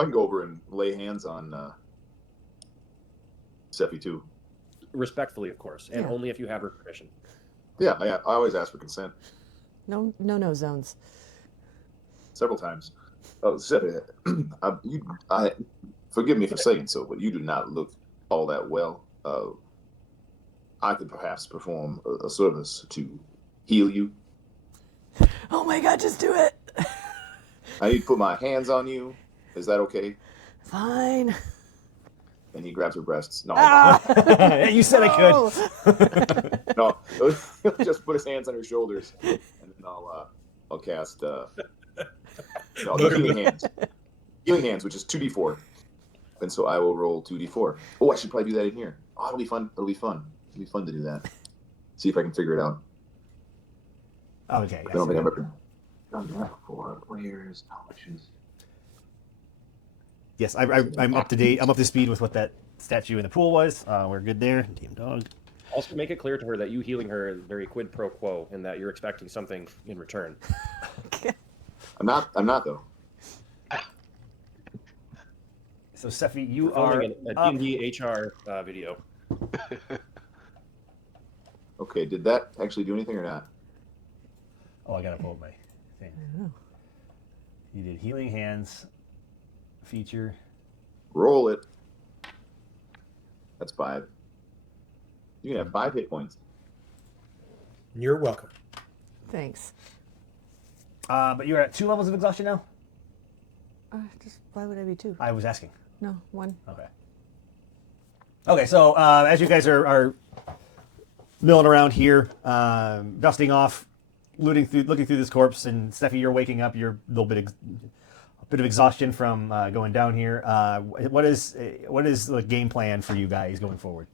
I can go over and lay hands on Sephi too. Respectfully, of course, and only if you have her permission. Yeah, I always ask for consent. No zones. Several times. Oh, Sephi, I forgive me for saying so, but you do not look all that well. I could perhaps perform a service to heal you. Oh my God, just do it. I need to put my hands on you. Is that okay? Fine. And he grabs her breasts. No, You said I could. no, just put his hands on her shoulders, and then I'll cast healing hands. Healing hands, which is 2d4, and so I will roll 2d4. Oh, I should probably do that in here. Oh, it'll be fun. It'll be fun to do that. See if I can figure it out. Okay. I don't think I've ever done that before. Where's knowledge? Yes, I'm up to date. I'm up to speed with what that statue in the pool was. We're good there. Damn dog. Also, make it clear to her that you healing her is very quid pro quo, and that you're expecting something in return. Okay. I'm not though. So Sephi, you Filming are a D&D HR video. Okay, did that actually do anything or not? Oh, I gotta pull up my thing. You did healing hands feature. Roll it. That's 5. You can have 5 hit points. You're welcome. Thanks. But you're at 2 levels of exhaustion now? Just why would I be 2? I was asking. No, 1. Okay. Okay, so as you guys are milling around here, dusting off, looking through this corpse, and Steffi, you're waking up. You're a bit of exhaustion from going down here. What is the game plan for you guys going forward?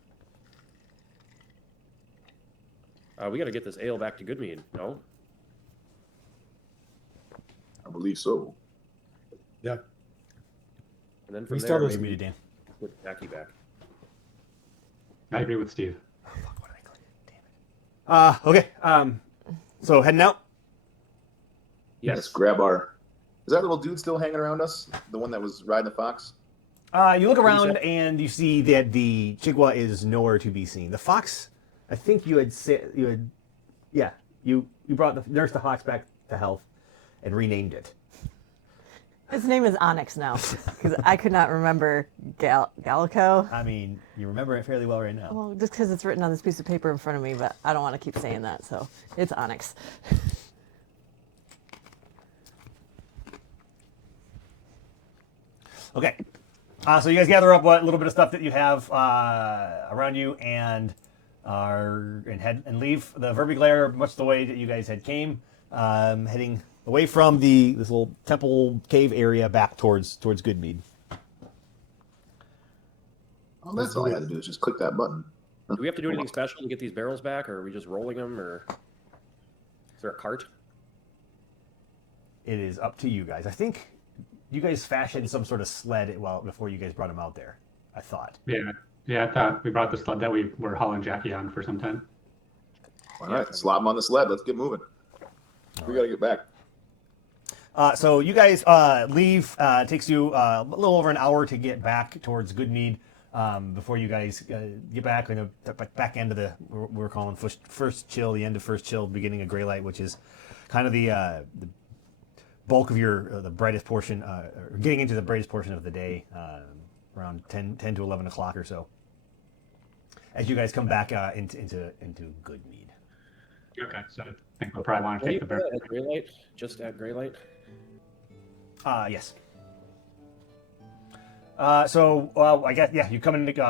We got to get this ale back to Goodmead, no? I believe so. Yeah. And then from We still there, just- Maybe Dan. put Jackie back. I agree with Steve. Oh, fuck, what did I click? Damn it. Okay. So heading out. Let's grab our. Is that little dude still hanging around us? The one that was riding the fox? You look around and you see that the Chigwa is nowhere to be seen. The fox, I think you nursed the fox back to health and renamed it. His name is Onyx now, because I could not remember Gallico. I mean, you remember it fairly well right now. Well, just because it's written on this piece of paper in front of me, but I don't want to keep saying that, so it's Onyx. Okay. So you guys gather up what little bit of stuff that you have around you and leave the Verbiglare much the way that you guys had came, heading away from this little temple cave area back towards Goodmead. Oh, that's all I had to do is just click that button. Do we have to do anything special to get these barrels back, or are we just rolling them, or is there a cart? It is up to you guys. I think you guys fashioned some sort of sled before you guys brought him out there, I thought. Yeah, I thought we brought the sled that we were hauling Jackie on for some time. All right, slap him on the sled. Let's get moving. We got to get back. So you guys leave. It takes you a little over an hour to get back towards Goodmead before you guys get back in the back end of we're calling first chill, the end of first chill, beginning of Greylight, which is kind of the bulk of your the brightest portion, or getting into the brightest portion of the day, around 10 to 11 o'clock or so. As you guys come back into Goodmead. Okay, so I think we'll probably want to take the barrel. At Greylight? Just at Greylight? Yes. I guess you coming into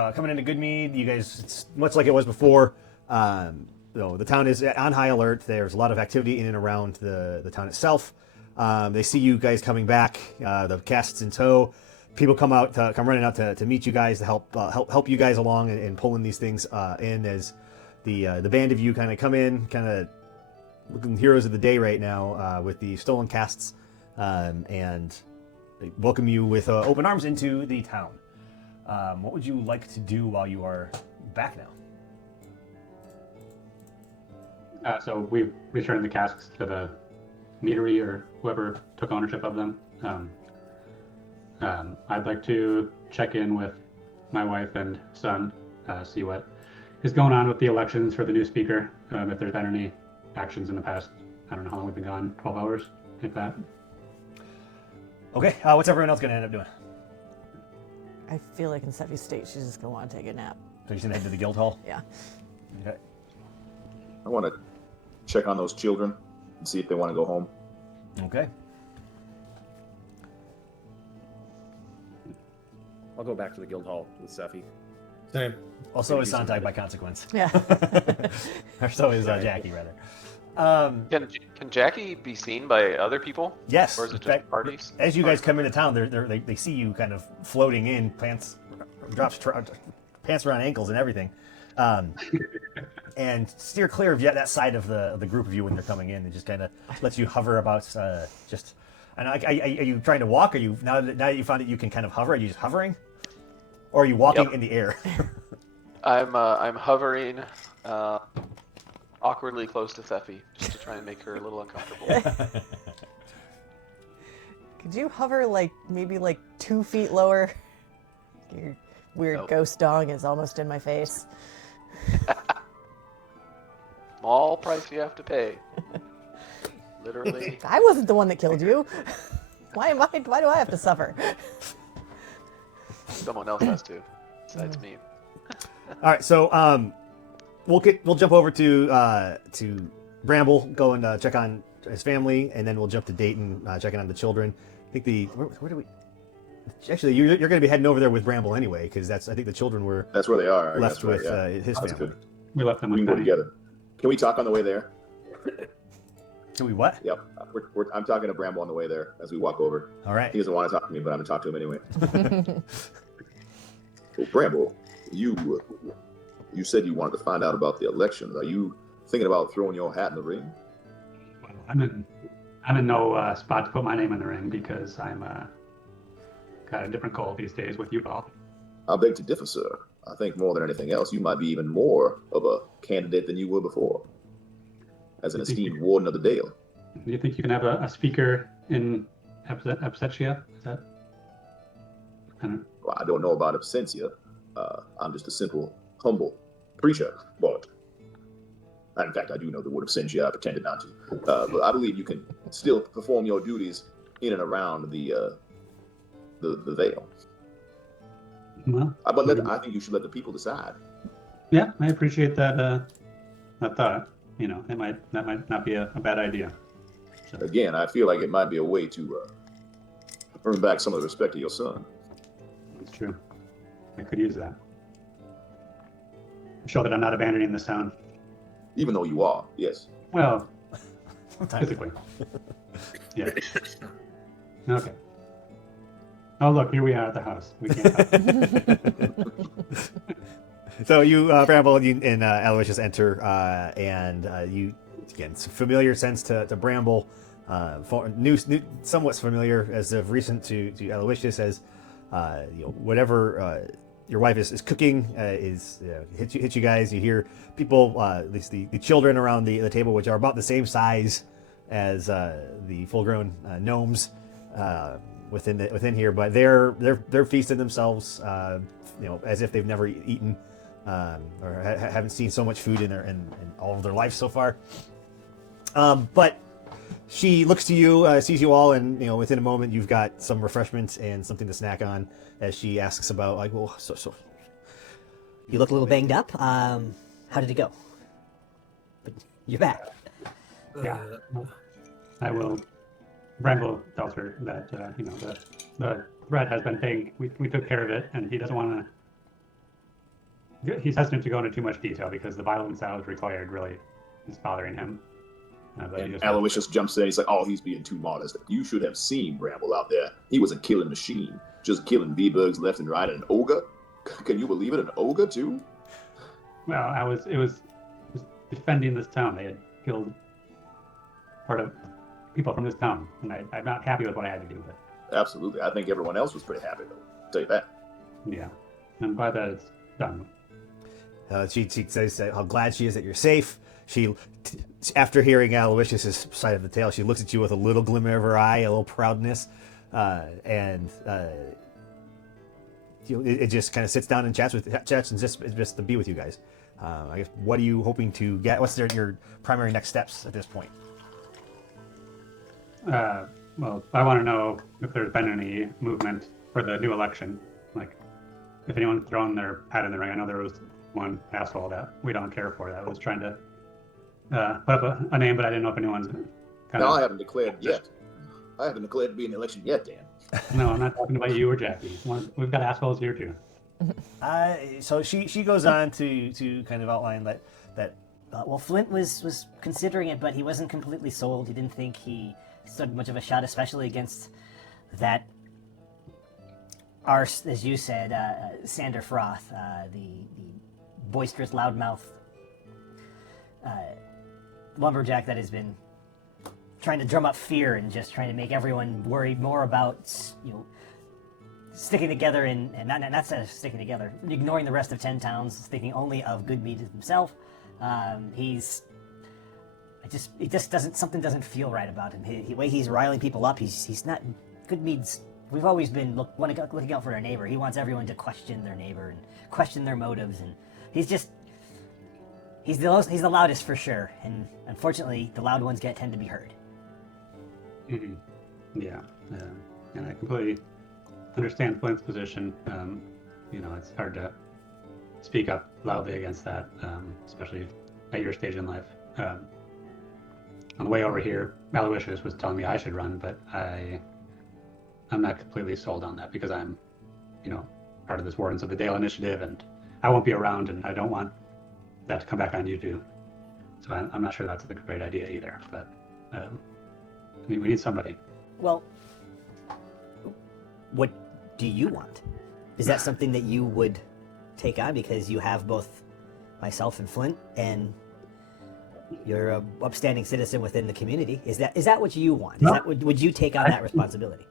Goodmead. You guys, it's much like it was before. The town is on high alert. There's a lot of activity in and around the town itself. They see you guys coming back. The cast's in tow. People come running out to meet you guys to help you guys along and pulling these things in as the band of you kind of come in, kind of looking heroes of the day right now with the stolen casts, and they welcome you with open arms into the town. What would you like to do while you are back now? So we returned the casks to the meadery or whoever took ownership of them. I'd like to check in with my wife and son, see what is going on with the elections for the new speaker. If there's been any actions in the past, I don't know how long we've been gone, 12 hours, like that. Okay, what's everyone else going to end up doing? I feel like in Seffi's state, she's just gonna want to take a nap. So you're going to head to the guild hall? Yeah. Okay. I want to check on those children and see if they want to go home. Okay. I'll go back to the guild hall with Seffi. Same. Also is Sontag by consequence. Yeah. Or so is Jackie, rather. Can Jackie be seen by other people? Yes. Or is it in just fact, parties? as you guys come into town, they see you kind of floating in, pants around ankles and everything, and steer clear of that side of the group of you when they're coming in. It just kind of lets you hover about. Just, and are you trying to walk? Are you now that you found that you can kind of hover? Are you just hovering, or are you walking Yep. in the air? I'm hovering awkwardly close to Theffy just to try and make her a little uncomfortable. Could you hover maybe 2 feet lower? Your weird Nope. ghost dong is almost in my face. Small price you have to pay. Literally. I wasn't the one that killed you. Why do I have to suffer? Someone else has to, besides me. All right, so we'll jump over to Bramble, go and check on his family, and then we'll jump to Dayton, checking on the children. I think where do we? Actually, you're going to be heading over there with Bramble anyway, because I think the children were That's where they are. left That's right, with yeah. his That's family. good. We left them We with can go Penny. together. Can we talk on the way there? Can we what? Yep. I'm talking to Bramble on the way there as we walk over. All right. He doesn't want to talk to me, but I'm going to talk to him anyway. Well, Bramble, you said you wanted to find out about the elections. Are you thinking about throwing your hat in the ring? Well, I'm in no spot to put my name in the ring because I'm got a different goal these days with you all. I beg to differ, sir. I think more than anything else, you might be even more of a candidate than you were before, as an esteemed warden of the Dale. Do you think you can have a speaker in Absentia? Is that? I don't know. Well, I don't know about absentia. I'm just a simple, humble preacher. But in fact, I do know the word absentia. I pretended not to. But I believe you can still perform your duties in and around the Vale. Well, But I think you should let the people decide. yeah, I appreciate that thought. You know, that might not be a bad idea. So, Again, I feel like it might be a way to earn back some of the respect of your son. it's true. I could use that. Show that I'm not abandoning this town. Even though you are, yes. Well, Sometimes. physically. Yeah. Okay. Oh, look, here we are at the house. We can't. So you, Bramble, and Aloysius enter, and you, again, it's a familiar sense to Bramble, new, somewhat familiar as of recent to Aloysius, as whatever your wife is cooking hits you guys. You hear people, at least the children around the table, which are about the same size as the full-grown gnomes within here, but they're feasting themselves, as if they've never eaten. Or haven't seen so much food in all of their life so far. But she looks to you, sees you all, and within a moment you've got some refreshments and something to snack on. As she asks about, like, well, so You look a little banged up. How did it go? But you're back. Yeah. I will. Bramble tells her that the threat has been paying. We took care of it, and he doesn't want to. He's hesitant to go into too much detail because the violence that was required really is bothering him. But he And just- Aloysius jumps in. He's like, "Oh, he's being too modest. You should have seen Bramble out there. He was a killing machine, just killing V-bugs left and right. And an ogre? Can you believe it? An ogre too? Well, it was defending this town. They had killed part of people from this town, and I'm not happy with what I had to do. But Absolutely. I think everyone else was pretty happy though. I'll tell you that. yeah, I'm glad that it's done. she says how glad she is that you're safe. After hearing Aloysius' side of the tale, she looks at you with a little glimmer of her eye, a little proudness. and it just kind of sits down and chats and just to be with you guys. I guess, what are you hoping to get? What's your primary next steps at this point? Well, I want to know if there's been any movement for the new election. Like, if anyone's thrown their hat in the ring. I know there was one asshole that we don't care for that was trying to put up a name, but I didn't know if anyone's kind No, I of... haven't declared yet. I haven't declared to be in the election yet, Dan. No, I'm not talking about you or Jackie. We've got assholes here too. So she goes on to kind of outline that Well, Flint was considering it, but he wasn't completely sold. He didn't think he stood much of a shot, especially against that arse, as you said, Sander Froth, the boisterous, loudmouth lumberjack that has been trying to drum up fear and just trying to make everyone worried more about, sticking together and not sticking together, ignoring the rest of 10 towns, thinking only of Goodmead himself. Something doesn't feel right about him. The way he's riling people up, he's not. Goodmead's. We've always been looking out for our neighbor. He wants everyone to question their neighbor and question their motives, and he's the loudest for sure. And unfortunately, the loud ones tend to be heard. Mm-hmm. Yeah, and I completely understand Flint's position. It's hard to speak up loudly against that, especially at your stage in life. On the way over here, Aloysius was telling me I should run, but I'm not completely sold on that because I'm, part of this Wardens of the Dale initiative, and I won't be around, and I don't want that to come back on you too. So I'm not sure that's a great idea either. But we need somebody. Well, what do you want? Is that something that you would take on, because you have both myself and Flint, and you're a upstanding citizen within the community? Is that what you want? No. Would you take on that responsibility?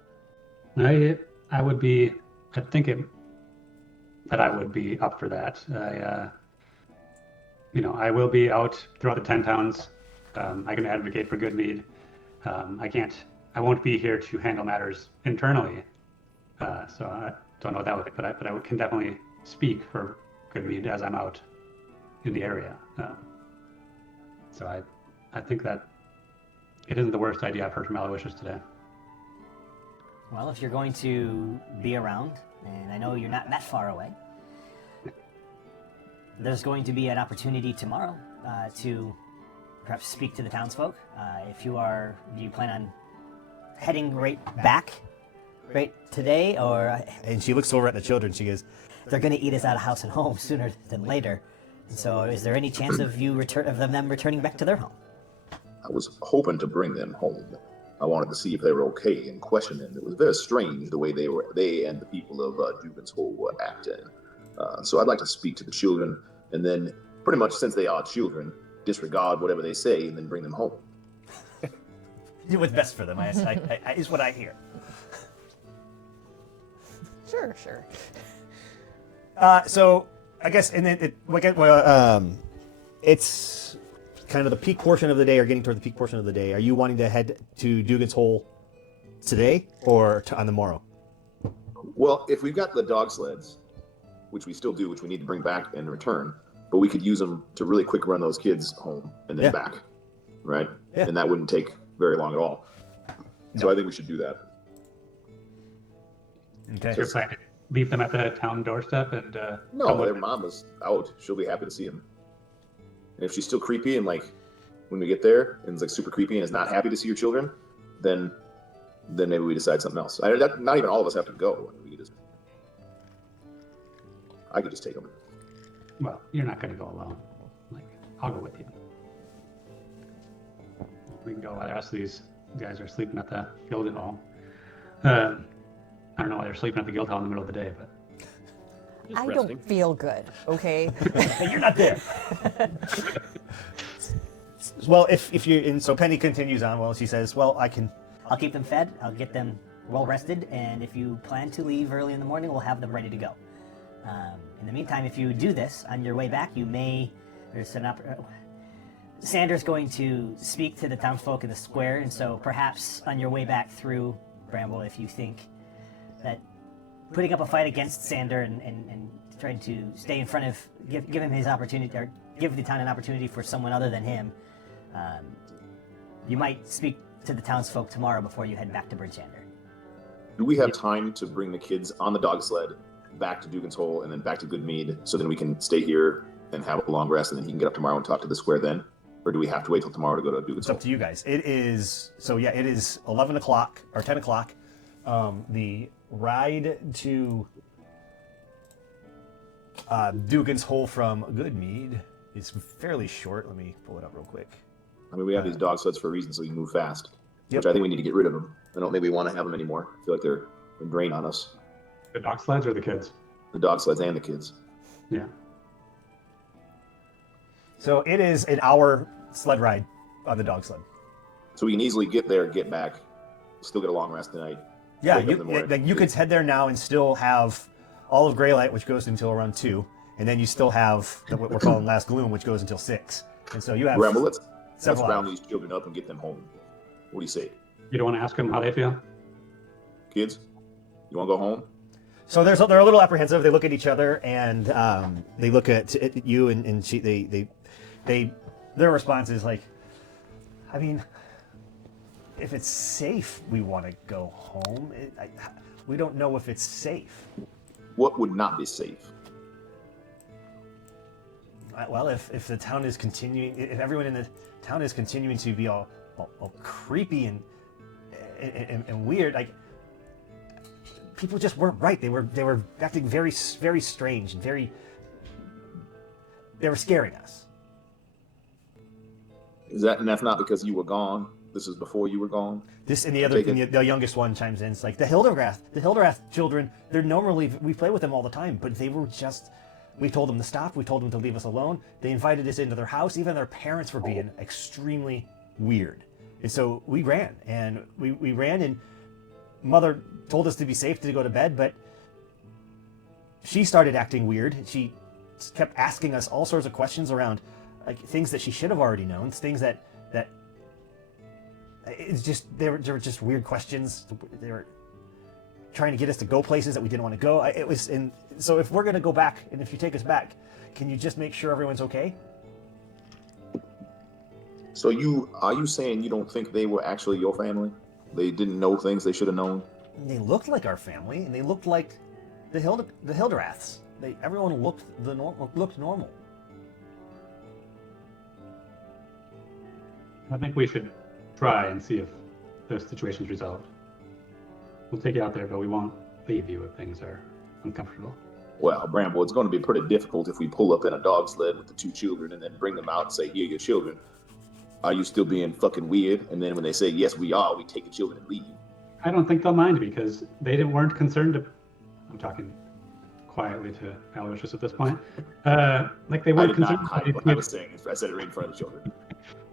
I would be. I think that I would be up for that. I will be out throughout the 10 towns. I can advocate for Goodmead. I won't be here to handle matters internally. So I don't know what that would be, but I can definitely speak for Goodmead as I'm out in the area. So I think that it isn't the worst idea I've heard from Aloysius today. Well, if you're going to be around, and I know you're not that far away, there's going to be an opportunity tomorrow to perhaps speak to the townsfolk. Do you plan on heading right back right today, or? And she looks over at the children. She goes, They're going to eat us out of house and home sooner than later. So, is there any chance of them returning back to their home? I was hoping to bring them home. I wanted to see if they were okay and question them. It was very strange the way they and the people of Dugan's Hole were acting. So I'd like to speak to the children, and then pretty much, since they are children, disregard whatever they say and then bring them home. do what's best for them, is what I hear. Sure. So I guess, and then it's kind of the peak portion of the day, or getting toward the peak portion of the day. Are you wanting to head to Dugan's Hole today, or on the morrow? Well, if we've got the dog sleds, which we still do, which we need to bring back and return, but we could use them to really quick run those kids home and then back, right? Yeah. And that wouldn't take very long at all. So I think we should do that. Okay. You're planning to leave them at the town doorstep and No, their mom was out. She'll be happy to see him. And if she's still creepy and when we get there and it's super creepy and is not happy to see your children, then maybe we decide something else. Not even all of us have to go. I could just take them. Well, you're not going to go alone. I'll go with you. We can go while the rest of these guys are sleeping at the guild hall. I don't know why they're sleeping at the guild hall in the middle of the day, but Just I resting. don't feel good, okay? Hey, you're not there. Well, if you, and so Penny continues on. Well, she says, "Well, I'll keep them fed. I'll get them well rested, and if you plan to leave early in the morning, we'll have them ready to go. In the meantime, if you do this on your way back, Sander's going to speak to the townsfolk in the square, and so perhaps on your way back through Bramble, if you think that putting up a fight against Sander and trying to stay in front of, give him his opportunity, or give the town an opportunity for someone other than him, you might speak to the townsfolk tomorrow before you head back to Bridgehander. Do we have time to bring the kids on the dog sled back to Dugan's Hole and then back to Goodmead so then we can stay here and have a long rest and then he can get up tomorrow and talk to the square then? Or do we have to wait till tomorrow to go to Dugan's It's Hole? up to you guys. It is, so yeah, it is 11 o'clock or 10 o'clock. The ride to Dugan's Hole from Goodmead is fairly short. Let me pull it up real quick. I mean, we have these dog sleds for a reason so we can move fast, Yep. which I think we need to get rid of them. I don't think we want to have them anymore. I feel like they're a drain on us. The dog sleds or the kids? The dog sleds and the kids. Yeah. So it is an hour sled ride on the dog sled. So we can easily get there, get back, still get a long rest tonight. Yeah, Wake up in the morning. you could head there now and still have all of Greylight, which goes until around 2, and then you still have what we're calling Last Gloom, which goes until 6. And so you have Bramble, let's several round hours. these children up and get them home. What do you say? You don't want to ask them how they feel? Kids, you want to go home? So they're a little apprehensive. They look at each other and they look at you and their response is like, I mean, if it's safe, we want to go home. We don't know if it's safe. What would not be safe? Well, if the town is continuing, if everyone in the town is continuing to be all creepy and weird, like people just weren't right. They were acting very strange and they were scaring us. And that's not because you were gone. This is before you were gone. This and the youngest one chimes in. It's like the Hildebrath children. They're normally, we play with them all the time, but they were just. We told them to stop. We told them to leave us alone. They invited us into their house. Even their parents were being extremely weird. And so we ran, and we ran, and Mother told us to be safe to go to bed, but she started acting weird. She kept asking us all sorts of questions around like things that she should have already known, things that it's just they were just weird questions. They were trying to get us to go places that we didn't want to go. So if we're going to go back, and if you take us back, can you just make sure everyone's okay? So are you saying you don't think they were actually your family? They didn't know things they should have known? And they looked like our family, and they looked like the Hilderaths. Everyone looked normal. I think we should try and see if the situation's resolved. We'll take you out there, but we won't leave you if things are uncomfortable. Well, Bramble, it's going to be pretty difficult if we pull up in a dog sled with the 2 children and then bring them out and say, here are your children. Are you still being fucking weird? And then when they say, yes, we are, we take the children and leave. I don't think they'll mind because they weren't concerned. I'm talking quietly to Aloysius at this point. Like they I weren't did not concerned. hide what I was saying. I said it right in front of the children.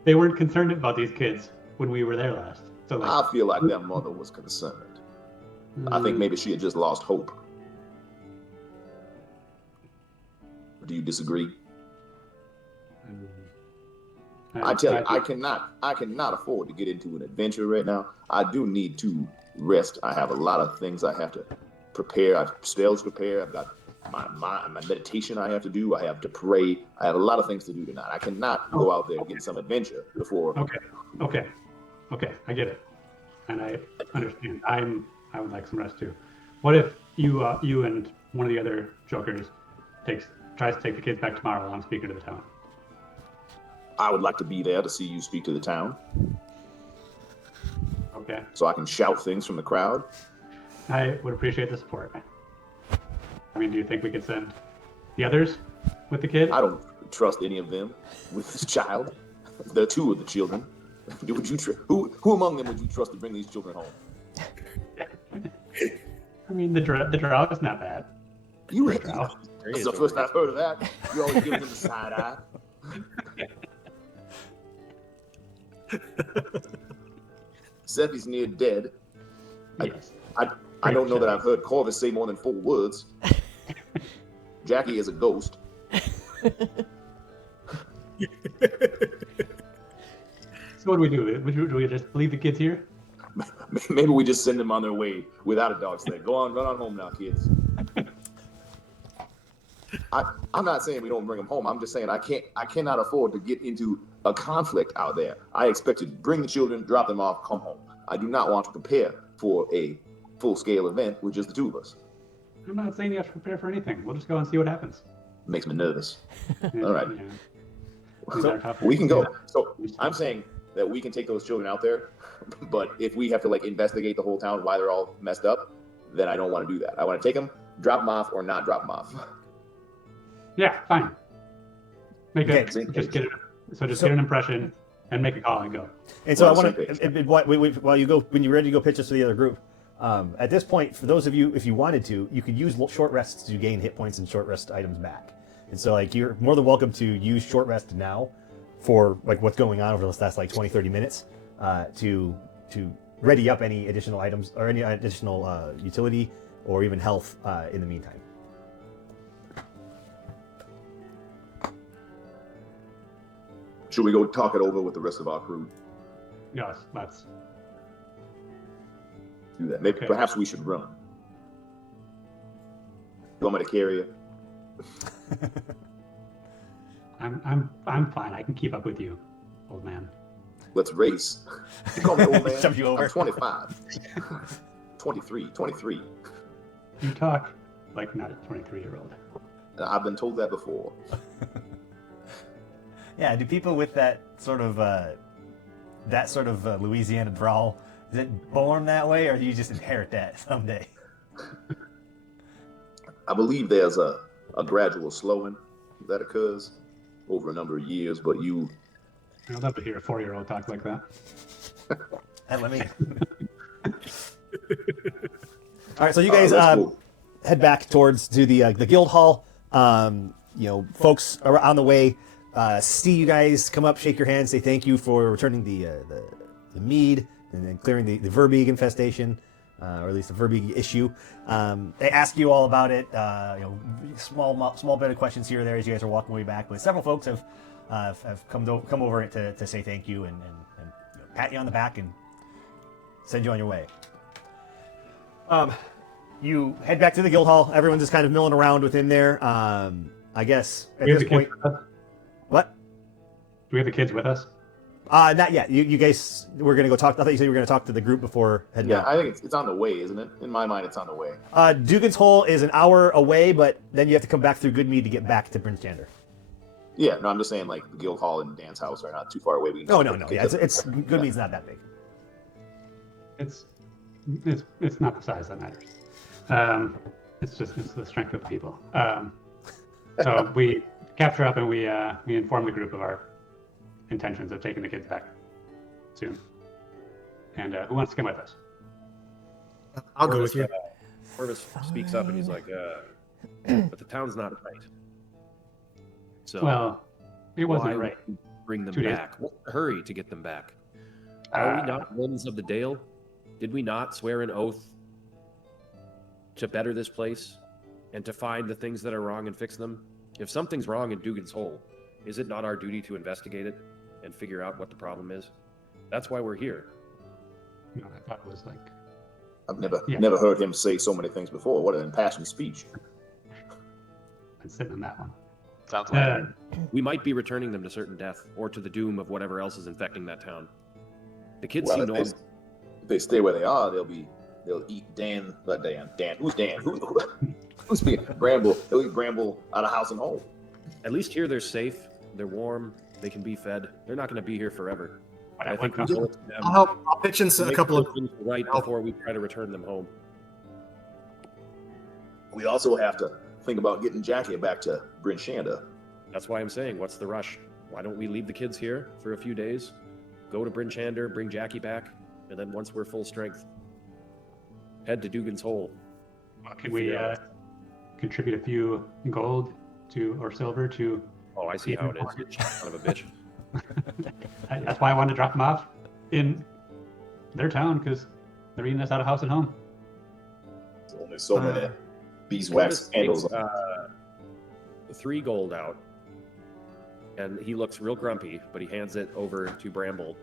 They weren't concerned about these kids when we were there last. So like, I feel like their mother was concerned. I think maybe she had just lost hope. Do you disagree? I tell you, I cannot afford to get into an adventure right now. I do need to rest. I have a lot of things I have to prepare. I have spells to prepare. I've got my meditation I have to do. I have to pray. I have a lot of things to do tonight. I cannot go out there and get some adventure before. Okay. I get it, and I understand. I would like some rest too. What if you and one of the other jokers tries to take the kids back tomorrow while I'm speaking to the town? I would like to be there to see you speak to the town. Okay. So I can shout things from the crowd. I would appreciate the support. I mean, do you think we could send the others with the kid? I don't trust any of them with this child. There are 2 of the children. Would you who among them would you trust to bring these children home? I mean, the drow is not bad. You drow. That's the first I've heard of that. You always giving them the side eye. Sephi's near dead. Yes. I don't know that I've heard Corvus say more than 4 words. Jackie is a ghost. So what do we do? Do we just leave the kids here? Maybe we just send them on their way without a dog sled. Go on, run on home now, kids. I'm not saying we don't bring them home. I'm just saying I cannot afford to get into a conflict out there. I expect to bring the children, drop them off, come home. I do not want to prepare for a full-scale event with just the two of us. I'm not saying you have to prepare for anything. We'll just go and see what happens. Makes me nervous. Yeah, All right. yeah. So we can go. So I'm saying that we can take those children out there, but if we have to like investigate the whole town why they're all messed up, then I don't want to do that. I want to take them, drop them off, or not drop them off. Yeah, fine. Make Okay. it. Just get it. So just get an impression and make a call and go. And so We're I on want the same to, while you go, when you're ready to go pitch this to the other group, at this point, for those of you, if you wanted to, you could use short rests to gain hit points and short rest items back. And so like you're more than welcome to use short rest now for like what's going on over the last like 20, 30 minutes to ready up any additional items or any additional utility or even health in the meantime. Should we go talk it over with the rest of our crew? Yes, let's. Do that. Maybe Okay. perhaps we should run. You want me to carry you? I'm fine. I can keep up with you, old man. Let's race. You call me old man. Shove you over. I'm 25. 23. You talk like not a 23-year-old. I've been told that before. Yeah, do people with that sort of Louisiana drawl, is it born that way, or do you just inherit that someday? I believe there's a gradual slowing that occurs over a number of years, but you I'd love to hear a 4-year-old talk like that. And let me. All right, so you guys let's go. head back towards to the guild hall. Folks are on the way. See you guys come up, shake your hands, say thank you for returning the mead and then clearing the Verbeeg infestation, or at least the Verbeeg issue. They ask you all about it. Small bit of questions here or there as you guys are walking way back. But several folks have come over to say thank you and pat you on the back and send you on your way. You head back to the guild hall. Everyone's just kind of milling around within there. I guess at Do we have this the kids point. with us? What? Do we have the kids with us? Not yet. You guys were going to go talk. I thought you said you were going to talk to the group before heading Yeah, out. I think it's on the way, isn't it? In my mind, it's on the way. Dugan's Hole is an hour away, but then you have to come back through Goodmead to get back to Prince Chander. Yeah, no, I'm just saying like the guild hall and Dan's house are not too far away. We can No. just Yeah, it's Goodmead's not that big. It's not the size that matters. It's the strength of the people. So we capture up and we inform the group of our intentions of taking the kids back soon. And who wants to come with us? I'll go with you. Orvis speaks up and he's like, but the town's not right. So Well, it wasn't why right. would we bring them 2 days. back? What's the hurry to get them back? Are we not Wardens of the Dale? Did we not swear an oath to better this place and to find the things that are wrong and fix them? If something's wrong in Dugan's Hole, is it not our duty to investigate it and figure out what the problem is? That's why we're here. You know, I thought it was like I've never Yeah. never heard him say so many things before. What an impassioned speech. I'm sitting in that one. Sounds like Uh, We might be returning them to certain death or to the doom of whatever else is infecting that town. The kids Well, seem if normal. if they stay where they are, they'll eat Dan. Who's Dan? Who's speaking? Bramble. They'll eat Bramble out of house and home. At least here they're safe, they're warm, they can be fed. They're not going to be here forever. but I at think one we time- owe it to them I'll pitch in to a make couple of. things right before we try to return them home. We also have to think about getting Jackie back to Bryn Shanda. That's why I'm saying, what's the rush? Why don't we leave the kids here for a few days, go to Bryn Chander, bring Jackie back, and then once we're full strength, head to Dugan's Hole. Well, can we contribute a few gold or silver to? Oh, I see how it is. You son of a bitch. That's why I wanted to drop them off in their town because they're eating us out of house and home. There's only so many beeswax Orvis candles. takes 3 gold out, and he looks real grumpy, but he hands it over to Bramble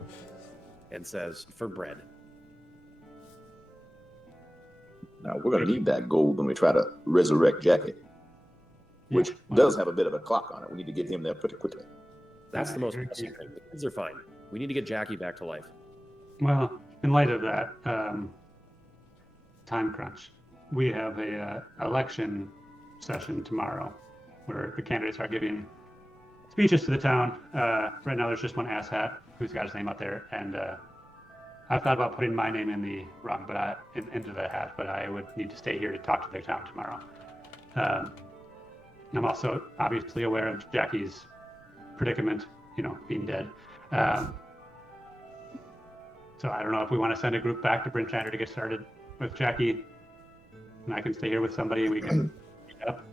and says, for bread. Now we're going to need that gold when we try to resurrect Jackie, which does have a bit of a clock on it. We need to get him there pretty quickly. That's the most pressing thing. The kids are fine. We need to get Jackie back to life. Well, in light of that, time crunch, we have a election session tomorrow where the candidates are giving speeches to the town. Right now, there's just one asshat who's got his name up there, and I've thought about putting my name in the rung, but into the hat. But I would need to stay here to talk to the town tomorrow. I'm also obviously aware of Jackie's predicament, being dead. So I don't know if we want to send a group back to Bryn Chandler to get started with Jackie, and I can stay here with somebody and we can meet up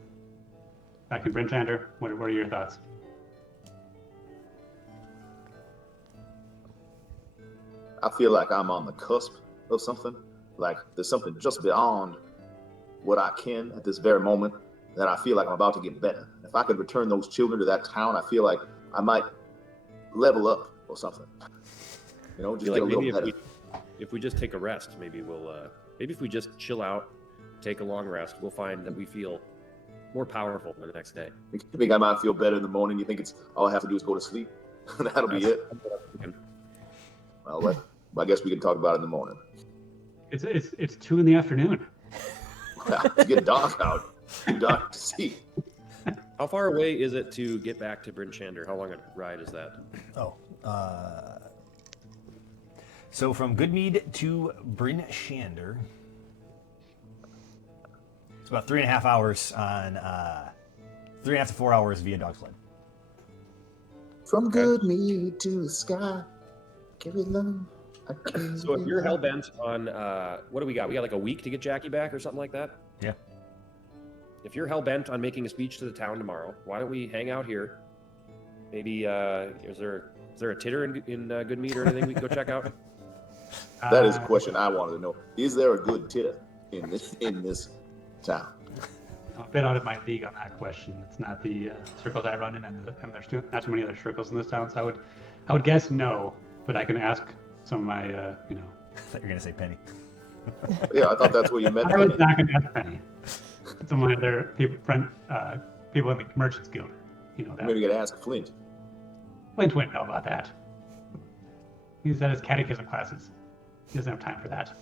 back in Bryn Chandler. What are your thoughts? I feel like I'm on the cusp of something. Like there's something just beyond what I can at this very moment that I feel like I'm about to get better. If I could return those children to that town, I feel like I might level up or something. Just get a little better. If we just take a rest, maybe maybe if we just chill out, take a long rest, we'll find that we feel more powerful the next day. You think I might feel better in the morning? You think it's all I have to do is go to sleep? That'll be it. Well, I guess we can talk about it in the morning. It's 2 p.m. It's getting dark out. Too dark to see. How far away is it to get back to Bryn Chandler? How long a ride is that? So from Goodmead to Bryn Chandler, it's about 3.5 hours on 3.5 to 4 hours via dog sled. From Goodmead to the sky, give it love. So if you're hell bent on what do we got? We got like a week to get Jackie back or something like that? Yeah. If you're hell bent on making a speech to the town tomorrow, why don't we hang out here? Maybe is there a titter in Goodmead or anything we can go check out? That is a question I wanted to know. Is there a good titter in this town? I'm a bit out of my league on that question. It's not the circles I run in, and there's not too many other circles in this town. So I would guess no, but I can ask some of my I thought you were gonna say Penny. Yeah, I thought that's what you meant. I was not going to ask Penny. Some of my other people in the Merchants Guild. That. Maybe you could ask Flint. Flint wouldn't know about that. He's at his catechism classes. He doesn't have time for that.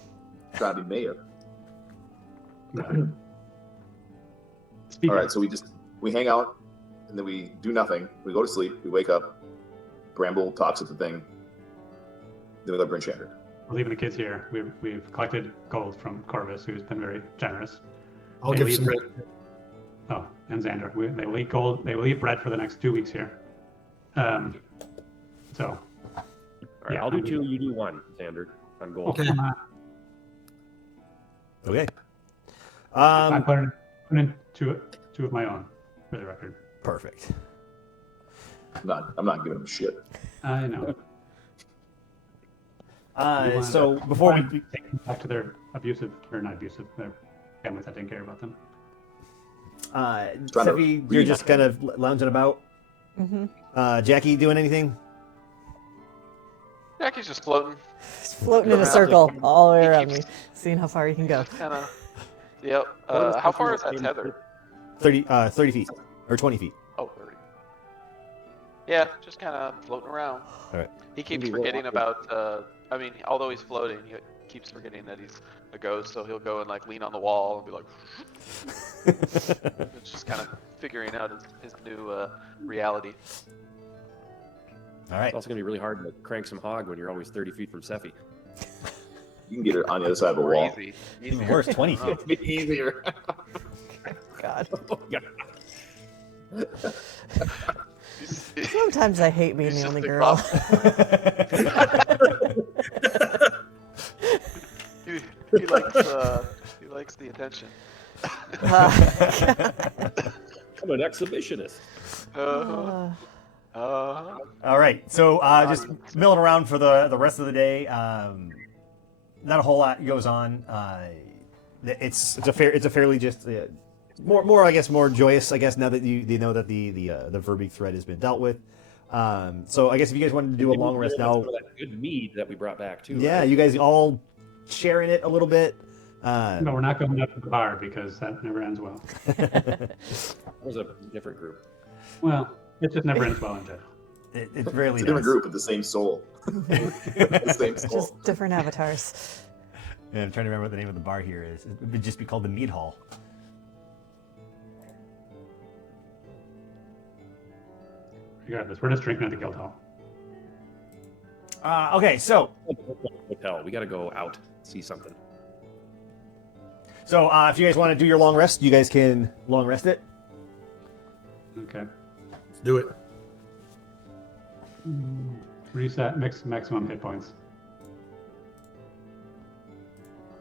Try to be mayor. Speaking. All right, so we hang out, and then we do nothing. We go to sleep. We wake up. Bramble talks at the thing. Then we go to Bryn Chandler. We're leaving the kids here. We've collected gold from Corvus, who's been very generous. I'll give some. Oh, and Xander. They will eat gold. They will eat bread for the next 2 weeks here. So. All right, I'll do 2. You do 1, Xander, on gold. Okay. Okay. I put in two of my own for the record. Perfect. I'm not giving him shit. I know. So before we take them back to their abusive, or not abusive, their families that didn't care about them. Steffi, you're just kind of lounging about. Mm-hmm. Jackie, doing anything? Jackie's just floating. He's floating in a circle all the way around me, seeing how far he can go. Kind of. Yep. How far is that tether? 30 feet or 20 feet. Oh, 30. Yeah, just kind of floating around. All right. He keeps forgetting about. Although he's floating, he keeps forgetting that he's a ghost. So he'll go and lean on the wall and be like. It's just kind of figuring out his new reality. All right. It's also going to be really hard to crank some hog when you're always 30 feet from Seffi. You can get her on the other side of the wall. Easy. Even worse, 20 feet. It'd be easier. God. Oh, yeah. Sometimes I hate being the only girl. he likes the attention. I'm an exhibitionist. All right. So just milling around for the rest of the day. Not a whole lot goes on. It's a fairly just more I guess more joyous now that you know that the Verbeek thread has been dealt with. So I guess if you guys wanted to do a long rest now, that good mead that we brought back too. Yeah, right? you guys all sharing it a little bit. But we're not going up to the bar because that never ends well. That was a different group. Well, it just never ends well in general. It rarely It's a different does. group with the same soul. The same soul. Just different avatars. Yeah, I'm trying to remember what the name of the bar here is. It would just be called the Mead Hall. Regardless, we're just drinking at the guild hall. Okay, so Hotel. We got to go out, see something. if you guys want to do your long rest, you guys can long rest it. Okay. Let's do it. Reset maximum hit points.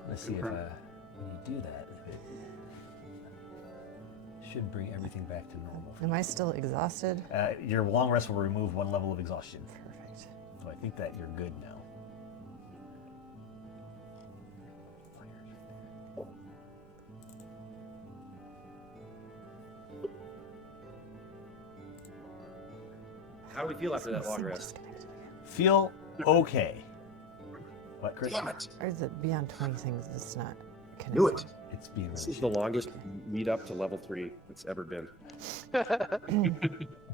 Let's see if when you do that, it should bring everything back to normal. Am I still exhausted? Your long rest will remove 1 level of exhaustion. Perfect. So I think that you're good now. How do we feel after that long rest? Feel okay. What, Chris? Damn it. Or is it beyond 20 things? It's not connected. Knew it. It's being This really is the longest lead up to level 3 it's ever been.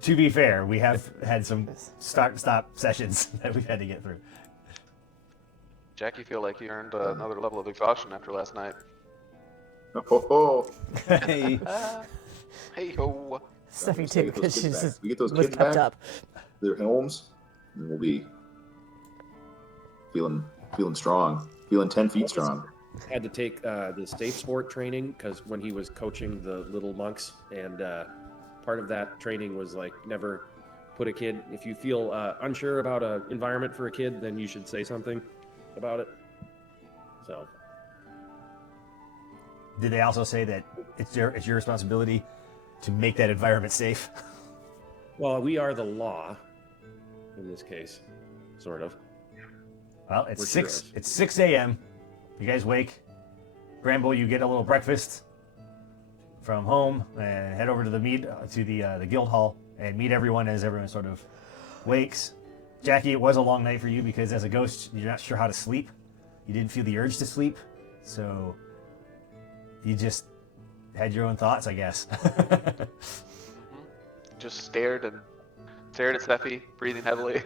To be fair, we have had some start-stop sessions that we've had to get through. Jack, you feel like you earned another level of exhaustion after last night. Oh, Hey. Hey ho. Steffi Let's too, get those because kids she's back. just We get those was kids kept back. up. their homes, and we'll be feeling strong, feeling 10 feet strong. Had to take the safe sport training because when he was coaching the little monks, and part of that training was like never put a kid. If you feel unsure about an environment for a kid, then you should say something about it. So. Did they also say that it's your responsibility to make that environment safe? Well, we are the law in this case, sort of. Well, it's We're 6 heroes. it's 6 a.m. You guys wake. Bramble, you get a little breakfast from home and head over to the guild hall and meet everyone as everyone sort of wakes. Jackie, it was a long night for you because as a ghost, you're not sure how to sleep. You didn't feel the urge to sleep, so you just had your own thoughts, I guess. Just stared at Steffi, breathing heavily.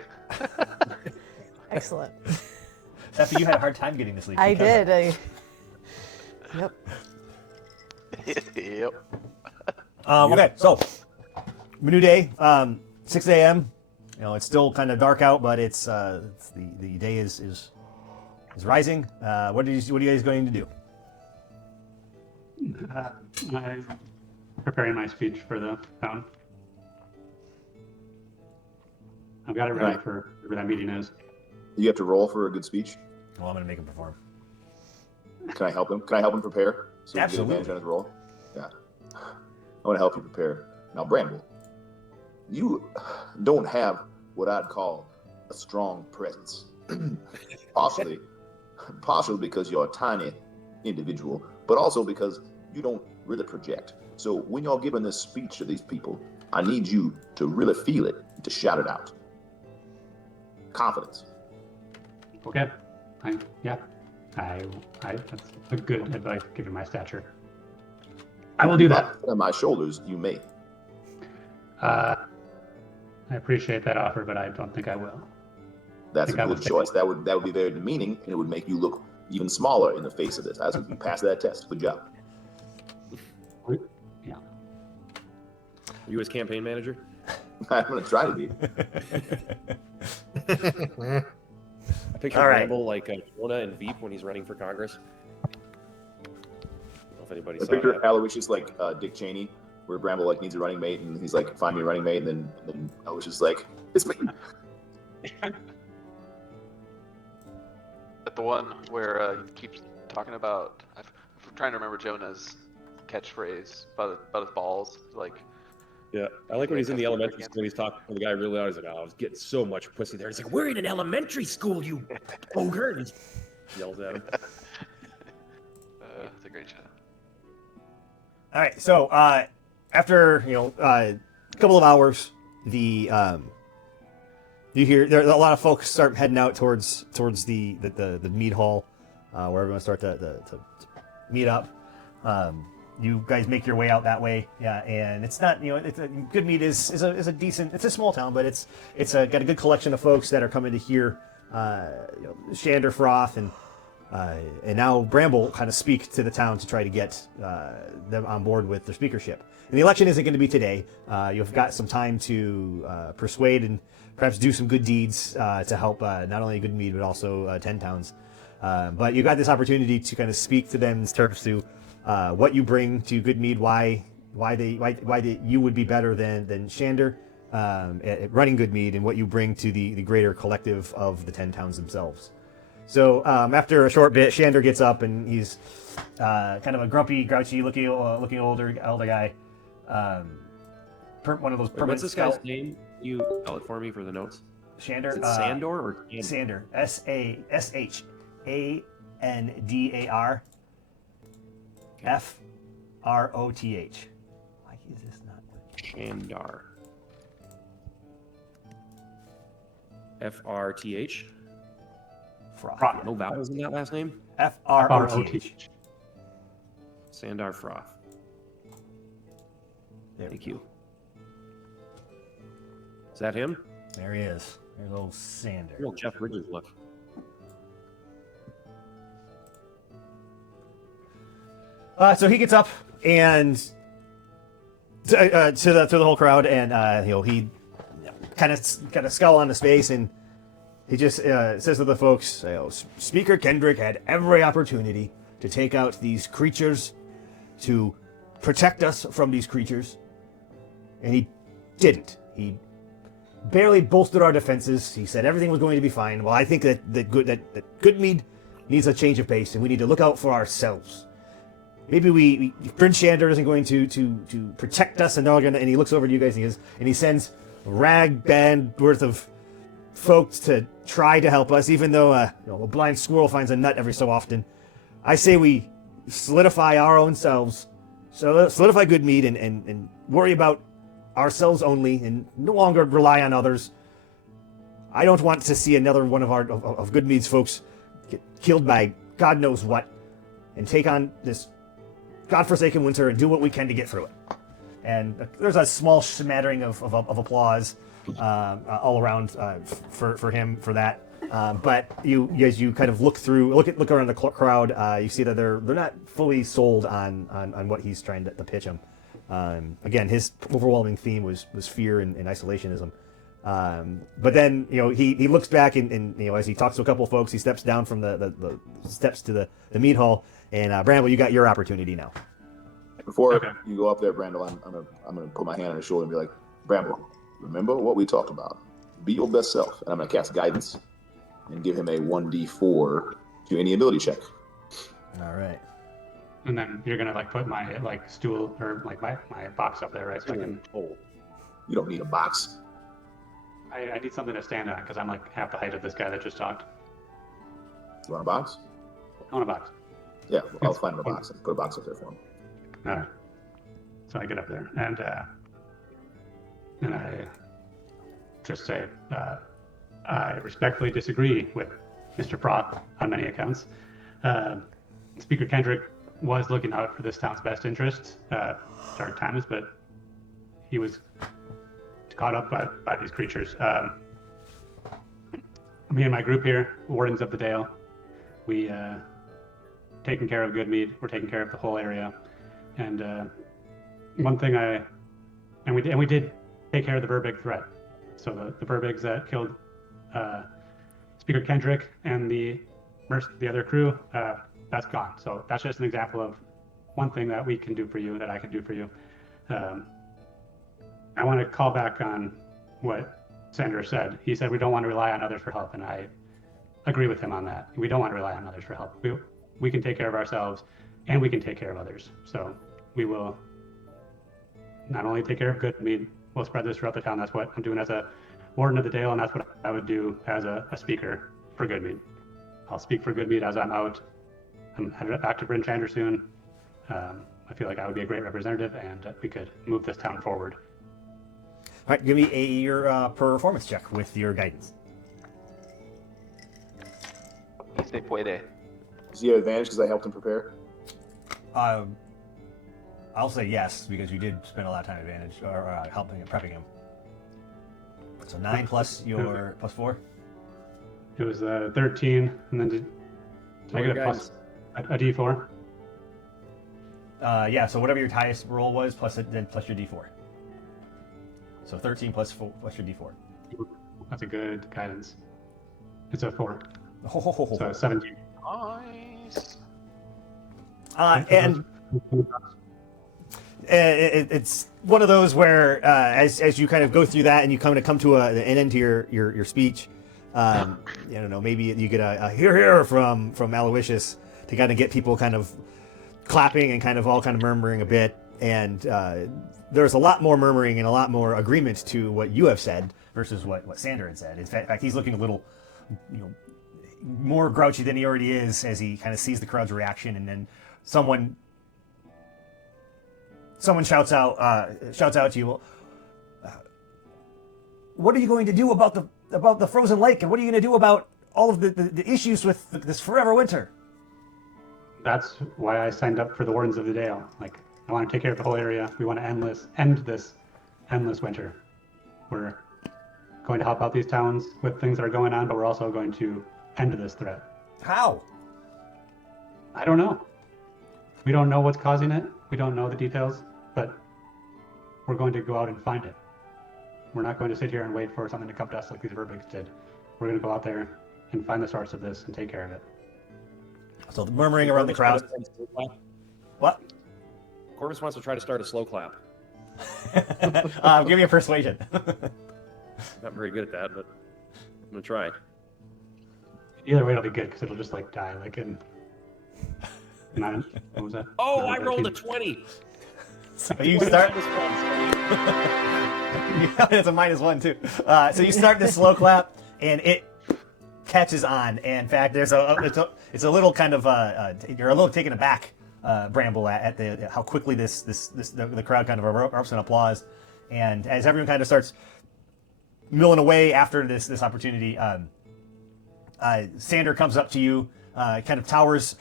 Excellent. Steffi, you had a hard time getting to sleep. I because of did. Yep. Yep. Okay, so new day, 6 a.m. You know, it's still kind of dark out, but it's the day is rising. What are you guys going to do? I'm preparing my speech for the town. I've got it ready Right. for whatever that meeting is. You have to roll for a good speech. Well, I'm going to make him perform. Can I help him? Can I help him prepare? So he can Absolutely. get advantage on his roll? Yeah. I want to help you prepare. Now, Bramble, you don't have what I'd call a strong presence. partially because you're a tiny individual, but also because you don't really project. So when you're giving this speech to these people, I need you to really feel it, to shout it out. Confidence. Okay. That's a good advice given my stature. I will do that. On my shoulders, you may. I appreciate that offer, but I don't think I will. That's think a I good would choice. That would be very demeaning, and it would make you look even smaller in the face of this. As you pass that test, good job. Yeah. Are you his campaign manager? I'm gonna try to be. I picture All right. Bramble like Jonah and Veep when he's running for Congress. I don't know if anybody I saw picture that. Aloysius like Dick Cheney, where Bramble like needs a running mate, and he's like, "Find me a running mate," and then Aloysius is like, "It's me." At the one where he keeps talking about, I'm trying to remember Jonah's catchphrase about his balls. Like, Yeah, I like when he's in the Customer elementary against- school. He's talking to the guy really loud. He's like, "Oh, I was getting so much pussy there." He's like, "We're in an elementary school, you ogre!" And he yells at him. it's a great show. All right, so after a couple of hours, you hear there a lot of folks start heading out towards the mead hall, where everyone start to meet up. You guys make your way out that way, yeah, and it's not, Goodmead is a decent, it's a small town, but it's got a good collection of folks that are coming to hear Shander Froth and now Bramble kind of speak to the town to try to get them on board with their speakership. And the election isn't going to be today. You've got some time to persuade and perhaps do some good deeds to help not only Goodmead but also 10 towns. But you got this opportunity to kind of speak to them in terms to what you bring to Goodmead, why you would be better than Shander at running Goodmead, and what you bring to the greater collective of the 10 towns themselves. So after a short bit, Shander gets up and he's kind of a grumpy, grouchy looking older guy. One of those permanent. What's this guy's name? You spell it for me for the notes. Shander. Is it Sandor or Sander? SASHANDAR. FROTH. Why is this not working? Shandar. FRTH. Froth. No vowels in that last name. FROTH. Sandar Froth. There. Thank you. Is that him? There he is. There's old Sander. Real Jeff Bridges look. So he gets up and to the whole crowd, and he kind of scowl on his face, and he just says to the folks, Speaker Kendrick had every opportunity to take out these creatures, to protect us from these creatures, and he didn't. He barely bolstered our defenses. He said everything was going to be fine. Well, I think that Goodmead needs a change of pace, and we need to look out for ourselves. Maybe Prince Shander isn't going to protect us, and and he looks over to you guys and he sends a rag band worth of folks to try to help us, even though a blind squirrel finds a nut every so often. I say we solidify our own selves, solidify Goodmead, and worry about ourselves only, and no longer rely on others. I don't want to see another one of Goodmead's folks get killed by God knows what, and take on this godforsaken winter and do what we can to get through it. And there's a small smattering of applause all around for him for that. But as you kind of look around the crowd, you see that they're not fully sold on what he's trying to pitch them. Again, his overwhelming theme was fear and isolationism. But then he looks back and as he talks to a couple of folks, he steps down from the steps to the mead hall. And Bramble, you got your opportunity now. Before you go up there, Bramble, I'm gonna put my hand on his shoulder and be like, Bramble, remember what we talked about. Be your best self. And I'm gonna cast guidance and give him a 1d4 to any ability check. All right. And then you're gonna put my stool or my box up there, right? So I can. You don't need a box. I need something to stand on because I'm half the height of this guy that just talked. You want a box? I want a box. Yeah, I'll find him a box and put a box up there for him. All right. So I get up there and I just say, I respectfully disagree with Mr. Froth on many accounts. Speaker Kendrick was looking out for this town's best interests dark times, but he was caught up by these creatures. Me and my group here, Wardens of the Dale, we taking care of Goodmead. We're taking care of the whole area, and one thing we did take care of the Verbig threat. So the Verbigs that killed Speaker Kendrick and the other crew, that's gone. So that's just an example of one thing that we can do for you, that I can do for you. I want to call back on what Senator said. He said we don't want to rely on others for help, and I agree with him on that. We don't want to rely on others for help. We can take care of ourselves, and we can take care of others. So we will not only take care of Goodmead, we'll spread this throughout the town. That's what I'm doing as a Warden of the Dale, and that's what I would do as a speaker for Goodmead. I'll speak for Goodmead as I'm out. I'm headed back to Bryn Shander soon. I feel like I would be a great representative, and we could move this town forward. All right, give me your performance check with your guidance. Se puede. Does he have advantage because I helped him prepare? I'll say yes because you did spend a lot of time advantage or helping and prepping him. So 9 plus your plus 4. It was 13, and then did I get a plus a D4? Yeah. So whatever your highest roll was, plus your D4. So 13 plus your D4. That's a good guidance. It's a 4. Oh. So 17. Nice. And it's one of those where as you kind of go through that and you come to an end to your speech, I don't know, maybe you get a hear from Aloysius to kind of get people kind of clapping and kind of murmuring a bit. And there's a lot more murmuring and a lot more agreement to what you have said versus what Sander had said. In fact, he's looking a little, more grouchy than he already is as he kind of sees the crowd's reaction, and then someone shouts out to you, what are you going to do about the frozen lake, and what are you going to do about all of the issues with this forever winter? That's why I signed up for the Wardens of the Dale. Like, I want to take care of the whole area. We want to end this endless winter. We're going to help out these towns with things that are going on, but we're also going to end this threat. How? I don't know. We don't know what's causing it. We don't know the details, but we're going to go out and find it. We're not going to sit here and wait for something to come to us like these Verbigs did. We're going to go out there and find the source of this and take care of it. So the murmuring around the crowd. What? Corvus wants to try to start a slow clap. Give me a persuasion. Not very good at that, but I'm gonna try. Either way, it'll be good because it'll just like die like in 9. What was that? Oh, 9, I rolled a 13. 20. So you start. Yeah, it's a -1 too. So you start this slow clap, and it catches on. And in fact, it's a little kind of you're a little taken aback, Bramble, at the how quickly the crowd kind of erupts in applause, and as everyone kind of starts milling away after this opportunity, Sander comes up to you, kind of towers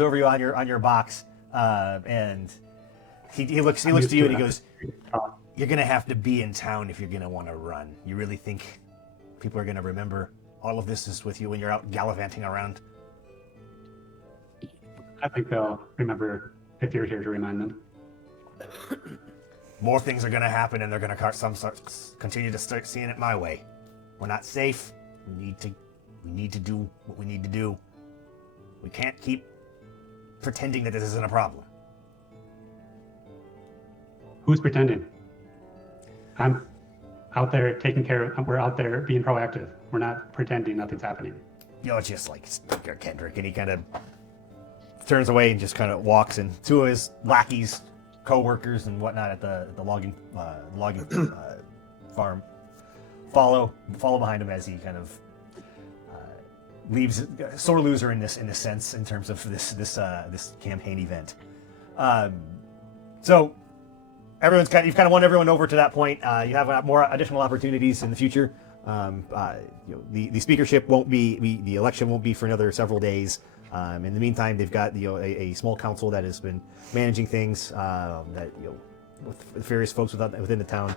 over you on your box, and he looks to you and he goes, "You're gonna have to be in town if you're gonna want to run. You really think people are gonna remember all of this is with you when you're out gallivanting around?" I think they'll remember if you're here to remind them. More things are going to happen, and they're going to continue to start seeing it my way. We're not safe. We need to do what we need to do. We can't keep pretending that this isn't a problem. Who's pretending? I'm out there taking care of. We're out there being proactive. We're not pretending nothing's happening. You're just like Speaker Kendrick, and he kind of turns away and just kind of walks, and 2 of his lackeys, co-workers and whatnot at the logging farm follow behind him as he kind of leaves sore loser in this sense in terms of this campaign event. So you've kind of won everyone over to that point. You have more additional opportunities in the future. The speakership won't be the election won't be for another several days. In the meantime, they've got a small council that has been managing things with various folks within the town.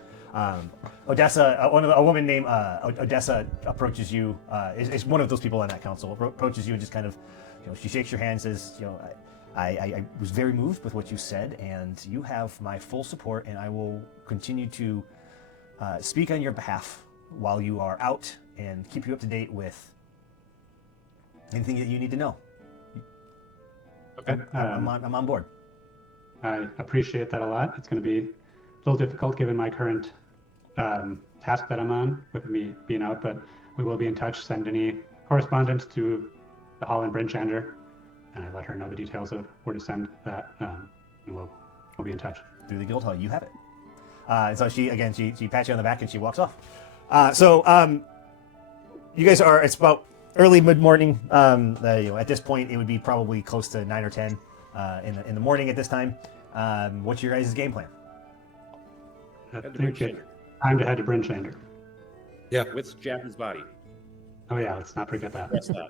Odessa, a woman named Odessa approaches you. Is one of those people on that council. Approaches you and just kind of, she shakes your hand, says, I was very moved with what you said, and you have my full support, and I will continue to speak on your behalf while you are out and keep you up to date with anything that you need to know. Okay. I'm on board. I appreciate that a lot. It's going to be a little difficult given my current task that I'm on with me being out, but we will be in touch. Send any correspondence to the Hall in Brinchander, and I let her know the details of where to send that, and we'll be in touch. Through the guild hall, you have it. And so she pats you on the back and she walks off. You guys are, it's about early mid-morning. At this point, it would be probably close to 9 or 10 in the morning at this time. What's your guys' game plan? I think it's time to head to Brinchander. Yeah. With Jaffe's body. Oh yeah, let's not forget that. That's that.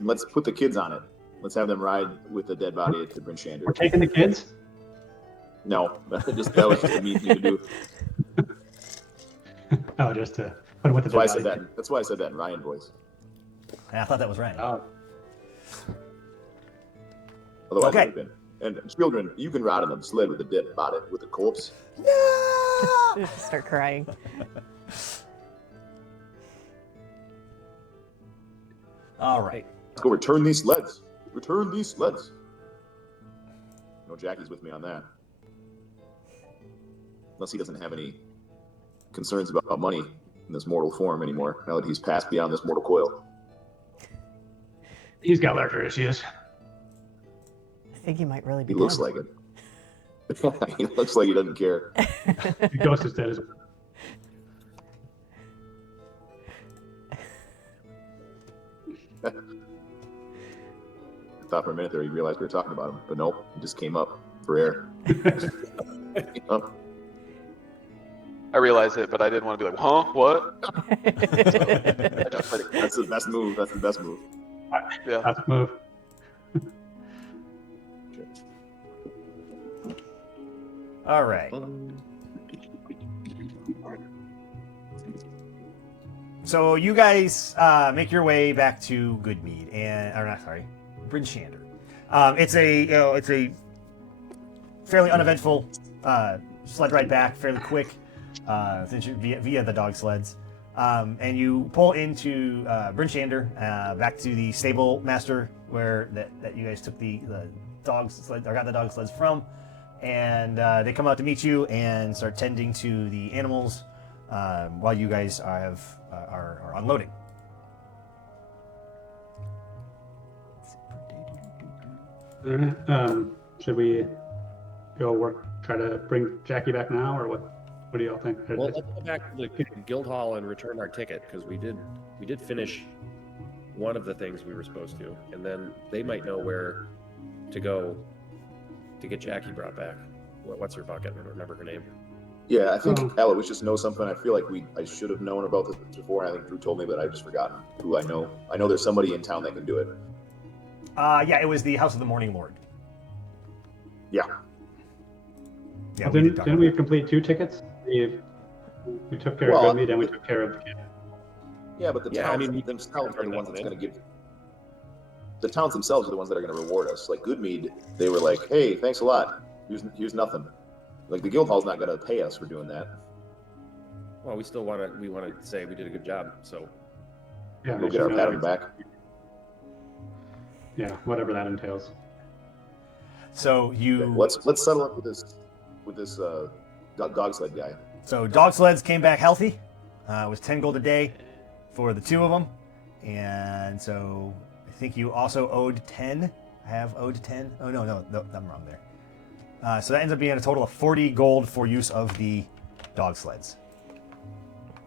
Let's put the kids on it. Let's have them ride with the dead body to Bryn Shander. We're taking the kids. No, that was just a mean thing to do. Oh, just to put them with the That's why I dead said body. that. That's why I said that in Ryan voice. And I thought that was Ryan. Oh, Otherwise, Okay. it would have been. And children, you can ride on the sled with the dead body with the corpse. Just start crying. All right. Let's go return these sleds. Return these sleds. No, Jackie's with me on that. Unless he doesn't have any concerns about money in this mortal form anymore, now that he's passed beyond this mortal coil. he's got larger issues. I think he might really be He looks dead. like it. He looks like he doesn't care. The ghost is dead as well. I thought for a minute there he realized we were talking about him, but nope, he just came up for air. Oh, I realized it, but I didn't want to be like, huh? What? that's the best move. That's the best move. Yeah. That's a move. All right. So you guys make your way back to Goodmead, Bryn Shander. It's a fairly uneventful sled ride back, fairly quick, since you're via the dog sleds. And you pull into Bryn Shander, back to the stable master where that you guys took the dog sled, or got the dog sleds from. And they come out to meet you and start tending to the animals while you guys are unloading. Should we go try to bring Jackie back now, or what? What do y'all think? Well, let's go back to the guild hall and return our ticket, because we did finish one of the things we were supposed to, and then they might know where to go to get Jackie brought back. What's her bucket? I don't remember her name. Yeah, I think Alois just knows something. I feel like I should have known about this before. I think Drew told me, but I've just forgotten who I know. I know there's somebody in town that can do it. Yeah, it was the House of the Morning Lord. Yeah. Yeah, Didn't we complete 2 tickets? We took care of Goodmead and we took care of the kid. Yeah, but the towns themselves are the ones that's going to give. The towns themselves are the ones that are going to reward us. Like Goodmead, they were like, "Hey, thanks a lot. Here's nothing." Like the guild hall's not going to pay us for doing that. Well, we want to say we did a good job, so Yeah, We'll get our pat on the back. Yeah, whatever that entails. So you Let's settle up with this dog sled guy. So dog sleds came back healthy. It was 10 gold a day for the 2 of them, and so I think you also owed 10. I have owed 10. Oh no, I'm wrong there. So that ends up being a total of 40 gold for use of the dog sleds.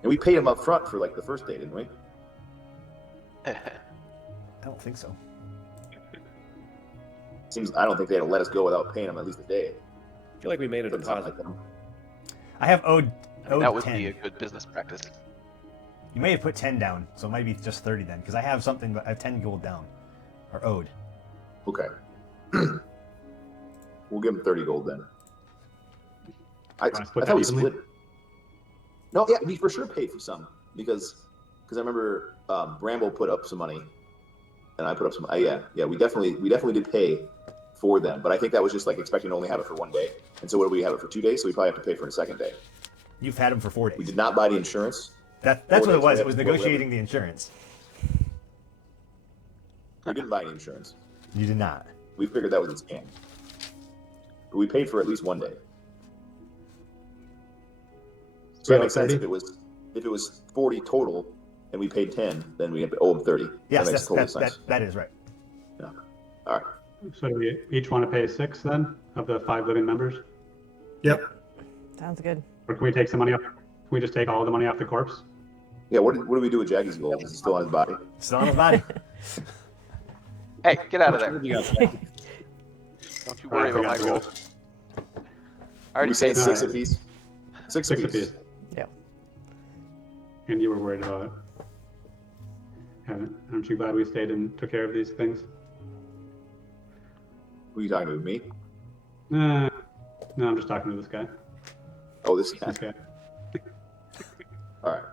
And we paid him up front for like the first day, didn't we? I don't think so. I don't think they'd let us go without paying him at least a day. I feel like we made a Doesn't sound deposit. like them. I have owed That would 10. be a good business practice. You may have put 10 down, so it might be just 30 then, because I have something, but I have 10 gold down, or owed. Okay. We'll give him 30 gold then. I Split thought that we evenly? split. No, yeah, we for sure paid for some because I remember Bramble put up some money, and I put up some. Yeah, we definitely did pay for them, but I think that was just like expecting to only have it for one day. And so what do we have it for 2 days? So we probably have to pay for a second day. You've had them for 4 days. We did not buy the insurance. That's 4 what it days, was. we It was have- negotiating the insurance. We didn't buy any insurance. You did not. We figured that was a scam. But we paid for at least 1 day. So that makes sense. 30? If it was 40 total and we paid 10, then we owe him 30. Yes, that makes total sense. that is right. Yeah. All right. So do we each want to pay 6 then of the 5 living members? Yep. Sounds good. Or can we take some money off? Can we just take all the money off the corpse? Yeah. What do we do with Jackie's gold? Is it still on his body? Still on his body. Hey, get out of there. You got Don't you worry Alright, about I my got gold. I already We say paid 6 Alright. apiece. 6 6 apiece. apiece. Yeah. And you were worried about it. Aren't you glad we stayed and took care of these things? Who are you talking to? Me? No, I'm just talking to this guy. Oh, this guy. This guy. All right.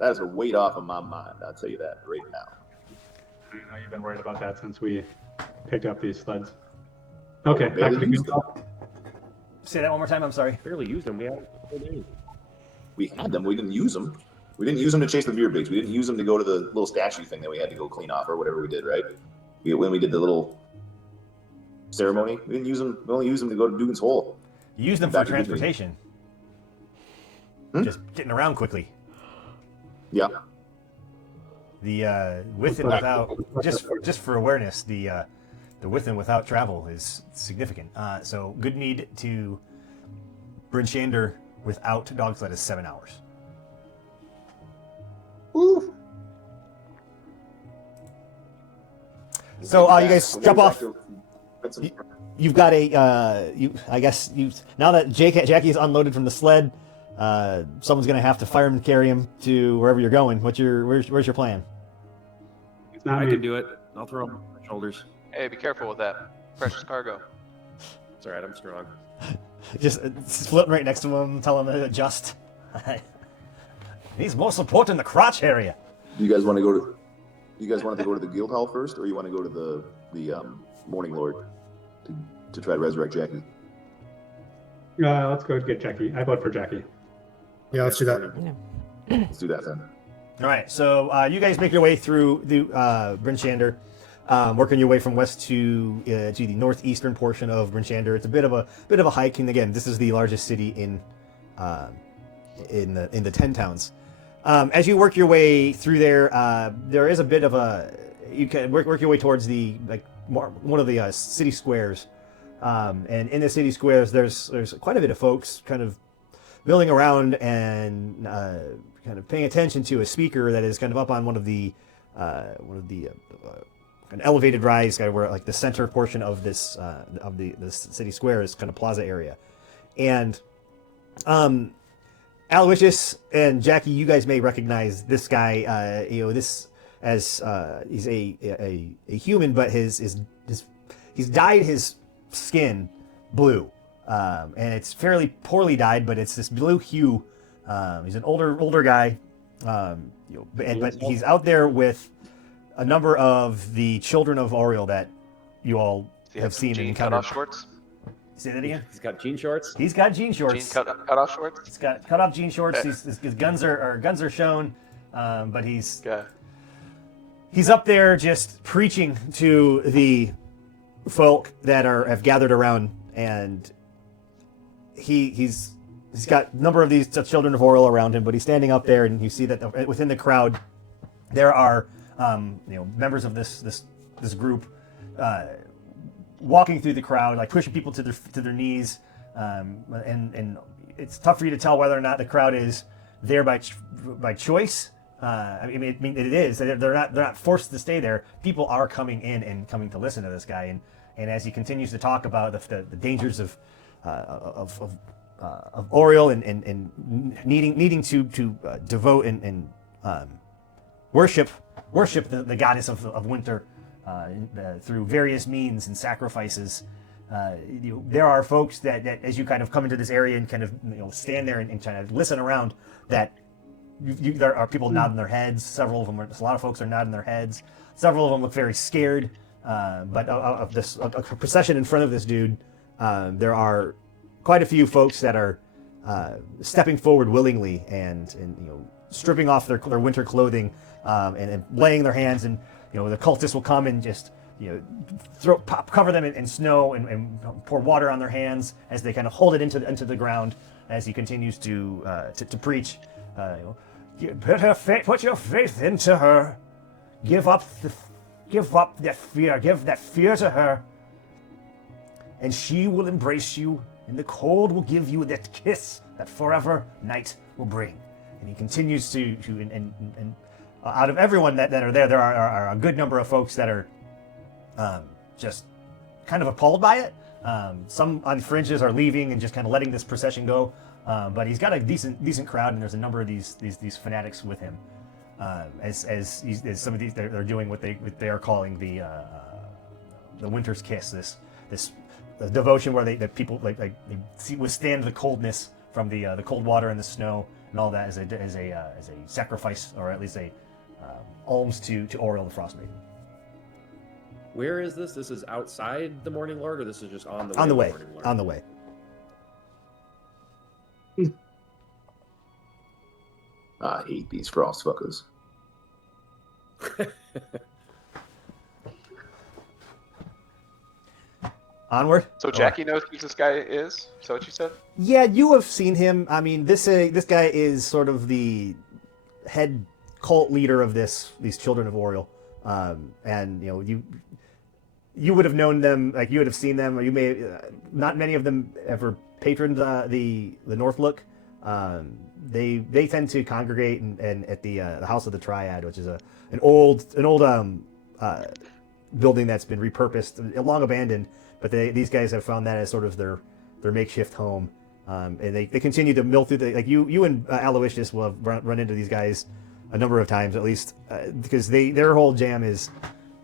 That's a weight off of my mind. I'll tell you that right now. I know you've been worried about that since we picked up these sleds. Okay, back to Barely the used good them. Say that one more time. I'm sorry. Barely used them. We had We had them. We didn't use them. We didn't use them to chase the veer bigs. We didn't use them to go to the little statue thing that we had to go clean off or whatever we did, right? When we did the little ceremony, we didn't use them. We only used them to go to Dugan's Hole. You use them for Back to Goodmead. transportation. Just getting around quickly. Yeah. The with and without, just for awareness, the with and without travel is significant. So Goodmead to Bryn Shander without dog sled is 7 hours. Woo. So you guys jump off. That's some- You've got a I guess you now that Jackie's unloaded from the sled, someone's gonna have to fireman carry him to wherever you're going. Where's your plan? It's not I me. can do it. I'll throw him on my shoulders. Hey, be careful with that. Precious cargo. It's all right. I'm strong. Just floating right next to him, tell him to adjust. Needs more support in the crotch area. Do you guys want to go to? You guys want to go to the guild hall first, or you want to go to the Morning Lord to try to resurrect Jackie? Let's go get Jackie. I vote for Jackie. Yeah, let's do that. Let's do that then. All right, so you guys make your way through the Bryn Shander, working your way from west to the northeastern portion of Bryn Shander. It's a bit of a hike, and again, this is the largest city in the 10 towns. As you work your way through there, there is a bit of a you can work your way towards the one of the city squares, and in the city squares, there's quite a bit of folks kind of milling around and kind of paying attention to a speaker that is kind of up on one of the an elevated rise, kind of where like the center portion of this city square is kind of plaza area, and Aloysius and Jackie, you guys may recognize this guy. This as he's a human, but he's dyed his skin blue, and it's fairly poorly dyed, but it's this blue hue. He's an older guy, but he's out there with a number of the children of Oriel that you all have seen and encountered. Cut-off shorts? Say that again. He's got jean shorts. He's got jean shorts. Jean cut-off shorts? He's got cut off jean shorts. His guns are shown, but he's up there just preaching to the folk that have gathered around, and he's got a number of these children of Oriel around him, but he's standing up there, and you see that within the crowd there are members of this group walking through the crowd, like pushing people to their knees, and it's tough for you to tell whether or not the crowd is there by choice. I mean, it is. They're not forced to stay there. People are coming in and coming to listen to this guy, and as he continues to talk about the dangers of Oriel and needing to devote and worship the goddess of winter through various means and sacrifices. There are folks that as you kind of come into this area and kind of stand there and kind of listen around, that there are people nodding their heads. A lot of folks are nodding their heads. Several of them look very scared. But of this a procession in front of this dude, there are quite a few folks that are stepping forward willingly and stripping off their winter clothing and laying their hands, and the cultists will come and just cover them in snow and pour water on their hands as they kind of hold it into the ground as he continues to preach. You better put your faith into her. Give that fear to her, and she will embrace you, and the cold will give you that kiss that forever night will bring. And he continues to out of everyone that are there are a good number of folks that are just kind of appalled by it. Some on fringes are leaving and just kind of letting this procession go. But he's got a decent crowd, and there's a number of these fanatics with him. As some of these they're doing what they are calling the winter's kiss, this devotion where the people withstand the coldness from the cold water and the snow and all that as a sacrifice, or at least a alms to Oriel the Frostmaiden. Where is this? This is outside the Morning Lord, or this is just on the way? On the way. Morning Lord? On the way. I hate these frost fuckers. Onward. So Jackie knows who this guy is? Is that what you said? Yeah, you have seen him. I mean, this guy is sort of the head cult leader of these children of Oriel, and you would have known them, like you would have seen them, or you may not many of them ever patroned the North Look. They tend to congregate and at the House of the Triad, which is an old building that's been repurposed, long abandoned. But these guys have found that as sort of their makeshift home, and they continue to mill through you and Aloysius will have run into these guys a number of times at least, because their whole jam is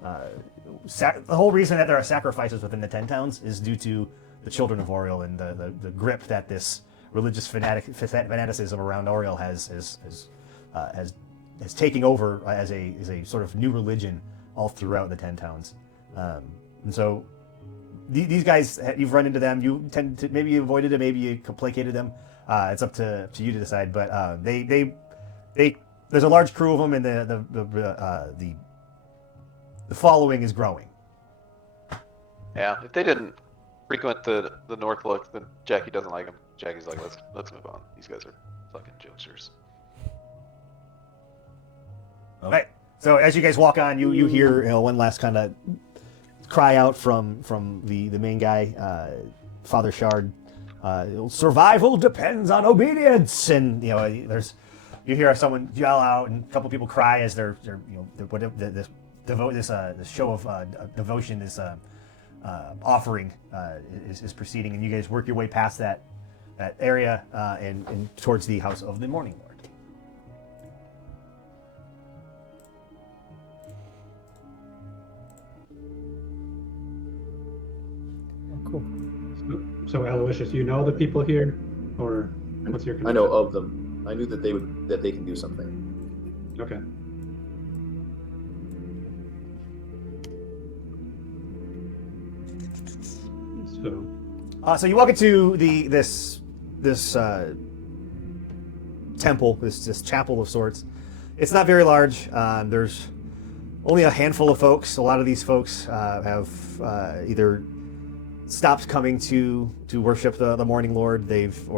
the whole reason that there are sacrifices within the 10 towns is due to the children of Oriel and the grip that this religious fanaticism around Oriel has taken over as a sort of new religion all throughout the 10 towns, and so. These guys, you've run into them. You tend to maybe you avoided them, maybe you placated them. It's up to you to decide. But they there's a large crew of them, and the following is growing. Yeah, if they didn't frequent the North Look, then Jackie doesn't like them. Jackie's like, let's move on. These guys are fucking jokesters. All right. So as you guys walk on, you hear one last kind of cry out from the main guy, Father Shard. Survival depends on obedience, and you hear someone yell out, and a couple people cry as they're this show of devotion, this offering is proceeding, and you guys work your way past that area and towards the House of the Morning Lord. Cool. So Aloysius, you know the people here, or what's your? I know of them. I knew that they can do something. Okay. So you walk into this temple, this chapel of sorts. It's not very large. There's only a handful of folks. A lot of these folks have either stopped coming to worship the Morning Lord. They've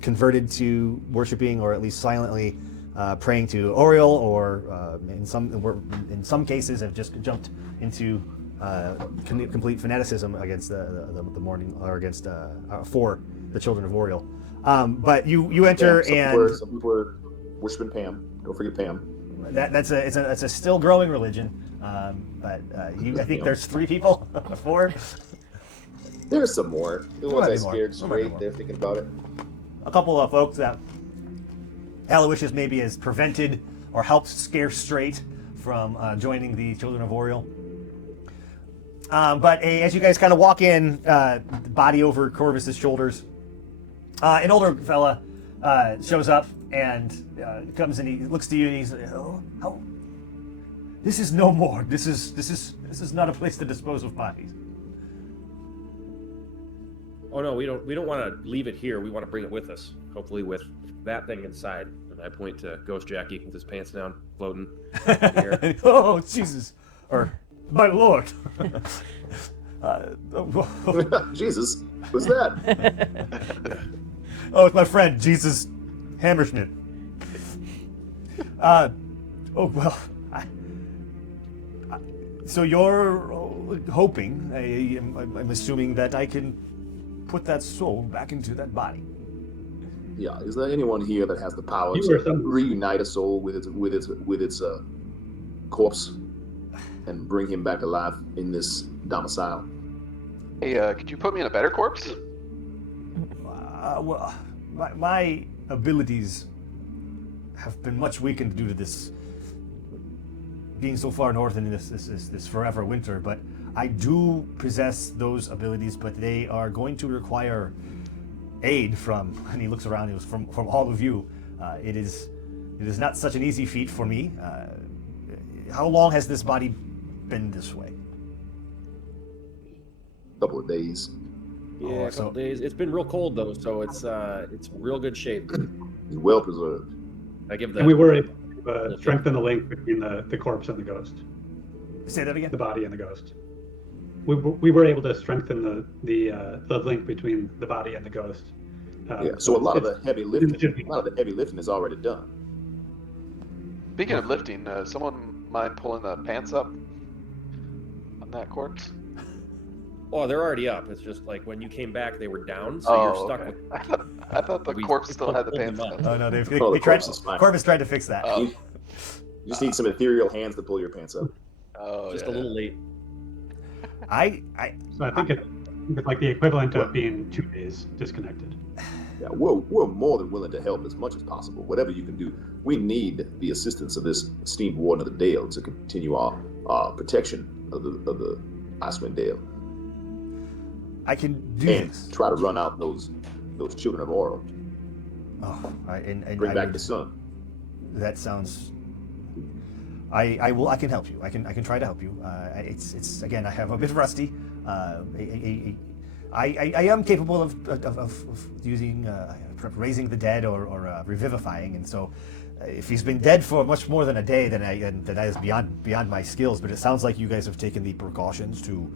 converted to worshiping, or at least silently praying to Oriel, or in some cases have just jumped into complete fanaticism against the Morning, or against for the children of Oriel. But you enter, some people are worshiping Pam. Don't forget Pam. It's a still growing religion. But I think there's 3 people, 4. There's some more. The ones I scared straight, they're thinking about it. A couple of folks that Aloysius maybe has prevented or helped scare straight from joining the Children of Oriel. But as you guys kind of walk in, body over Corvus's shoulders, an older fella shows up and comes and he looks to you and he's like, "Oh, this is no more. This is not a place to dispose of bodies." Oh no, we don't want to leave it here. We want to bring it with us. Hopefully with that thing inside. And I point to Ghost Jackie with his pants down, floating in the air. Oh Jesus, or my lord. Jesus, who's that? Oh, it's my friend Jesus Hammerschmidt. Oh well. So you're hoping? I'm assuming that I can put that soul back into that body. Yeah, is there anyone here that has the power to reunite a soul with its corpse and bring him back alive in this domicile? Hey, could you put me in a better corpse? Well, my abilities have been much weakened due to this being so far north in this forever winter, but I do possess those abilities, but they are going to require aid from, and he looks around, from all of you. It is not such an easy feat for me. How long has this body been this way? Couple of days. Yeah, a couple days. It's been real cold though, so it's real good shape. He's well preserved. I give the. And we were able to strengthen the link between the corpse and the ghost. Say that again. The body and the ghost. We were able to strengthen the link between the body and the ghost. So a lot of the heavy lifting is already done. Speaking of lifting, someone mind pulling the pants up on that corpse? Oh, they're already up. It's just like when you came back, they were down, so you're stuck okay. with. I thought the corpse still had the pulled pants them up. up. Oh no, the they tried. corpse is fine. Corvus tried to fix that. Oh. You just need some ethereal hands to pull your pants up. Oh, Just yeah. a little late. So I think it's like the equivalent of being 2 days disconnected. Yeah, we're more than willing to help as much as possible. Whatever you can do. We need the assistance of this esteemed Warden of the Dale to continue our protection of the Icewind Dale. I can do And this. try to run out those children of Oro. Oh, Bring back the sun. That sounds. I will. I can help you. I can try to help you. It's again. I have a bit rusty. I am capable of using raising the dead or revivifying, and so if he's been dead for much more than a day, then that is beyond my skills. But it sounds like you guys have taken the precautions to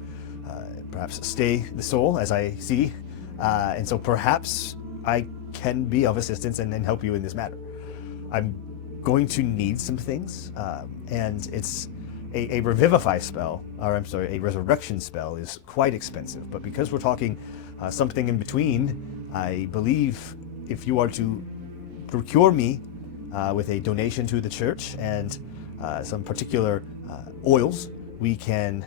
perhaps stay the soul, as I see, and so perhaps I can be of assistance and help you in this matter. I'm going to need some things, and it's a revivify spell, or I'm sorry, a resurrection spell is quite expensive. But because we're talking something in between, I believe if you are to procure me with a donation to the church and some particular oils, we can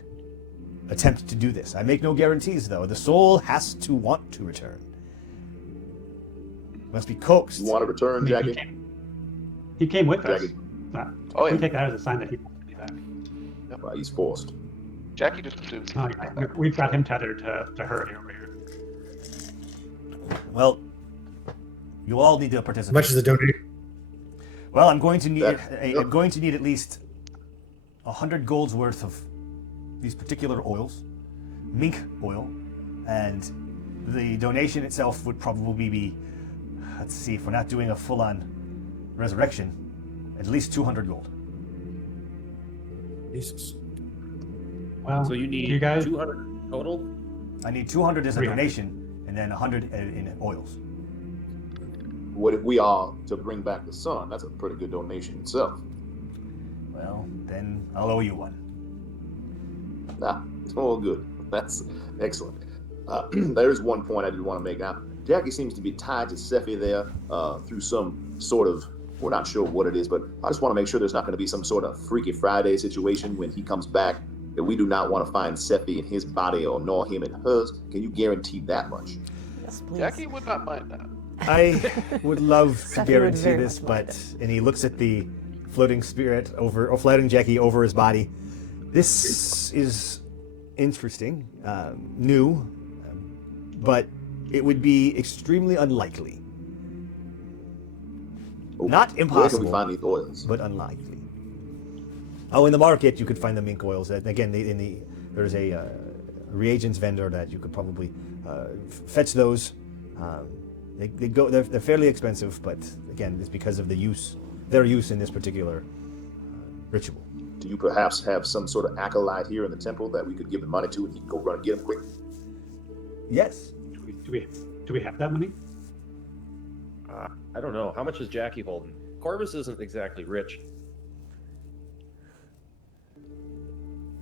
attempt to do this. I make no guarantees, though. The soul has to want to return. Must be coaxed. You want to return, Jackie? He came with us. Jackie. Oh, yeah. We take that as a sign that he wants to be back. Well, he's forced. Jackie just assumes. Oh, yeah. We've got him tethered to her over here. Well, you all need to How participate. much is the donation? Well, I'm going to need That- I'm going to need at least 100 gold's worth of these particular oils, mink oil, and the donation itself would probably be, let's see, if we're not doing a full-on resurrection, at least 200 gold. Jesus. Well, So you need you guys, 200 total. I need 200 as a 300. donation, and then 100 in oils. What if we are to bring back the sun? That's a pretty good donation itself. Well, then I'll owe you one. Nah, it's all good. That's excellent. There's one point I did want to make. Now, Jackie seems to be tied to Sephi there through some sort of, we're not sure what it is, but I just want to make sure there's not going to be some sort of Freaky Friday situation when he comes back, that we do not want to find Sephi in his body or nor him in hers. Can you guarantee that much? Yes, please. Jackie would not mind that. I would love to Sephi would guarantee very this, much mind but and he looks at the floating spirit over, or floating Jackie over his body. This is interesting, new, but it would be extremely unlikely. Not Where can impossible, we find these oils? but unlikely. Oh, in the market you could find the mink oils. Again, there's a reagents vendor that you could probably fetch those. They're fairly expensive, but again, it's because of their use in this particular ritual. Do you perhaps have some sort of acolyte here in the temple that we could give the money to and he can go run and get them quick? Yes. do we have that money? I don't know. How much is Jackie holding? Corvus isn't exactly rich.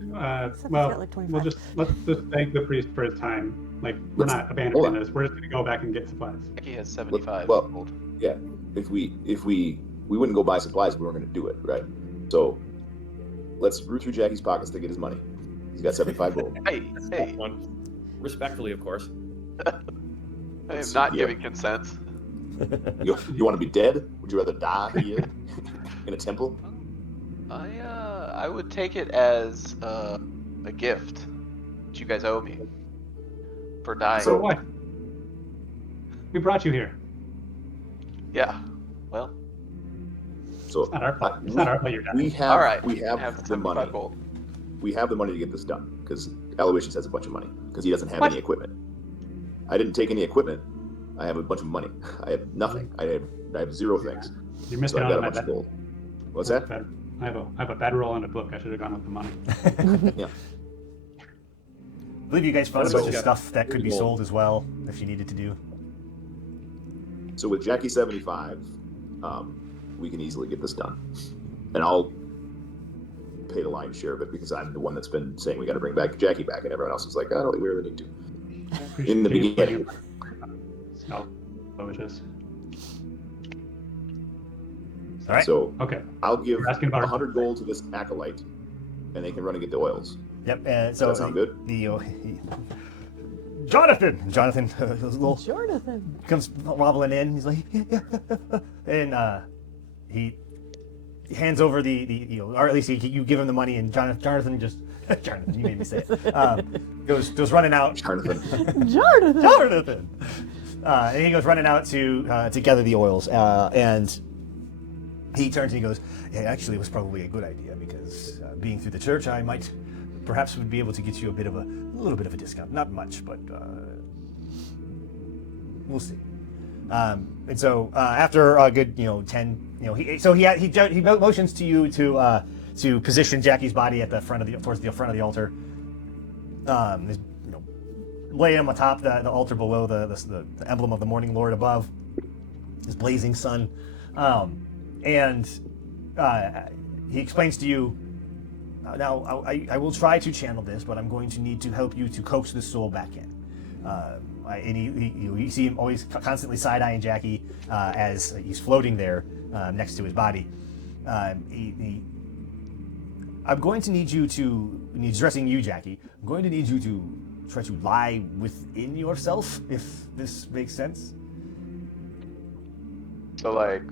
Sephi's Well, got like let's 25. just thank the priest for his time. Like, we're not abandoning this. We're just gonna go back and get supplies. Jackie has 75 Well, gold. Yeah, if we wouldn't go buy supplies, we weren't going to do it, right? So let's root through Jackie's pockets to get his money. He's got 75 gold. Hey, One. Respectfully, of course. I am not Yeah. giving consent. You want to be dead? Would you rather die here in a temple? I would take it as a gift. what you guys owe me for dying. So what? We brought you here. Yeah. Well, So It's not our fault. It's not our fault you're dying. we have all right. we you have can the 75 money. gold. We have the money to get this done because Aloysius has a bunch of money because he doesn't have What? any equipment. I didn't take any equipment. I have a bunch of money. I have nothing. I have zero things. You're missing So I've out got on a my bunch of bed. gold. What's that? I have a bedroll and a book. I should have gone with the money. Yeah. I believe you guys found a So- bunch of stuff that could be Cool. sold as well, if you needed to do. So with Jackie 75, we can easily get this done, and I'll pay the lion's share of it because I'm the one that's been saying we got to bring back Jackie back, and everyone else is like, I don't think we really need to. In the beginning. Selfishness. All right. So Okay. I'll give You're asking about 100 gold to this acolyte, and they can run and get the oils. Yep. Does So that sound good? Jonathan a little Jonathan. comes wobbling in. He's like, and he hands over the or at least you give him the money, and Jonathan just Jonathan, you made me say it. Goes running out. Jonathan. Jonathan. And he goes running out to gather the oils, and he turns and he goes, "Yeah, actually, it was probably a good idea because being through the church, I might perhaps would be able to get you a little bit of a discount. Not much, but we'll see." And so after a good 10, he motions to you to position Jackie's body at the front of towards the front of the altar. Lay him atop the altar below the emblem of the Morning Lord above, his blazing sun, and he explains to you. Now, I will try to channel this, but I'm going to need to help you to coax this soul back in. And you see him always constantly side-eyeing Jackie as he's floating there next to his body. I'm going to need you to, and he's addressing you, Jackie, I'm going to need you to try to lie within yourself, if this makes sense. So, like,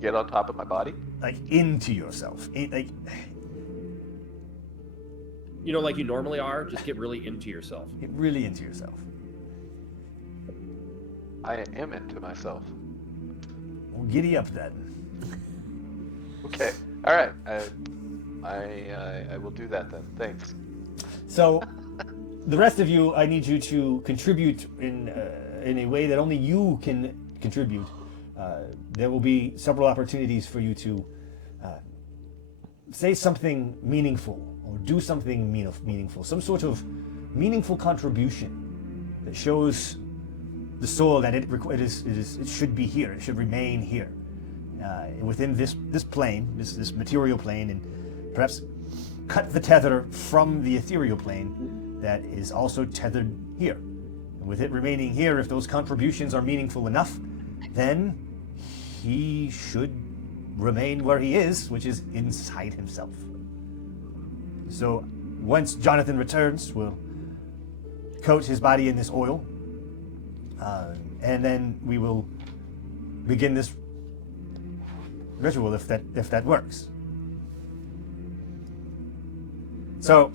get on top of my body? Like, into yourself. Like you normally are, just get really into yourself. Get really into yourself. I am into myself. Well, giddy up then. Okay. All right. I will do that then. Thanks. So, the rest of you, I need you to contribute in a way that only you can contribute. There will be several opportunities for you to say something meaningful or do something meaningful, some sort of meaningful contribution that shows the soul that it should be here, it should remain here, within this plane, this material plane, and perhaps cut the tether from the ethereal plane that is also tethered here. And with it remaining here, if those contributions are meaningful enough, then he should remain where he is, which is inside himself. So once Jonathan returns, we'll coat his body in this oil, and then we will begin this ritual if that works. So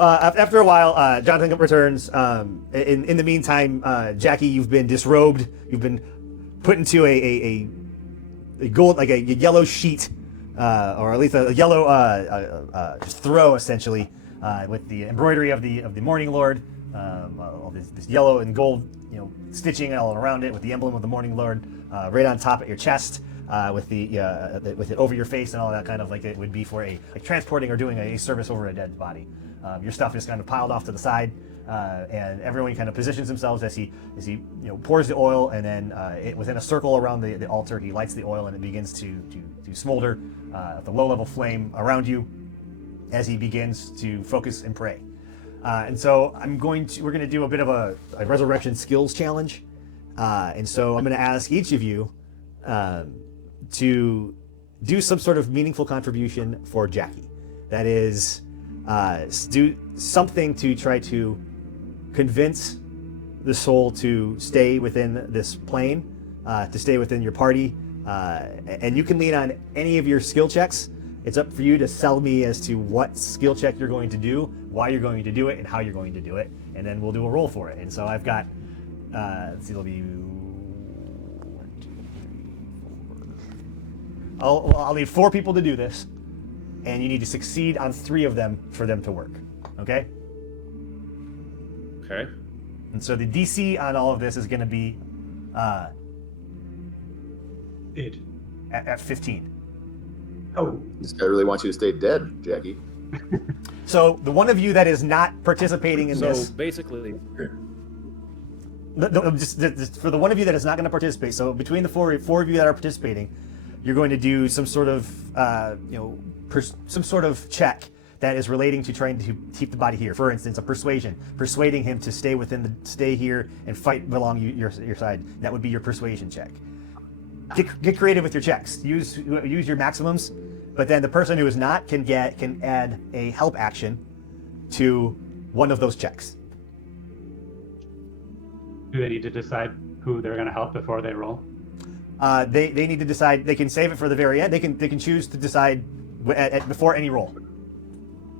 after a while, Jonathan returns. In the meantime, Jackie, you've been disrobed. You've been put into a gold, like a yellow sheet, or at least a yellow throw, essentially, with the embroidery of the Morning Lord, all this yellow and gold, stitching all around it, with the emblem of the Morning Lord right on top at your chest, with it over your face and all that, kind of like it would be for transporting or doing a service over a dead body. Your stuff is kind of piled off to the side, and everyone kind of positions themselves as he pours the oil, and then within a circle around the altar, he lights the oil, and it begins to smolder at the low-level flame around you as he begins to focus and pray. And so we're going to do a bit of a resurrection skills challenge, and so I'm going to ask each of you to do some sort of meaningful contribution for Jackie. That is, do something to try to convince the soul to stay within this plane, to stay within your party, and you can lean on any of your skill checks It's up for you to sell me as to what skill check you're going to do, why you're going to do it, and how you're going to do it, and then we'll do a roll for it. And so I've got, let's see, it'll be 1, 2, 3, 4. I'll need 4 people to do this, and you need to succeed on 3 of them for them to work. Okay? Okay. And so the DC on all of this is going to be 8. at 15. Oh, This guy really wants you to stay dead, Jackie. So the one of you that is not participating in So this, basically, just for the one of you that is not going to participate. So between the four of you that are participating, you're going to do some sort of some sort of check that is relating to trying to keep the body here. For instance, a persuading him to stay here and fight along your side. That would be your persuasion check. Get creative with your checks. Use your maximums, but then the person who is not can add a help action to one of those checks. do they need to decide who they're going to help before they roll? They need to decide. They can save it for the very end. They can choose to decide before any roll.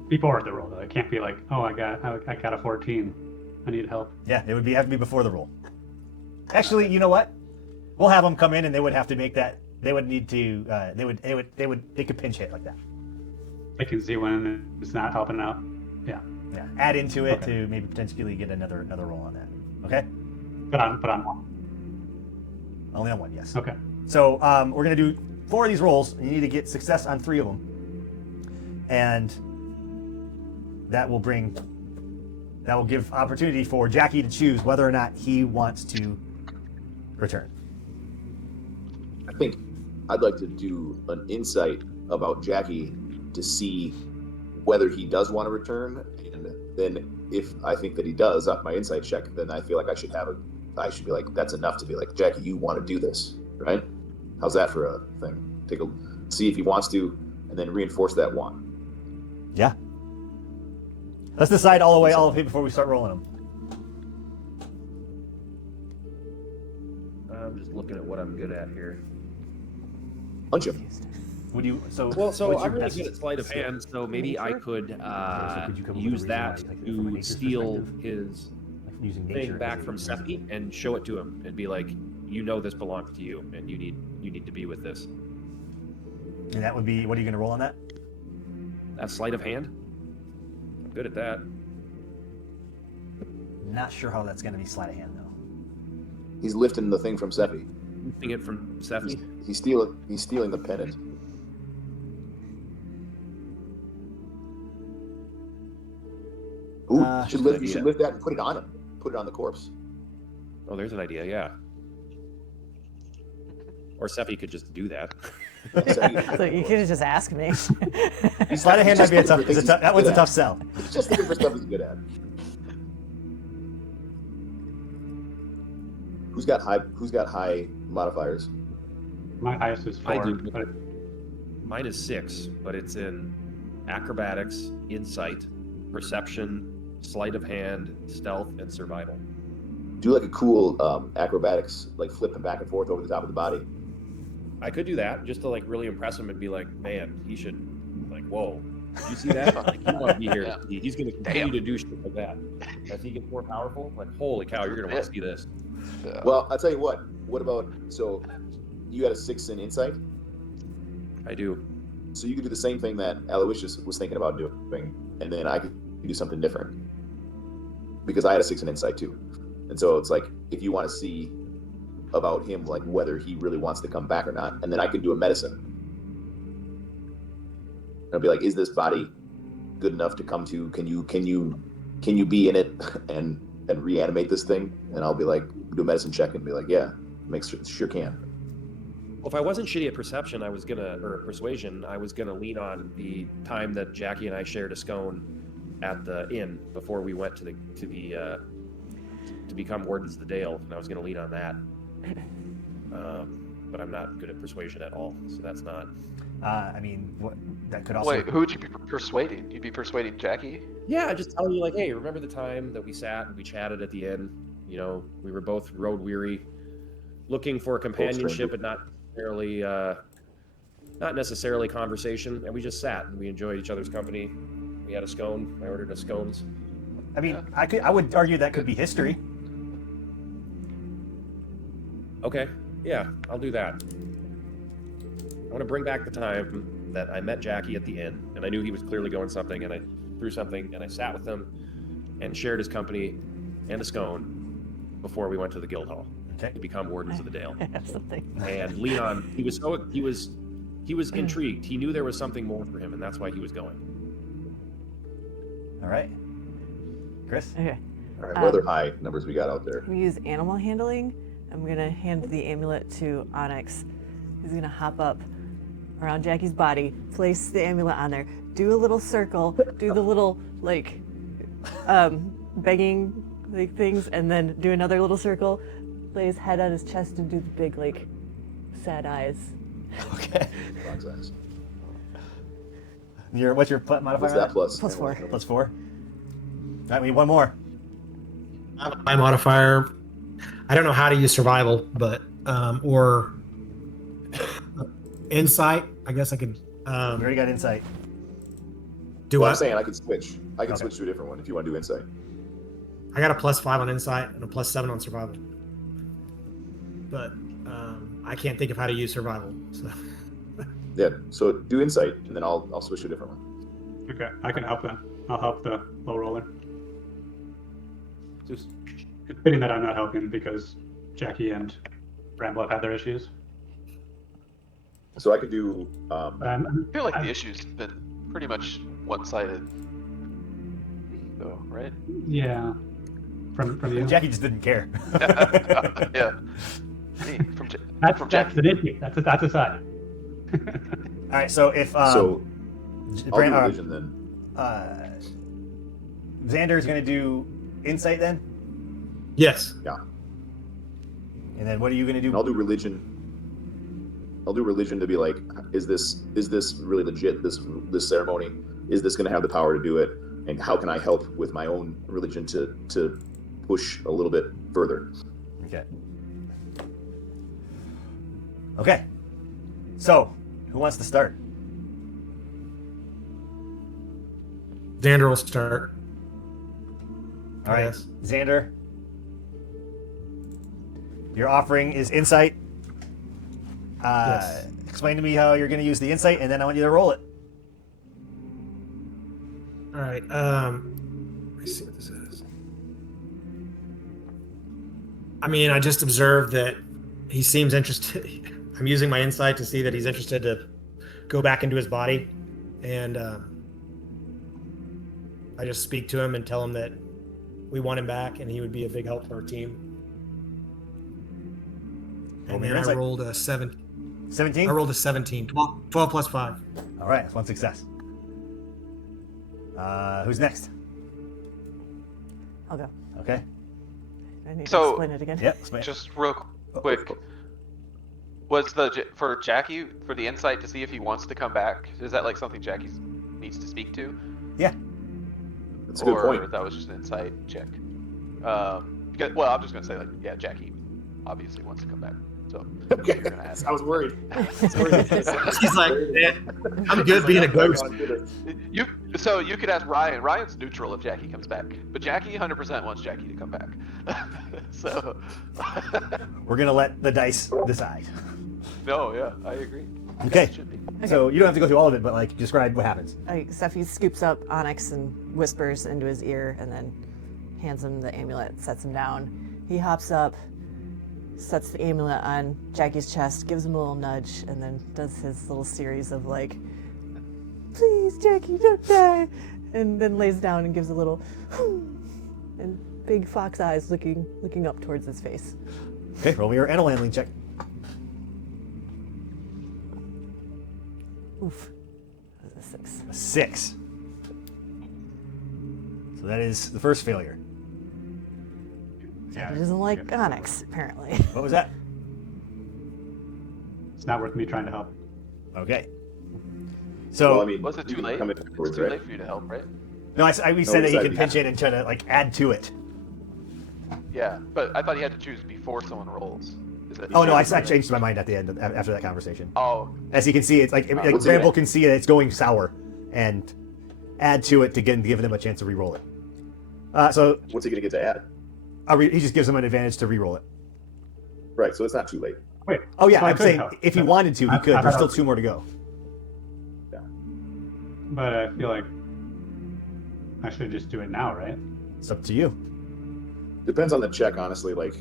Before the roll, though. It can't be like, oh, I got a 14. I need help. Yeah, it would have to be before the roll. Actually, you know what? We'll have them come in, and they would have to make that. They would need to. They could pinch hit like that. I can see when it's not helping out. Yeah. Yeah. Add into it Okay. to maybe potentially get another roll on that. Okay. Put on one. Only on one, yes. Okay. So we're gonna do 4 of these rolls. And you need to get success on 3 of them, and that will give opportunity for Jackie to choose whether or not he wants to return. I think I'd like to do an insight about Jackie to see whether he does want to return, and then if I think that he does, off my insight check, then I feel like I should be like, that's enough to be like, Jackie, you want to do this, right? How's that for a thing? See if he wants to, and then reinforce that one. Yeah. Let's decide all of it before we start rolling them. I'm just looking at what I'm good at here. Punch him. Would you? So So what's your I'm really best good at sleight of hand, so maybe I could could you come up with a use reason that why, like, from a to nature's steal perspective? his like using thing nature back as a from reason? Seppi and show it to him and be like, you know this belongs to you, and you need to be with this. And that would be, what are you going to roll on that? That's sleight of hand. I'm good at that. Not sure how that's going to be sleight of hand though. He's lifting the thing from Seppi. Lifting it from Seppi. He's stealing the pennant. Ooh, you should lift that and put it on him. Put it on the corpse. Oh, there's an idea, yeah. Or Seppi could just do that. So you could have just asked me. Sleight of hand might be that one's a tough sell. He's just looking for stuff he's good at. Who's got high modifiers? My highest is 4. I do. But Mine is 6, but it's in acrobatics, insight, perception, sleight of hand, stealth, and survival. Do like a cool acrobatics, like flipping back and forth over the top of the body. I could do that just to like really impress him and be like, man, he should, like, whoa, did you see that? Like, he won't be here. Yeah. He's going to continue to do shit like that. As he gets more powerful, like, holy cow, you're going to want to see this. Yeah. Well, I'll tell you what. What about, so you got a 6 in insight? I do. So you could do the same thing that Aloysius was thinking about doing, and then I could do something different. Because I had a 6 in insight too. And so it's like, if you want to see about him, like whether he really wants to come back or not, and then I can do a medicine. And I'll be like, is this body good enough to come to? Can you be in it and reanimate this thing? And I'll be like, do a medicine check and be like, yeah, sure can. Well, if I wasn't shitty at perception, or persuasion, I was gonna lean on the time that Jackie and I shared a scone at the inn before we went to become Wardens of the Dale, and I was gonna lean on that. But I'm not good at persuasion at all, so that's not. I mean, that could also. Wait, who would you be persuading? You'd be persuading Jackie? Yeah, just telling you like, hey, remember the time that we sat and we chatted at the inn? You know, we were both road weary, looking for companionship, but not necessarily not necessarily conversation, and we just sat and we enjoyed each other's company. We had a scone. I ordered us scones. I mean, I would argue that could be history. Okay, yeah, I'll do that. I want to bring back the time that I met Jackie at the inn, and I knew he was clearly going something, and I threw something, and I sat with him and shared his company and a scone before we went to the guild hall to become Wardens of the Dale. I have something. And Leon, he was intrigued. He knew there was something more for him, and that's why he was going. All right. Chris? Okay. All right, what other high numbers we got out there? We use animal handling. I'm gonna hand the amulet to Onyx. He's gonna hop up around Jackie's body, place the amulet on there, do a little circle, do the little like begging like things, and then do another little circle, lay his head on his chest and do the big like sad eyes. Okay. What's that? What's your modifier? What's that plus? Plus 4. Plus 4. All right, we need one more. My modifier, I don't know how to use survival, but or insight. I guess I could. We already got insight. Do Well, I? I'm saying I could switch. I can switch to a different one if you want to do insight. I got a +5 on insight and a +7 on survival, but I can't think of how to use survival. So. Yeah, so do insight, and then I'll switch to a different one. Okay, I can help then. I'll help the low roller. Just It's fitting that I'm not helping because Jackie and Bramble have had their issues. So I could do. I feel like the issue's been pretty much one-sided, though, right? Yeah. From you. Jackie just didn't care. Yeah. Me, from That's Jackie. an issue. That's a side. All right, so if So I'll do Bran- religion then. Xander's going to do insight then, Yes. Yeah, and then what are you going to and do? I'll do religion. I'll do religion to be like, is this really legit? This ceremony, is this going to have the power to do it? And how can I help with my own religion to push a little bit further? Okay. Okay. So, who wants to start? Xander will start. All right, Yes. Xander. Your offering is insight. Yes. Explain to me how you're going to use the insight, and then I want you to roll it. All right. Let me see what this is. I mean, I just observed that he seems interested. I'm using my insight to see that he's interested to go back into his body, and I just speak to him and tell him that we want him back, and he would be a big help for our team. Roll And me then your I insight. rolled a 7. 17? I rolled a 17. 12 plus 5. All right, that's one success. Who's next? I'll go. Okay. I need to So- explain it again. Yep. explain. Just real quick, was for Jackie for the insight to see if he wants to come back? Is that like something Jackie needs to speak to, Yeah. That's a good or point. that was just an insight check? Well, I'm just gonna say like, yeah, Jackie obviously wants to come back, so Okay. you're gonna have I was worried. He's like, "Man, I'm good being a ghost. So you could ask Ryan. Ryan's neutral if Jackie comes back, but Jackie 100% wants Jackie to come back. So We're going to let the dice decide. no, yeah, I agree. Okay. Should be. So you don't have to go through all of it, but like describe what happens. Seffi scoops up Onyx and whispers into his ear and then hands him the amulet, sets him down. He hops up, sets the amulet on Jackie's chest, gives him a little nudge, and then does his little series of like, please, Jackie, don't die, and then lays down and gives a little, and big fox eyes looking up towards his face. Okay, roll me your animal handling check. Oof. That was a 6. A 6. So that is the first failure. He doesn't like Onyx, apparently. What was that? It's not worth me trying to help. Okay. So Well, I mean, Was it too you can late? come in It's afterwards, too right? late for you to help, right? no, we said that he decided can we pinch had in and try to like add to it. Yeah, but I thought you had to choose before someone rolls. Is it? Oh no, I changed my mind at the end after that conversation. Oh, As you can see, it's like what's it Bramble at? can see that it's going sour, and add to it to give them a chance to re-roll it. So What's he gonna get to add? he just gives them an advantage to re-roll it. Right, so it's not too late. Wait. Oh yeah, so I I'm could saying help. if he wanted to, he could. I There's still thought- 2 more to go. But I feel like I should just do it now, right? It's up to you. Depends on the check, honestly. Like,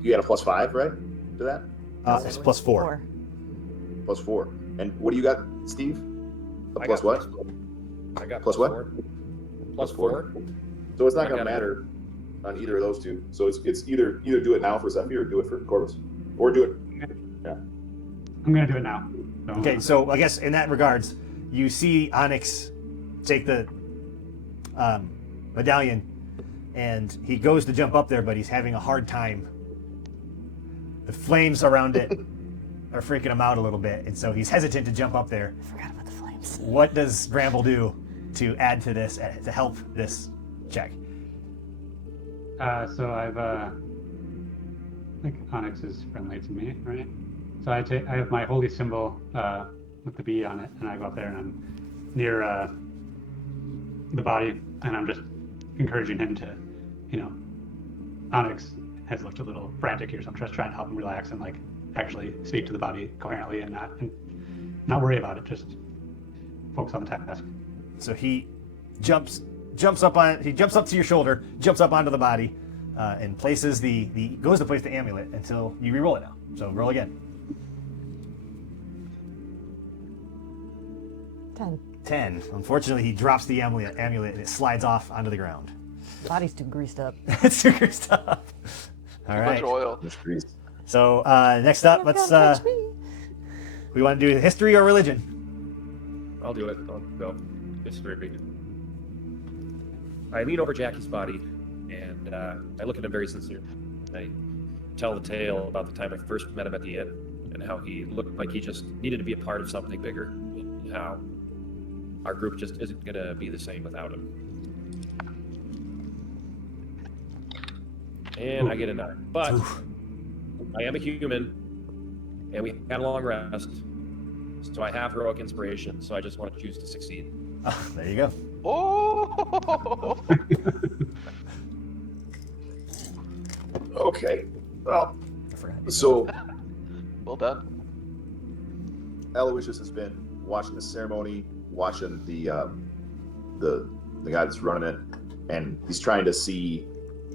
you had a +5, right, to that? It's +4. 4. +4. And what do you got, Steve? A I plus got what? I got Plus what? 4. +4. So it's not I going to got it. matter on either of those two. So it's either do it now for Zephyr or do it for Corvus, or do it. I'm gonna do it now. So, Okay, so I guess in that regards, you see Onyx take the medallion, and he goes to jump up there, but he's having a hard time. The flames around it are freaking him out a little bit, and so he's hesitant to jump up there. I forgot about the flames. What does Bramble do to add to this, to help this check? So I think Onyx is friendly to me, right? So I have my holy symbol with the bee on it, and I go up there and I'm near the body, and I'm just encouraging him to, Onyx has looked a little frantic here, so I'm just trying to help him relax and like actually speak to the body coherently and not worry about it, just focus on the task. So he jumps up to your shoulder, jumps up onto the body, and places goes to place the amulet until you re-roll it now. So roll again. 10. 10. Unfortunately, he drops the amulet and it slides off onto the ground. Body's too greased up. It's super stuff. All too right. much oil. So next up, let's. We want to do history or religion? I'll do it. I'll go. History. I lean over Jackie's body, and I look at him very sincerely. I tell the tale about the time I first met him at the inn, and how he looked like he just needed to be a part of something bigger, and how our group just isn't going to be the same without him. And I get a 9. But I am a human, and we had a long rest, so I have heroic inspiration, so I just want to choose to succeed. Oh, there you go. Oh! Okay. Well, I forgot. so Well done. Aloysius has been watching the ceremony, watching the guy that's running it, and he's trying to see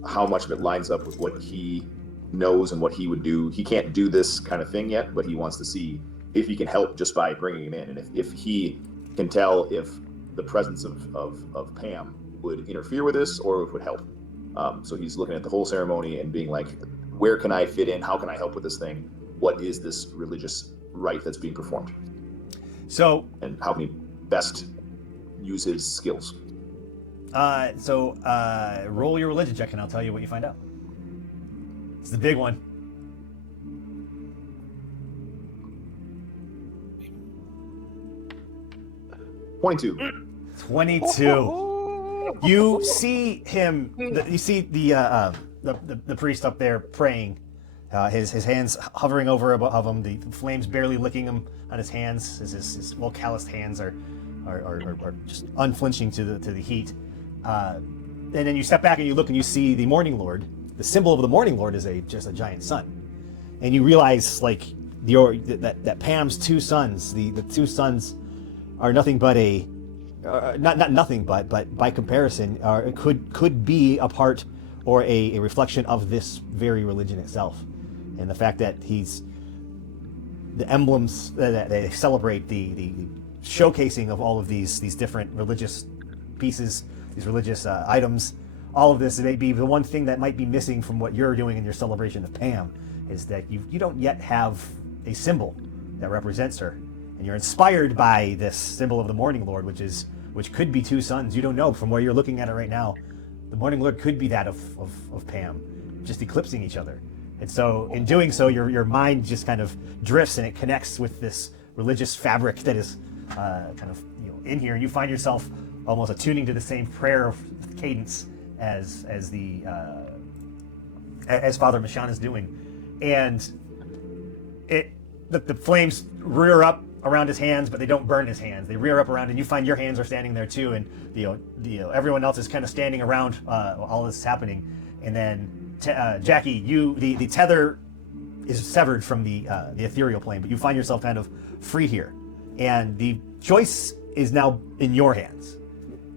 how much of it lines up with what he knows and what he would do. He can't do this kind of thing yet, but he wants to see if he can help just by bringing him in, and if he can tell if the presence of Pam would interfere with this or if it would help. So he's looking at the whole ceremony and being like, where can I fit in? How can I help with this thing? What is this religious rite that's being performed? So And how can he best use his skills? roll your religion check, and I'll tell you what you find out. It's the big one. .22. 22. You see him. You see the priest up there praying. His hands hovering over above him. The flames barely licking him on his hands. His well calloused hands are just unflinching to the heat. And then you step back and you look and you see the Morning Lord. The symbol of the Morning Lord is just a giant sun, and you realize that Pam's 2 sons, the 2 sons, are nothing but not nothing but by comparison could be a part or a reflection of this very religion itself, and the fact that the emblems that they celebrate, the showcasing of all of these different religious pieces, these religious items, all of this may be the one thing that might be missing from what you're doing in your celebration of Pam, is that you don't yet have a symbol that represents her, and you're inspired by this symbol of the Morning Lord, which could be 2 sons. You don't know from where you're looking at it right now. The Morning Lord could be that of Pam, just eclipsing each other. And so in doing so, your mind just kind of drifts and it connects with this religious fabric that is kind of in here. And you find yourself almost attuning to the same prayer cadence as Father Michon is doing. and the flames rear up around his hands, but they don't burn his hands. They rear up around, and you find your hands are standing there too, and everyone else is kind of standing around all this is happening. And then Jackie, the tether is severed from the ethereal plane, but you find yourself kind of free here, and the choice is now in your hands.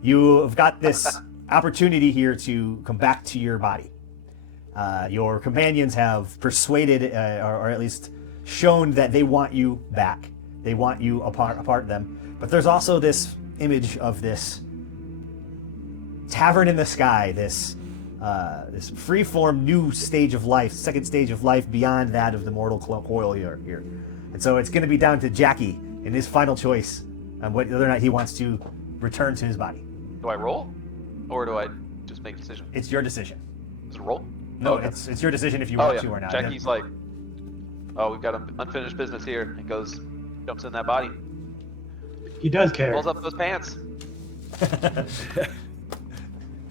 You have got this opportunity here to come back to your body. Your companions have persuaded, or at least shown that they want you back. They want you apart them. But there's also this image of this tavern in the sky, this free-form new stage of life, second stage of life beyond that of the mortal coil here. And so it's going to be down to Jackie in his final choice on whether or not he wants to return to his body. Do I roll? Or do I just make a decision? It's your decision. Is it a roll? No, Okay. it's your decision if you want to or not. Jackie's like, oh, we've got unfinished business here. And goes, jumps in that body, He does care. pulls up those pants.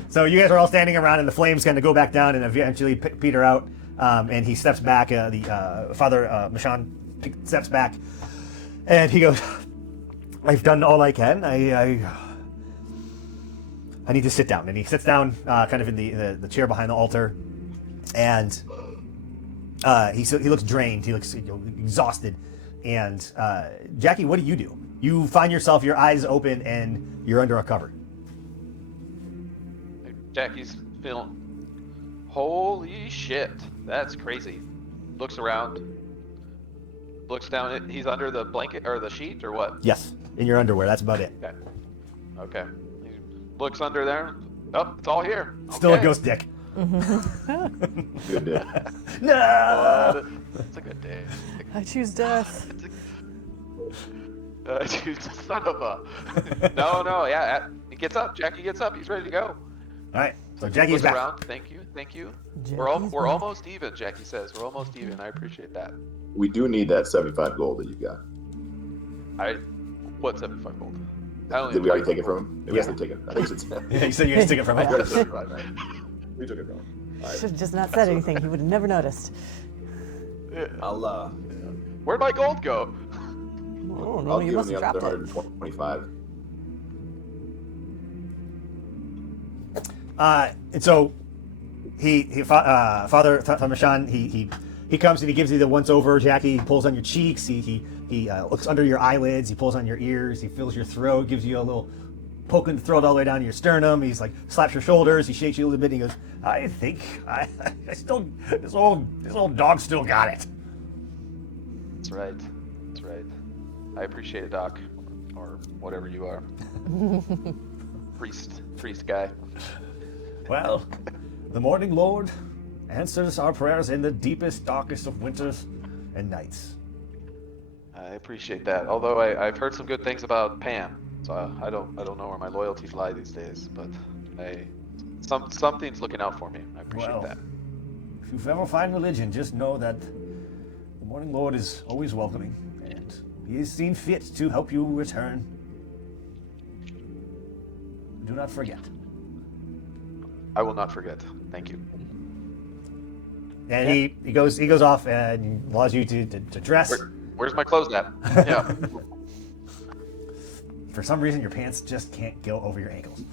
So you guys are all standing around, and the flames kind of go back down and eventually peter out, and he steps back. Father Mashan steps back, and he goes, "I've done all I can. I need to sit down." And he sits down, kind of in the chair behind the altar, and he looks drained. He looks exhausted. And Jackie, what do? You find yourself, your eyes open, and you're under a cover. Jackie's feeling, holy shit, that's crazy. Looks around, looks down. He's under the blanket or the sheet or what? Yes, in your underwear. That's about it. Okay. He looks under there. Oh, it's all here. Still Okay. a ghost dick. Good day. No. It's a good day. I choose death. Son of a. No, yeah. He gets up. Jackie gets up. He's ready to go. All right. So Jackie's Looks back. around. Thank you. We're Jackie's back. almost even. Jackie says we're almost even. I appreciate that. We do need that 75 gold that you got. What 75 gold? I don't Did we even- already take it from him? We Yeah. have to take it. I think it's Yeah, you said you guys took it from I got him. it 75, right? We took it from him. All right. Should have just not said anything. He would have never noticed. I'll Where'd my gold go? Oh no, I'll you give him must the have other dropped it. 125. And so Father Mashan, he comes and he gives you the once over, Jackie. He pulls on your cheeks. He looks under your eyelids. He pulls on your ears. He fills your throat. Gives you a little poke in the throat all the way down to your sternum. He's like slaps your shoulders. He shakes you a little bit. And he goes, "I think I still this old dog still got it." That's right. I appreciate it, Doc, or whatever you are. priest guy. Well, the morning Lord answers our prayers in the deepest, darkest of winters and nights. I appreciate that. Although I've heard some good things about Pam, so I don't know where my loyalties lie these days. But something's looking out for me. I appreciate Well, that. if you ever find religion, just know that the morning Lord is always welcoming, and he has seen fit to help you return. Do not forget. I will not forget. Thank you. And he goes off and allows you to dress. Where's my clothes at? Yeah. For some reason, your pants just can't go over your ankles.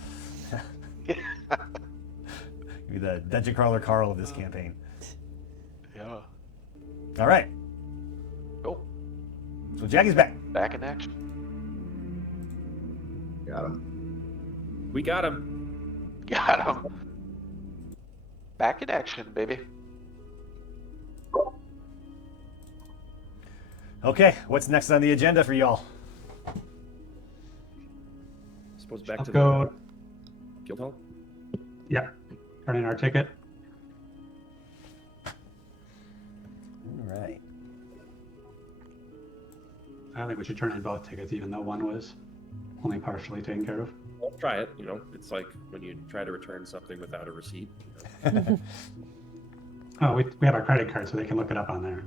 You're the Dungeon Crawler Carl of this campaign. Yeah. All right. Cool. So Jackie's back. Back in action. Got him. We got him. Got him. Back in action, baby. Okay, what's next on the agenda for y'all? Suppose back Let's to go. the guild hall. Yeah. Turn in our ticket. All right. I don't think we should turn in both tickets, even though one was only partially taken care of. Well, try it. It's like when you try to return something without a receipt. Oh, we have our credit card, so they can look it up on there.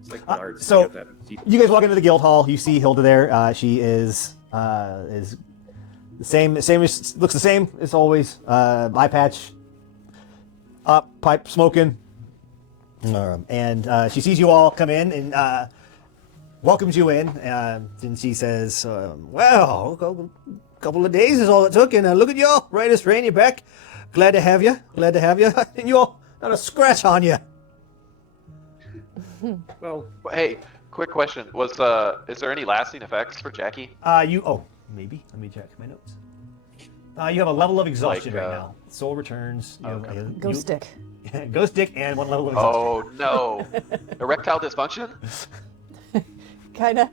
It's like Menards, so- you get that receipt. You guys walk into the guild hall. You see Hilda there. She is the same. Looks the same as always. Eye patch. pipe smoking. And she sees you all come in and welcomes you in. And she says, well, a couple of days is all it took. And look at you all, right as rain, you're back. Glad to have you. Glad to have you. And you all, not a scratch on you. Well, Hey, quick question. Is there any lasting effects for Jackie? Maybe. Let me check my notes. You have a level of exhaustion Like, right now. Soul returns. Ghost stick. Ghost stick and 1 level of exhaustion. Oh no. Erectile dysfunction? Kinda.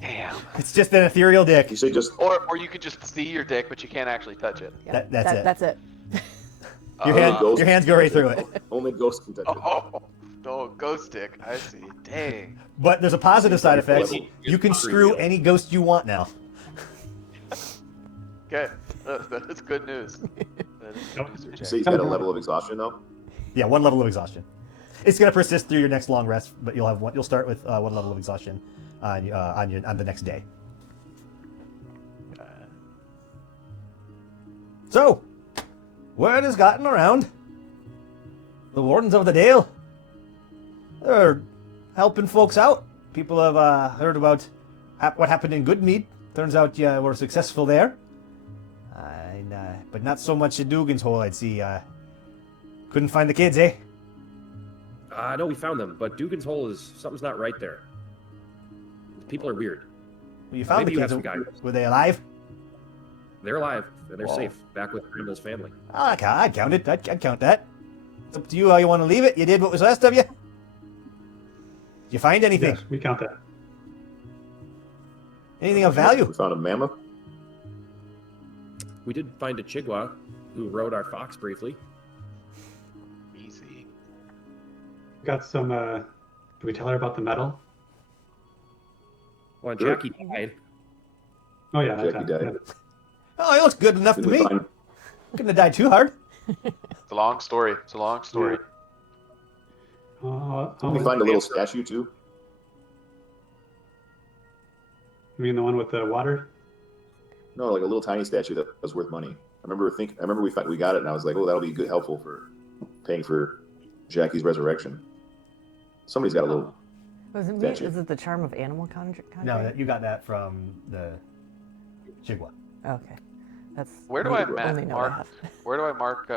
Damn. It's just an ethereal dick. You say just Or you could just see your dick, but you can't actually touch it. Yeah, That's it. That's it. Your hands go right through it. only ghosts can touch it. Oh, ghost dick. I see. Dang. But there's a positive side effect. Level. You can screw any ghost you want now. Okay. That's good news. That is good news for You Jackie. say he's got a level of exhaustion though. Yeah, 1 level of exhaustion. It's gonna persist through your next long rest, but you'll have one. You'll start with 1 level of exhaustion on the next day. So, word has gotten around. The Wardens of the Dale. They're helping folks out. People have heard about what happened in Goodmead. Turns out you were successful there. But not so much at Dugan's Hole, I'd see. Couldn't find the kids, eh? no, we found them, but Dugan's Hole is something's not right there. The people are weird. Well, you found Maybe the you have kids. some guidance. Were they alive? They're alive and they're Wow. safe, back with Randall's family. I'd count it. I'd count that. It's up to you how you want to leave it. You did what was asked of you. Did you find anything? Yes, we count that. Anything of value? We found a mammoth. We did find a Chigwa who rode our fox briefly. Easy. Got some. Did we tell her about the medal? Well, Sure. Jackie died. Oh yeah, Jackie died. yeah. Oh, it looks good enough Did to we me. find? Couldn't have died too hard. It's a long story. It's a long story. Did we find a little statue too? You mean the one with the water? No, like a little tiny statue that was worth money. I remember we got it, and I was like, oh, that'll be good, helpful for paying for Jackie's resurrection. Somebody's got a little. Was it me? Statue. Is it the charm of animal conjuring? No, you got that from the Chigwa. Okay. That's Where do the I only note I mark? have. Where do I mark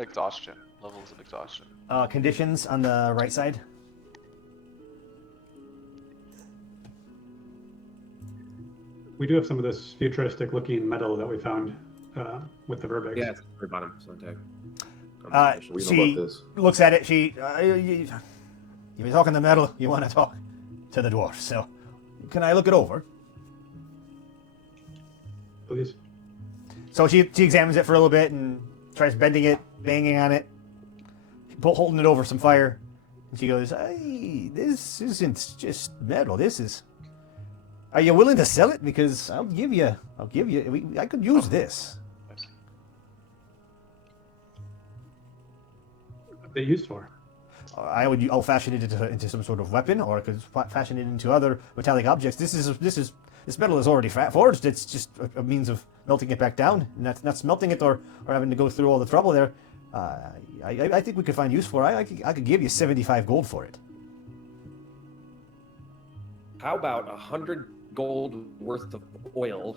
exhaustion? Levels of exhaustion. Conditions on the right side. We do have some of this futuristic-looking metal that we found with the verbex. Yeah, it's at the very bottom. It's on tag. We know She about this. looks at it. You've been talking the metal. You want to talk to the dwarf. So, can I look it over? Please. So she examines it for a little bit and tries bending it, banging on it, holding it over some fire. And she goes, "Hey, this isn't just metal. This is. Are you willing to sell it? Because I could use this." What they used for? I'll fashion it into some sort of weapon, or I could fashion it into other metallic objects. This metal is already forged. It's just a means of melting it back down, and not smelting it or having to go through all the trouble there. I think we could find use for it. I could give you 75 gold for it. How about 100 gold worth of oil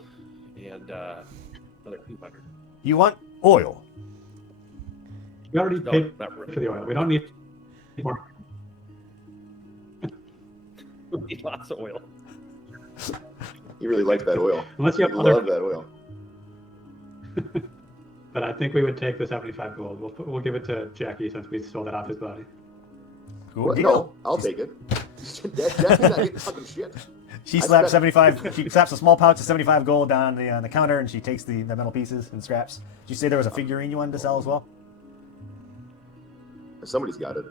and another 200? You want oil? We already No, paid not really. for the oil. We don't need more. We need lots of oil. You really like that oil. Unless you have You other. love that oil. But I think we would take the 75 gold. We'll give it to Jackie since we stole that off his body. What? No, I'll take it. Jackie's not getting fucking shit. She I slaps spent- 75. She slaps a small pouch of 75 gold on the counter, and she takes the metal pieces and scraps. Did you say there was a figurine you wanted to sell as well? Somebody's got it.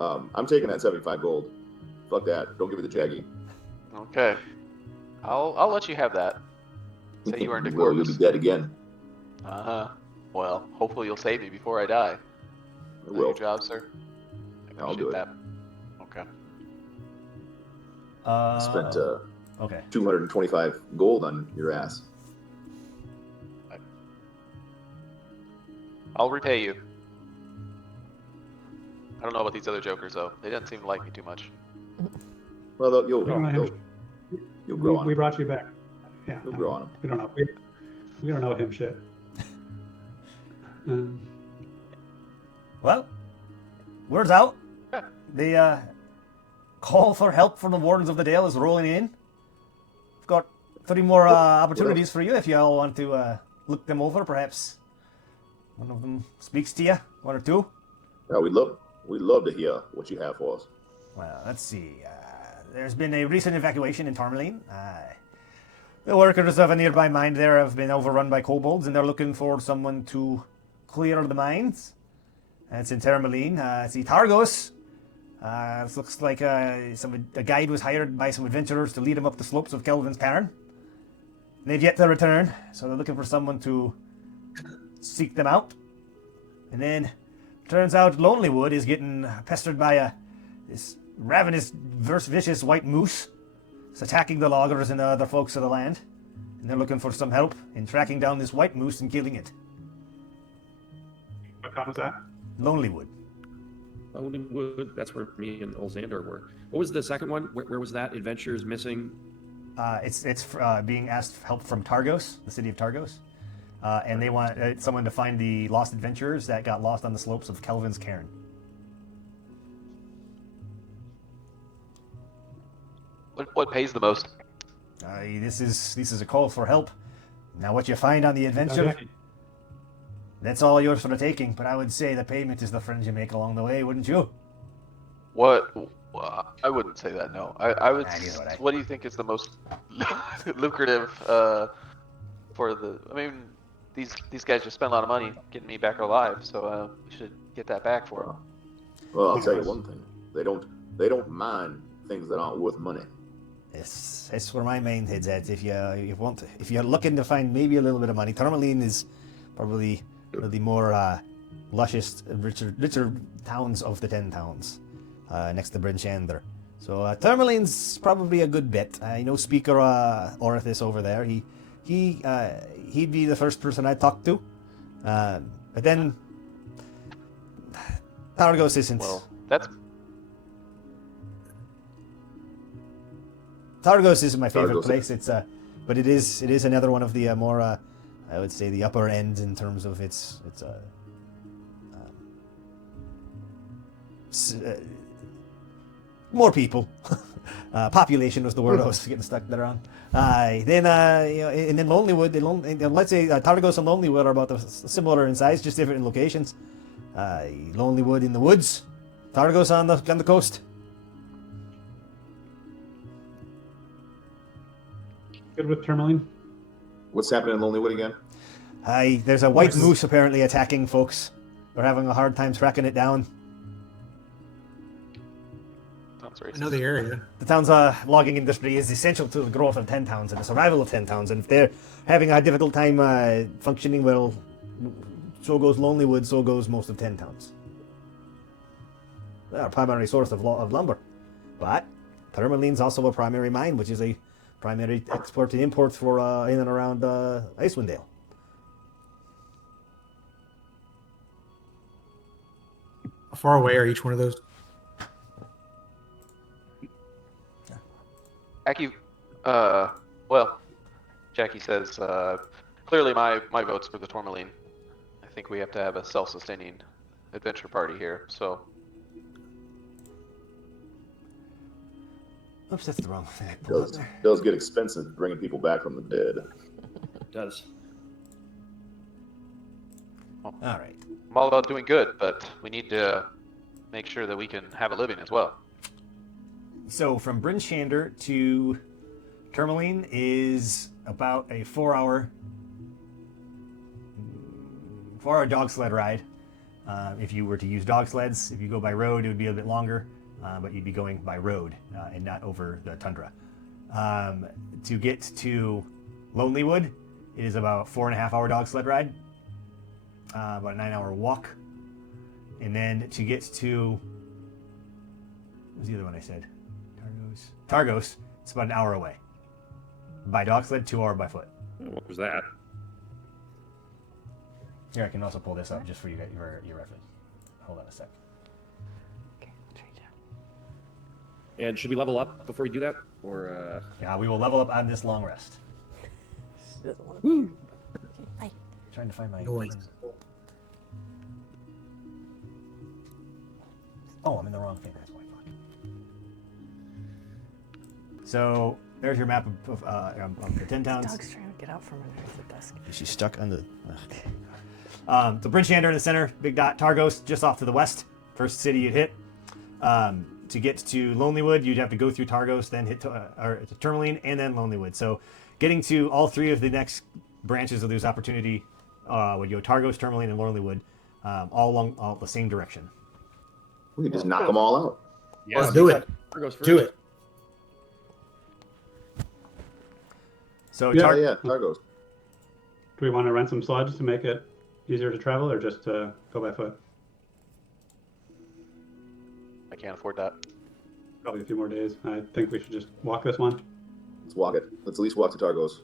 I'm taking that 75 gold. Fuck that. Don't give it to Jackie. Okay. I'll let you have that. Say you earned a Well, you'll corpse. be dead again. Uh-huh. Well, hopefully you'll save me before I die. I Is that will. your job, sir? I I'll do it. appreciate that. Okay. I spent Okay. 225 gold on your ass. I'll repay you. don't know about these other jokers though. They didn't seem to like me too much. Well, We don't know him. you'll grow on We him. brought you back. Yeah. You'll grow on him. We don't know. We don't know him shit. Well, word's out. Yeah. The call for help from the Wardens of the Dale is rolling in. I've got 3 more opportunities for you if you all want to look them over. Perhaps one of them speaks to you, 1 or 2. Yeah, we'd love to hear what you have for us. Well, let's see. There's been a recent evacuation in Tourmaline. The workers of a nearby mine there have been overrun by kobolds, and they're looking for someone to clear the mines. It's in Tourmaline. It's Targos. It looks like a guide was hired by some adventurers to lead them up the slopes of Kelvin's Cairn. They've yet to return, so they're looking for someone to seek them out. And then turns out Lonelywood is getting pestered by this ravenous, vicious white moose. It's attacking the loggers and the other folks of the land. And they're looking for some help in tracking down this white moose and killing it. What town was that? Lonelywood. Lonelywood, that's where me and old Xandor were. What was the second one? Where was that? Adventures missing? It's being asked for help from Targos, the city of Targos. And they want someone to find the lost adventurers that got lost on the slopes of Kelvin's Cairn. What pays the most? This is a call for help. Now, what you find on the adventure, that's all yours for the taking. But I would say the payment is the friends you make along the way, wouldn't you? What? I wouldn't say that. No, I would. Neither would I. What do you think is the most lucrative for the? I mean, these guys just spent a lot of money getting me back alive, so we should get that back for them. Well, I'll tell you one thing. They don't mind things that aren't worth money. That's where my mind heads at. If you're looking to find maybe a little bit of money, Tourmaline is probably one of the more luscious, richer towns of the 10 towns, next to Bryn Shander. So Tourmaline's probably a good bet. I know Speaker Orithis over there. He'd be the first person I'd talk to. But then Targos isn't. Well, that's Targos isn't my favorite Targos. place. But it is another one of the more I would say the upper end in terms of its more people. Population was the word I was getting stuck there on. And then Lonelywood. Let's say Targos and Lonelywood are about similar in size, just different in locations. Lonelywood in the woods, Targos on the coast. Good with Tourmaline? What's happening in Lonelywood again? There's a white moose apparently attacking folks. They're having a hard time tracking it down. sounds racist. I know the area. The town's logging industry is essential to the growth of 10 towns and the survival of 10 towns. And if they're having a difficult time functioning well, so goes Lonelywood, so goes most of 10 towns. They're a primary source of lumber. But Tourmaline's also a primary mine, which is a primary export and import for in and around Icewind Dale. How far away are each one of those? Jackie, well, Jackie says, clearly my vote's for the Tourmaline. I think we have to have a self-sustaining adventure party here, so. Oops, that's the wrong thing. I pulled up there. Does get expensive bringing people back from the dead. It does. All right. I'm all about doing good, but we need to make sure that we can have a living as well. So from Bryn Shander to Tourmaline is about a 4-hour dog sled ride. If you were to use dog sleds, if you go by road, it would be a bit longer, but you'd be going by road and not over the tundra. To get to Lonelywood, it is about 4.5-hour dog sled ride, about a 9-hour walk, and then to get to, what was the other one I said? Targos, it's about an hour away. By dog sled, 2 hour by foot. What was that? Here, I can also pull this up just for you, your reference. Hold on a sec. And should we level up before we do that? Or Yeah, we will level up on this long rest. She doesn't want to. Bye. Trying to find my Noise. Oh, I'm in the wrong thing. That's why. Fuck. So there's your map of the 10 towns. Dog's trying to get out from underneath the desk. She's stuck on the. The Bridgehander in the center, big dot. Targos just off to the west. First city you'd hit. To get to Lonelywood, you'd have to go through Targos, then hit Tourmaline, and then Lonelywood. So getting to all three of the next branches of this opportunity would go Targos, Tourmaline, and Lonelywood, all along the same direction. We can just knock them all out. yeah, Let's do it. Goes first. Do it. So Yeah, Targos. Do we want to rent some sludge to make it easier to travel, or just go by foot? I can't afford that. Probably a few more days. I think we should just walk this one. Let's walk it. Let's at least walk to Targos.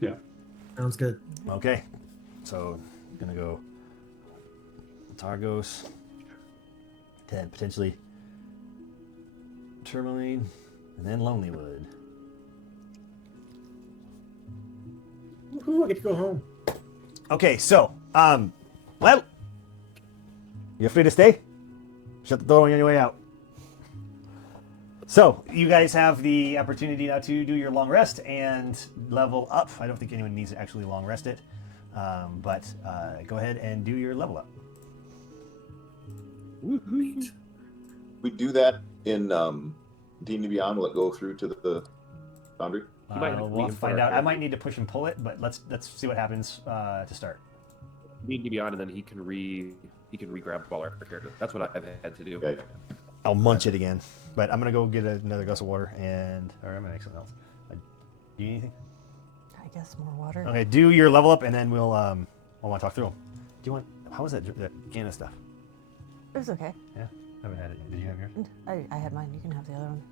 Yeah. Sounds good. Okay, so gonna go Targos, then potentially Tourmaline, and then Lonelywood. Woohoo, I get to go home. Okay, so well, you're free to stay. Shut the door on your way out. So you guys have the opportunity now to do your long rest and level up. I don't think anyone needs to actually long rest it, but go ahead and do your level up. We do that in D&D Beyond. Will it go through to the boundary? You might We'll need have to to find fire out. I it. might need to push and pull it, but let's see what happens to start. Need to be on, and then he can re-grab all our characters. That's what I've had to do. Okay. I'll munch it again, but I'm gonna go get another glass of water or I'm gonna make something else. Do you need anything? I guess more water. Okay, do your level up, and then we'll I want to talk through them. Do you want? How was that Jana stuff? It was okay. Yeah, I haven't had it. Did you have yours? I had mine. You can have the other one.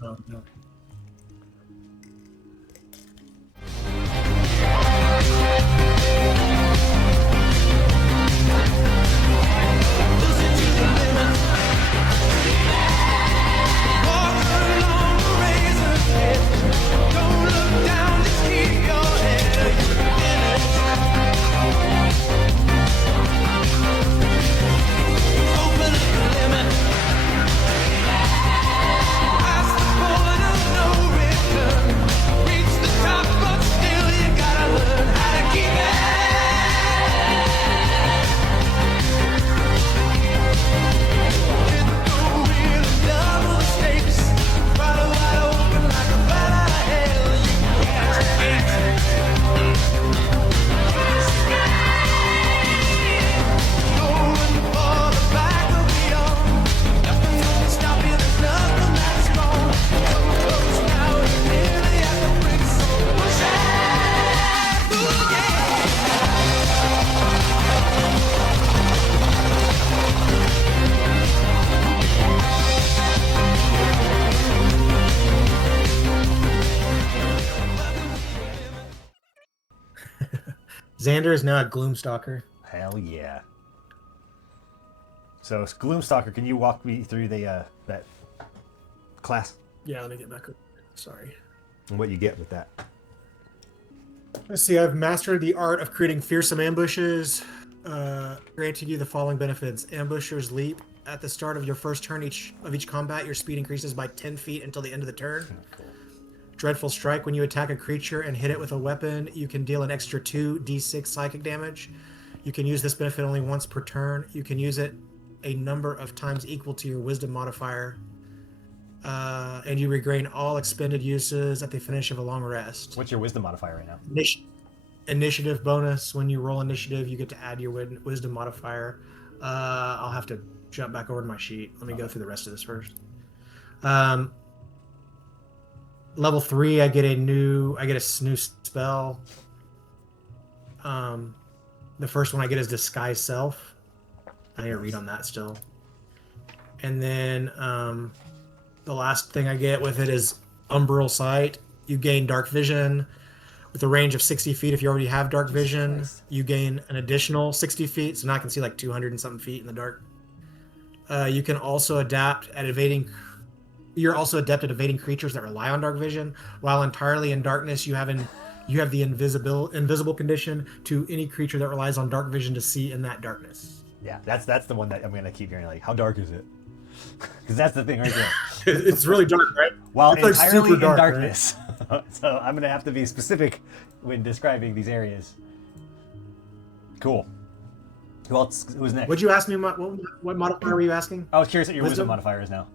No. Oh, no. Xander is now a Gloomstalker. Hell yeah. So Gloomstalker, can you walk me through the that class Yeah, let me get back up. Sorry. and what you get with that? Let's see, I've mastered the art of creating fearsome ambushes, granting you the following benefits. Ambushers leap. At the start of your first turn each combat, your speed increases by 10 feet until the end of the turn. Dreadful Strike. When you attack a creature and hit it with a weapon, you can deal an extra 2d6 psychic damage. You can use this benefit only once per turn. You can use it a number of times equal to your wisdom modifier. And you regain all expended uses at the finish of a long rest. What's your wisdom modifier right now? Initiative bonus. When you roll initiative, you get to add your wisdom modifier. I'll have to jump back over to my sheet. Let me go through the rest of this first. Level 3, I get a new spell. The first one I get is Disguise Self. I need to read on that still. And then the last thing I get with it is Umbral Sight. You gain Dark Vision with a range of 60 feet. If you already have Dark Vision, you gain an additional 60 feet. So now I can see like 200 and something feet in the dark. You can also adapt at evading. You're also adept at evading creatures that rely on dark vision. While entirely in darkness, you have the invisible condition to any creature that relies on dark vision to see in that darkness. Yeah, that's the one that I'm gonna keep hearing. Like, how dark is it? Because that's the thing right there. It's really dark, right? Well, It's like entirely super dark, in darkness. So I'm gonna have to be specific when describing these areas. Cool. Who else? Who's next? Would you ask me what modifier were you asking? I was curious what your wisdom Wisdom? modifier is now.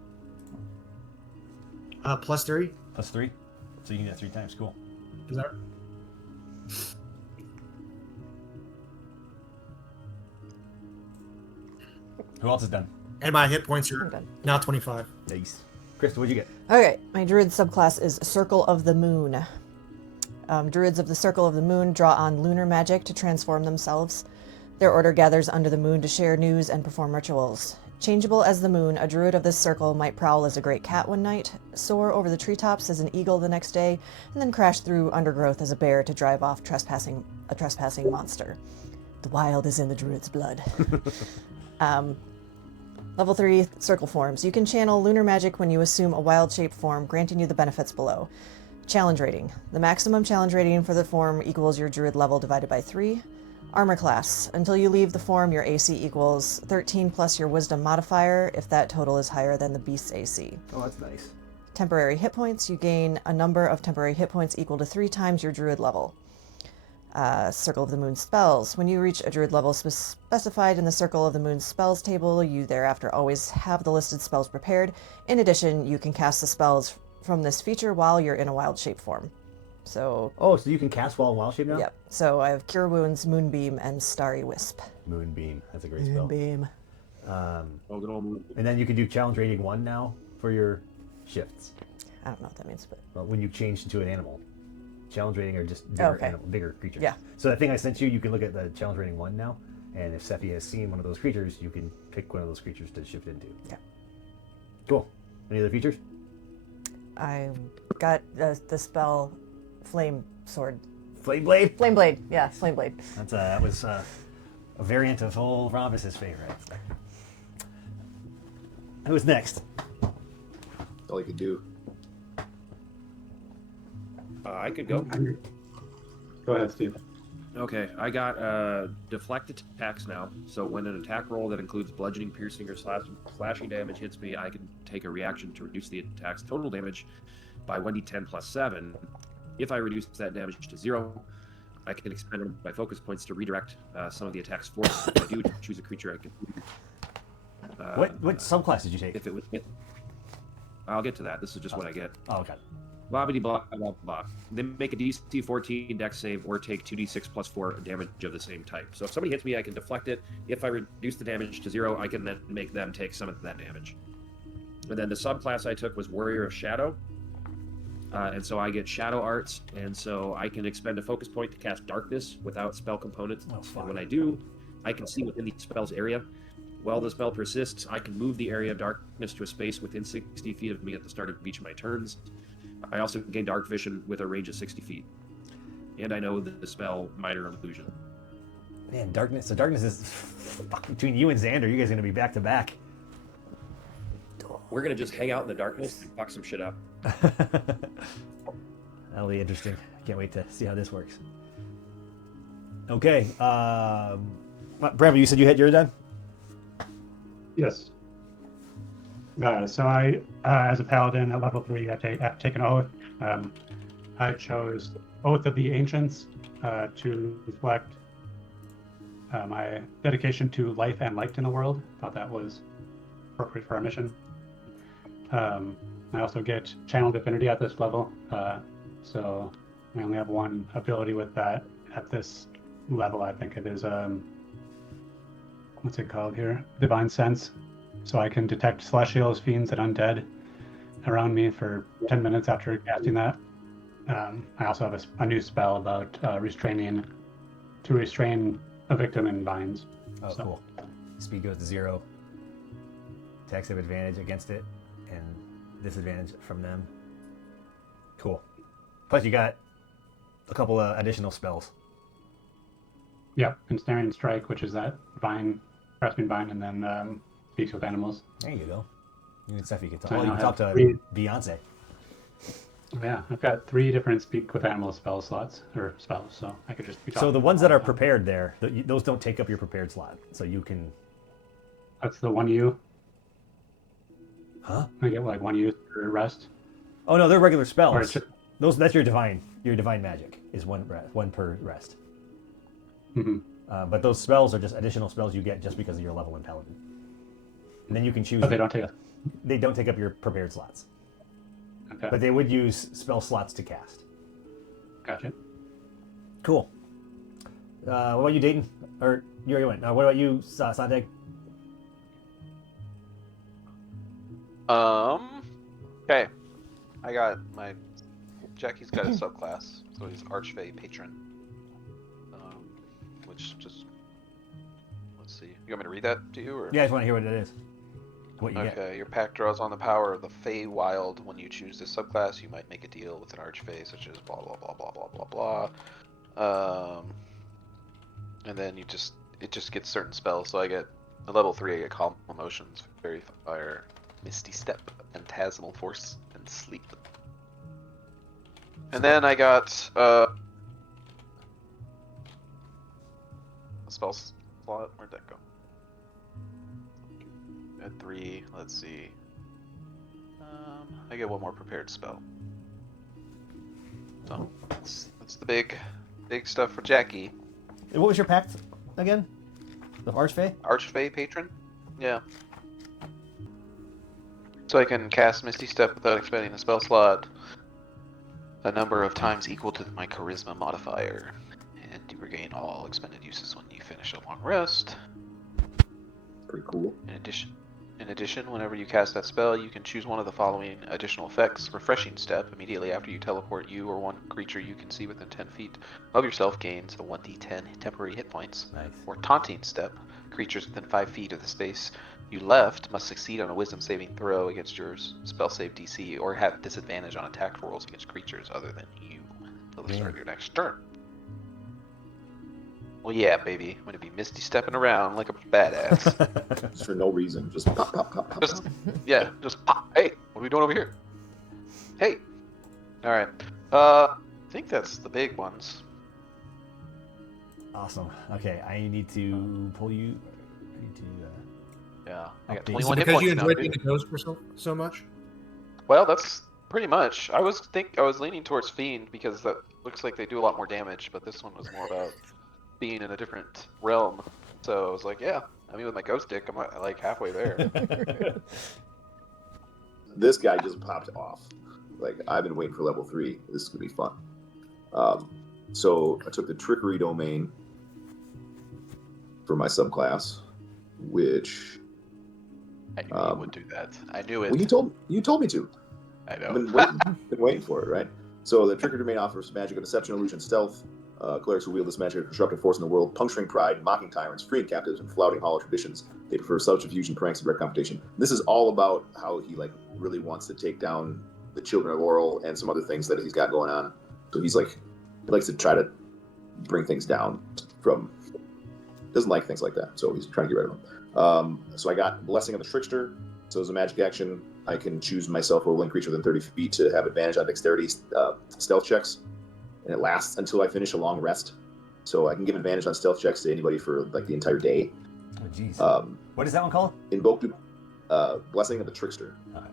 +3. +3. So you can do that 3 times. Cool. Is that? Who else is done? And my hit points are I'm done. now 25. Nice. Krista, what'd you get? Okay, my druid subclass is Circle of the Moon. Druids of the Circle of the Moon draw on lunar magic to transform themselves. Their order gathers under the moon to share news and perform rituals. Changeable as the moon, a druid of this circle might prowl as a great cat one night, soar over the treetops as an eagle the next day, and then crash through undergrowth as a bear to drive off a trespassing monster. The wild is in the druid's blood. Level 3, Circle Forms. You can channel lunar magic when you assume a wild shape form, granting you the benefits below. Challenge rating. The maximum challenge rating for the form equals your druid level divided by 3. Armor class. Until you leave the form, your AC equals 13 plus your wisdom modifier, if that total is higher than the beast's AC. Oh, that's nice. Temporary hit points. You gain a number of temporary hit points equal to 3 times your druid level. Circle of the Moon spells. When you reach a druid level specified in the Circle of the Moon spells table, you thereafter always have the listed spells prepared. In addition, you can cast the spells from this feature while you're in a wild shape form. So, Oh, so you can cast while in wild shape now? yep. So I have Cure Wounds, Moonbeam, and Starry Wisp. Moonbeam. That's a great spell. Moonbeam. Oh, good old moon. And then you can do challenge rating 1 now for your shifts. I don't know what that means, but Well, when you change into an animal. Challenge rating are just bigger, Okay. bigger creatures. Yeah. So that thing I sent you, you can look at the challenge rating 1 now. And if Sephi has seen one of those creatures, you can pick one of those creatures to shift into. Yeah. Cool. Any other features? I got the spell Flame Sword. Flame Blade? Flame Blade. Yeah, Flame Blade. That was a variant of old Rhombus's favorite. Who's next? That's all he could do. I could go. Go ahead, Steve. Okay, I got deflect attacks now. So when an attack roll that includes bludgeoning, piercing, or slashing damage hits me, I can take a reaction to reduce the attack's total damage by 1d10 plus 7. If I reduce that damage to 0, I can expend my focus points to redirect some of the attack's force. If I do choose a creature, I can. What subclass did you take? If it would hit. I'll get to that. This is just what I get. Oh, okay. Blah, blah, blah, blah, blah. Then make a DC 14 dex save or take 2d6 plus 4 damage of the same type. So if somebody hits me, I can deflect it. If I reduce the damage to 0, I can then make them take some of that damage. And then the subclass I took was Warrior of Shadow. And so I get Shadow Arts, and so I can expend a focus point to cast Darkness without spell components. Oh, fuck. And when I do, I can see within the spell's area. While the spell persists, I can move the area of darkness to a space within 60 feet of me at the start of each of my turns. I also gain dark vision with a range of 60 feet. And I know the spell Minor Illusion. Man, darkness. So darkness is fuck, between you and Xander. You guys are gonna be back to back. We're going to just hang out in the darkness and fuck some shit up. That'll be interesting. I can't wait to see how this works. Okay. Bramble, you said you had yours done? Yes. So I, as a paladin at level 3, I've taken oath. I chose Oath of the Ancients to reflect my dedication to life and light in the world. Thought that was appropriate for our mission. I also get Channel Divinity at this level, so I only have one ability with that at this level. I think it is, what's it called here? Divine Sense. So I can detect celestials, fiends, and undead around me for 10 minutes after casting that. I also have a new spell about restrain a victim in binds. Oh, So- cool. Speed goes to 0. Attacks have advantage against it, and disadvantage from them. Cool. Plus, you got a couple of additional spells. Yeah, Ensnaring Strike, which is that vine, grasping vine, and then speaks with animals. There you go. You and Steffi can talk. I Oh, you now can talk have to three- Beyonce. Yeah, I've got 3 different speak with animal spell slots or spells, so I could just be So talking the to ones them that all are the time. prepared there, those don't take up your prepared slot. So you can. That's the 1 U. Huh? I get like 1 U for rest. Oh no, they're regular Or it's spells. just, That's your divine magic is one per rest. Mhm. But those spells are just additional spells you get just because of your level in paladin. And then you can choose. But they don't take a. They don't take up your prepared slots, Okay. but they would use spell slots to cast. Gotcha. Cool. What about you, Dayton? Or you already went. What about you, Santeg? Okay. I got my Jackie's got a subclass, so he's Archfey Patron. Which just let's see. You want me to read that to you, or? Yeah, I just want to hear what it is. What you get. Okay, your pack draws on the power of the Fey Wild. When you choose this subclass, you might make a deal with an Archfey, such as blah blah blah blah blah blah blah. And then it just gets certain spells. So I get a level 3. I get Calm Emotions, Fairy Fire, Misty Step, Phantasmal Force, and Sleep. And then I got a spell slot. Where'd that go? At 3, let's see. I get 1 more prepared spell. So that's the big stuff for Jackie. And what was your pact again? The Archfey? Archfey Patron? Yeah. So I can cast Misty Step without expending a spell slot a number of times equal to my Charisma modifier. And you regain all expended uses when you finish a long rest. Pretty cool. In addition, whenever you cast that spell, you can choose one of the following additional effects. Refreshing Step, immediately after you teleport, you or one creature you can see within 10 feet of yourself gains a 1d10 temporary hit points. Nice. Or Taunting Step, creatures within 5 feet of the space you left must succeed on a Wisdom saving throw against your spell save DC, or have disadvantage on attack rolls against creatures other than you until the start of your next turn. Well, yeah, baby. I'm gonna be Misty stepping around like a badass. Just for no reason. Just pop, pop, pop, pop. Just pop. Hey, what are we doing over here? Hey. All right. I think that's the big ones. Awesome. Okay, I need to pull you. I need to. Yeah, I got Update. 21 hit Because points you now, enjoyed too. being a ghost for so much. Well, that's pretty much. I was leaning towards Fiend because that looks like they do a lot more damage, but this one was more about being in a different realm. So I was like, yeah. I mean, with my ghost dick, I'm like halfway there. This guy just popped off. Like, I've been waiting for level 3. This is gonna be fun. So I took the Trickery Domain for my subclass, which I knew you would do that. I knew it. well, you told me to. I know. I've been waiting for it, right? So the Trickery Domain offers magic of deception, illusion, stealth. Clerics who wield this magic are constructive force in the world, puncturing pride, mocking tyrants, freeing captives, and flouting hollow traditions. They prefer subterfuge and pranks and direct competition. This is all about how he really wants to take down the Children of Oral and some other things that he's got going on. So he likes to try to bring things down from. Doesn't like things like that, so he's trying to get rid of them. So I got Blessing of the Trickster. So as a magic action, I can choose myself or a willing creature within 30 feet to have advantage on dexterity stealth checks. And it lasts until I finish a long rest. So I can give advantage on stealth checks to anybody for the entire day. Oh, jeez. What is that one called? Blessing of the Trickster. Okay.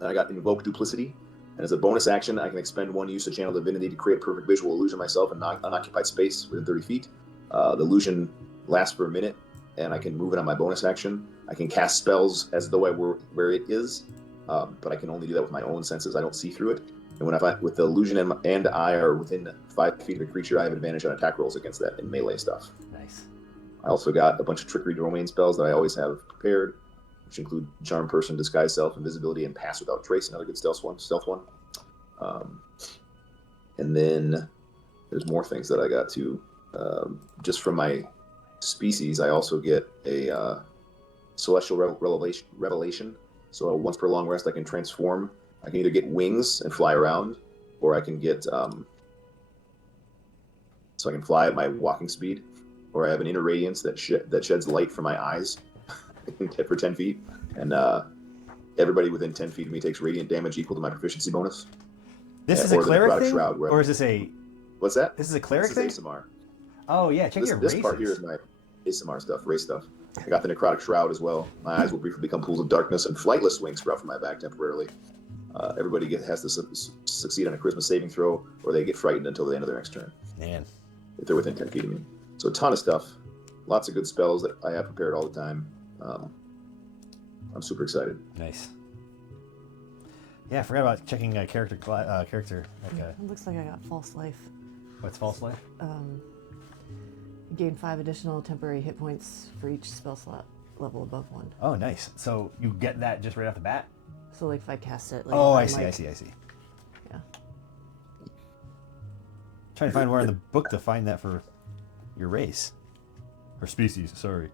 And I got Invoke Duplicity. And as a bonus action, I can expend 1 use of Channel Divinity to create perfect visual illusion of myself in unoccupied space within 30 feet. The illusion lasts for a minute, and I can move it on my bonus action. I can cast spells as though I were where it is, but I can only do that with my own senses. I don't see through it. And with the illusion and I are within 5 feet of a creature, I have advantage on attack rolls against that in melee stuff. Nice. I also got a bunch of Trickery Domain spells that I always have prepared, which include Charm Person, Disguise Self, Invisibility, and Pass Without Trace, another good stealth one. And then there's more things that I got too. Just from my species, I also get a Celestial Revelation. So once per long rest, I can transform. I can either get wings and fly around, or I can get so I can fly at my walking speed, or I have an inner radiance that sheds light from my eyes, for 10 feet, and everybody within 10 feet of me takes radiant damage equal to my proficiency bonus. This is a or the cleric necrotic thing, shroud, where- or is this a? What's that? This is a cleric This thing. is ASMR. Oh yeah, check your This races. part here is my ASMR stuff, race stuff. I got the necrotic shroud as well. My eyes will briefly become pools of darkness, and flightless wings sprout from my back temporarily. Everybody has to succeed on a charisma saving throw, or they get frightened until the end of their next turn. Man, if they're within 10 feet of me. So a ton of stuff. Lots of good spells that I have prepared all the time. I'm super excited. nice. Yeah, I forgot about checking character. Character. Like, It looks like I got false life. what's false life? You gain 5 additional temporary hit points for each spell slot level above 1. Oh, nice. So you get that just right off the bat. So like if I cast it. Like, Oh, if I I'm, see. like- Yeah. Trying to find where in the book to find that for your race or species. Sorry.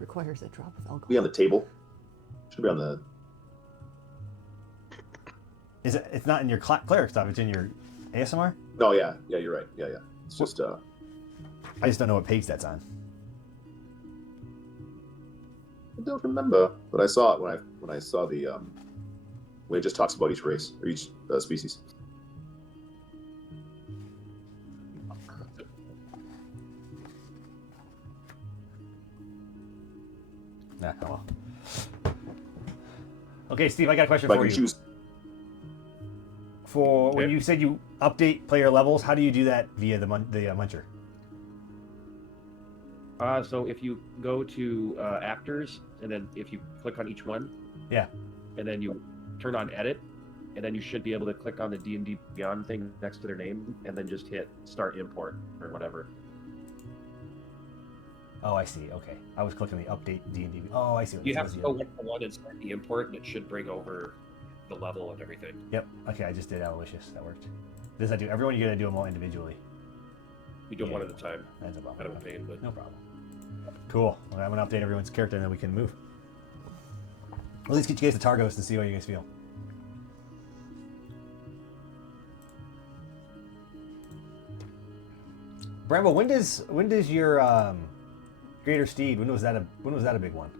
Requires a drop of alcohol. Be on the table. Should be on the. Is it? It's not in your cleric stuff. It's in your ASMR. No, yeah, you're right. Yeah. It's just I just don't know what page that's on. I don't remember, but I saw it when I saw the when it just talks about each race or each species. Nah, oh well. Okay, Steve, I got a question If I for can you. choose, For when Okay. you said you update player levels, how do you do that via the muncher? So if you go to actors, and then if you click on each one, Yeah. and then you turn on edit, and then you should be able to click on the D&D Beyond thing next to their name, and then just hit start import or whatever. Oh, I see. Okay, I was clicking the update D&D. Oh, I see. What You it have says to here. go one for one and start the import, and it should bring over the level and everything. Yep. Okay, I just did Aloysius. That worked. Does that do everyone? You gotta do them all individually. You do them Yeah. one at a time. That's no problem. Kind of a pain, but No problem. Cool. Well, I'm gonna update everyone's character, and then we can move. Well, let's get you guys to Targos and see how you guys feel. Bramble, when does your Greater Steed? When was that a big one?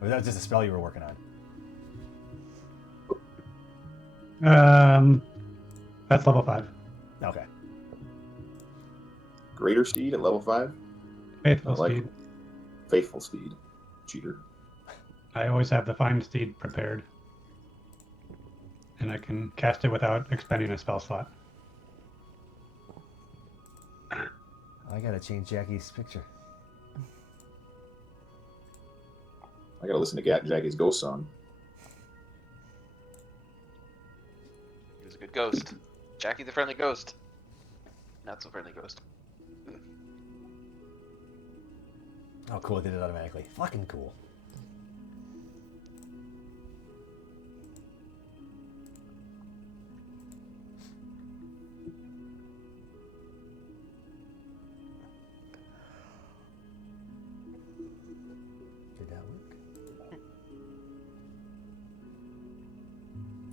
Or was that just a spell you were working on? That's level 5. Okay. Greater Steed at level 5. Faithful I like Steed. Faithful Steed. Cheater. I always have the Find Steed prepared. And I can cast it without expending a spell slot. I gotta change Jackie's picture. I gotta listen to Jackie's ghost song. He was a good ghost. Jackie the friendly ghost. Not so friendly ghost. Oh, cool! It did it automatically. Fucking cool. Did that work?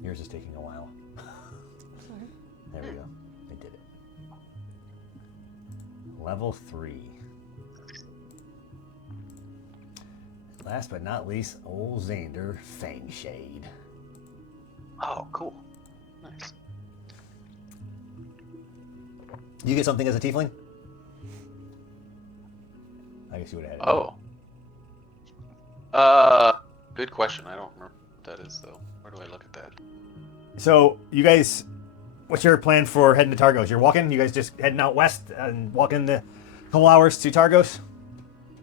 Yours is taking a while. Sorry. There we go. I did it. Level 3. Last but not least, old Xander Fangshade. Oh, cool. Nice. You get something as a tiefling? I guess you would have had it. Oh. Good question. I don't remember what that is, though. Where do I look at that? So, you guys, what's your plan for heading to Targos? You're walking? You guys just heading out west and walking the couple hours to Targos?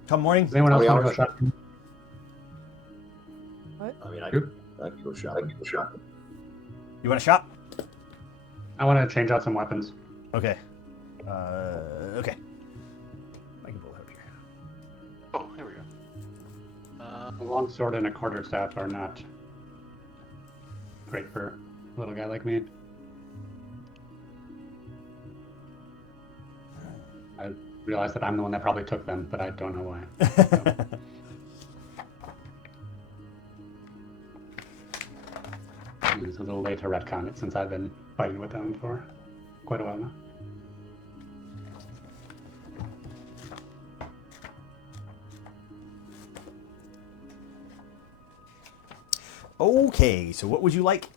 Come morning? Does anyone How else many want to go hours? shopping? I mean, I can go shopping. You want to shop? I want to change out some weapons. Okay. Okay. I can pull it up here. Oh, here we go. A long sword and a quarterstaff are not great for a little guy like me. I realize that I'm the one that probably took them, but I don't know why. It's a little late to retcon it since I've been fighting with them for quite a while now. Okay, so what would you like?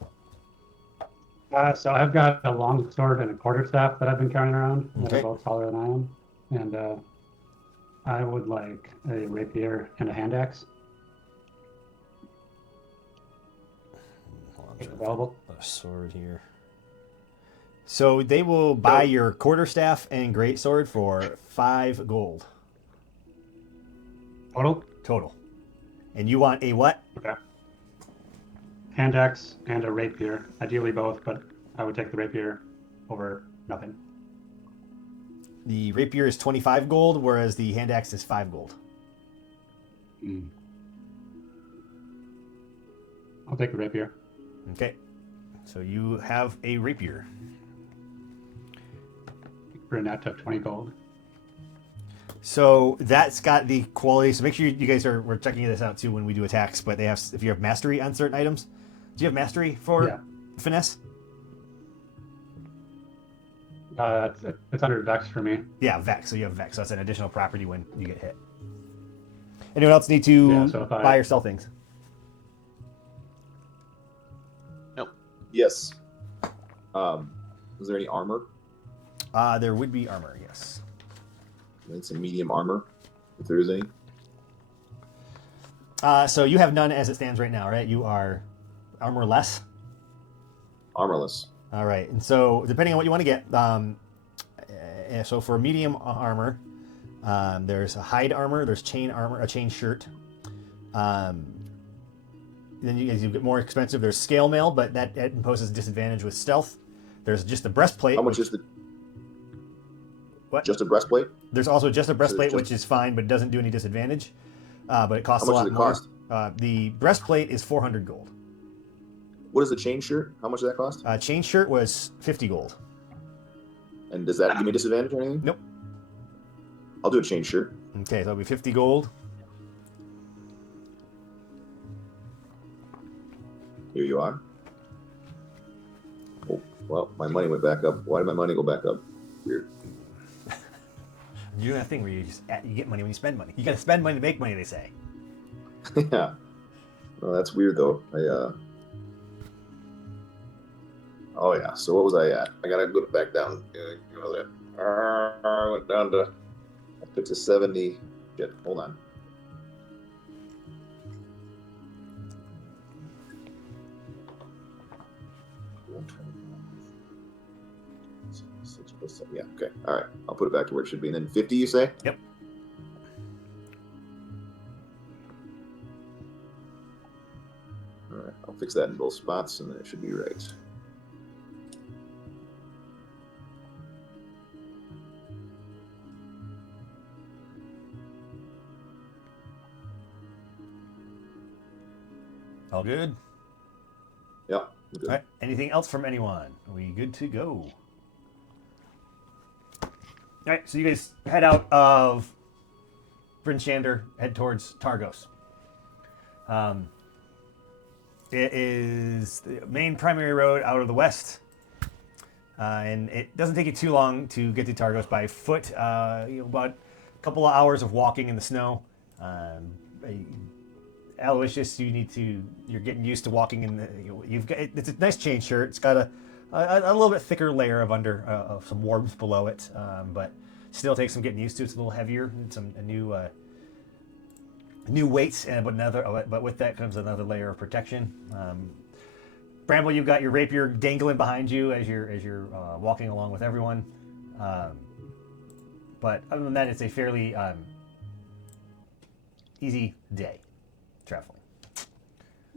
So I've got a long sword and a quarterstaff that I've been carrying around. That Okay. are both taller than I am, and I would like a rapier and a hand axe. Hold on, If trying to available. find a sword here. So they will buy your quarterstaff and greatsword for 5 gold Total? total. And you want a what? Okay. Hand axe and a rapier. Ideally both, but I would take the rapier over nothing. The rapier is 25 gold, whereas the hand axe is 5 gold. I'll take the rapier. Okay. So you have a rapier. For a net of 20 gold. So that's got the quality. So make sure you guys we're checking this out too when we do attacks. But they have, if you have mastery on certain items, do you have mastery for finesse? It's under Vex for me. Yeah, Vex. So you have Vex. So that's an additional property when you get hit. Anyone else need to so if buy or sell things? Yes. Is there any armor? There would be armor, yes. I think some medium armor, if there is any. So you have none as it stands right now, right? You are armorless. Armorless. All right, and so depending on what you want to get, so for medium armor, there's a hide armor, there's chain armor, a chain shirt. Then as you get more expensive, there's scale mail, but that imposes a disadvantage with stealth. There's just a breastplate. How much is the? What? Just a breastplate? There's also just a breastplate, which is fine, but doesn't do any disadvantage. But it costs a lot more. How much does it cost? The breastplate is 400 gold. What is the chain shirt? How much does that cost? Chain shirt was 50 gold. And does that give me a disadvantage or anything? Nope. I'll do a chain shirt. Okay, so that'll be 50 gold. Here you are. Oh, well, my money went back up. Why did my money go back up? Weird. You do that thing where you get money when you spend money. You got to spend money to make money, they say. Yeah. Well, that's weird though. Oh yeah. So what was I at? I gotta go back down. I went down to. I took to 70. Shit. Hold on. Yeah. Okay. All right. I'll put it back to where it should be. And then 50, you say? Yep. All right. I'll fix that in both spots, and then it should be right. All good? Yeah. Good. All right. Anything else from anyone? Are we good to go? All right, so you guys head out of Bryn Shander, head towards Targos. It is the main primary road out of the west, and it doesn't take you too long to get to Targos by foot. About a couple of hours of walking in the snow. Aloysius, you're getting used to walking in the. It's a nice chain shirt. It's got a little bit thicker layer of some warmth below it, but still takes some getting used to. It's a little heavier, and new weights, but with that comes another layer of protection. Bramble, you've got your rapier dangling behind you as you're walking along with everyone. But other than that, it's a fairly easy day traveling.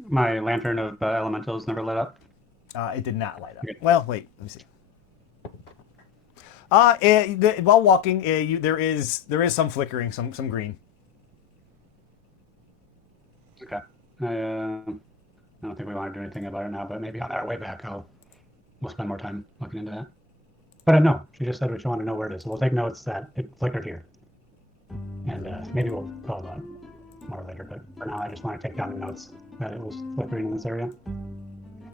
My lantern of elementals never lit up. It did not light up. Okay. Well, wait, let me see. While walking, there is some flickering, some green. Okay. I don't think we want to do anything about it now, but maybe on our way back, we'll spend more time looking into that. But no, she just said we wanted to know where it is, so we'll take notes that it flickered here, and maybe we'll call about it more later. But for now, I just want to take down the notes that it was flickering in this area.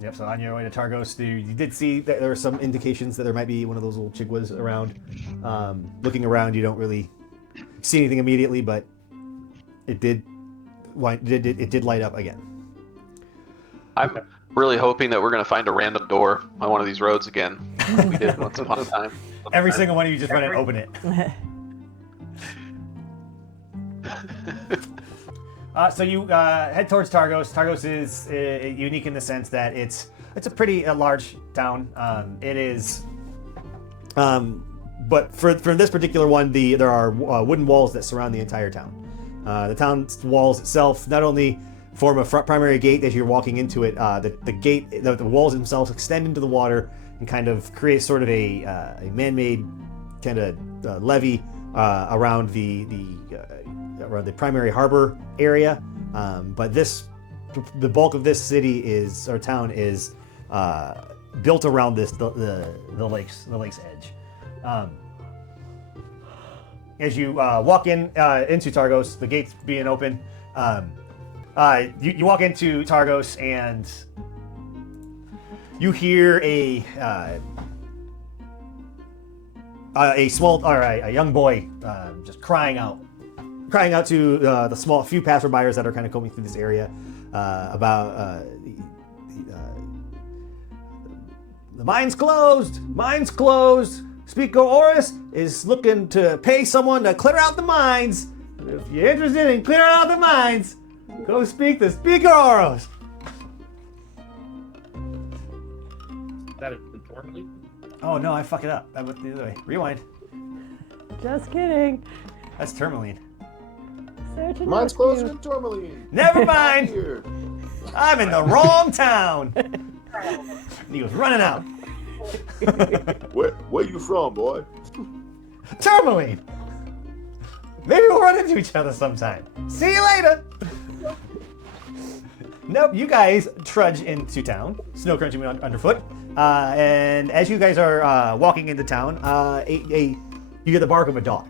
Yep, so on your way to Targos, you did see that there were some indications that there might be one of those little chigwas around. Looking around, you don't really see anything immediately, but it did light up again. I'm really hoping that we're going to find a random door on one of these roads again, like we did once upon a time. Every single one of you just run and open it. So you head towards Targos. Targos is unique in the sense that it's a pretty large town. It is, but for this particular one, there are wooden walls that surround the entire town. The town's walls itself not only form a primary gate as you're walking into it. The walls themselves extend into the water and kind of create sort of a man-made kind of levee around the primary harbor area. But the bulk of this town is built around the lake's edge. As you walk into Targos, the gates being open, you walk into Targos and you hear a young boy just crying out to the few passerbyers that are kind of combing through this area about the mine's closed. Speaker Oris is looking to pay someone to clear out the mines. If you're interested in clearing out the mines, go speak to Speaker Oris. Is that informally? Oh no, I fuck it up. I went the other way. Rewind. Just kidding. That's tourmaline. Search and Mine's rescue. closer than tourmaline. Never mind. Here. I'm in the wrong town. And he goes running out. Where you from, boy? Tourmaline. Maybe we'll run into each other sometime. See you later. Nope, you guys trudge into town, snow crunching underfoot, and as you guys are walking into town, you hear the bark of a dog.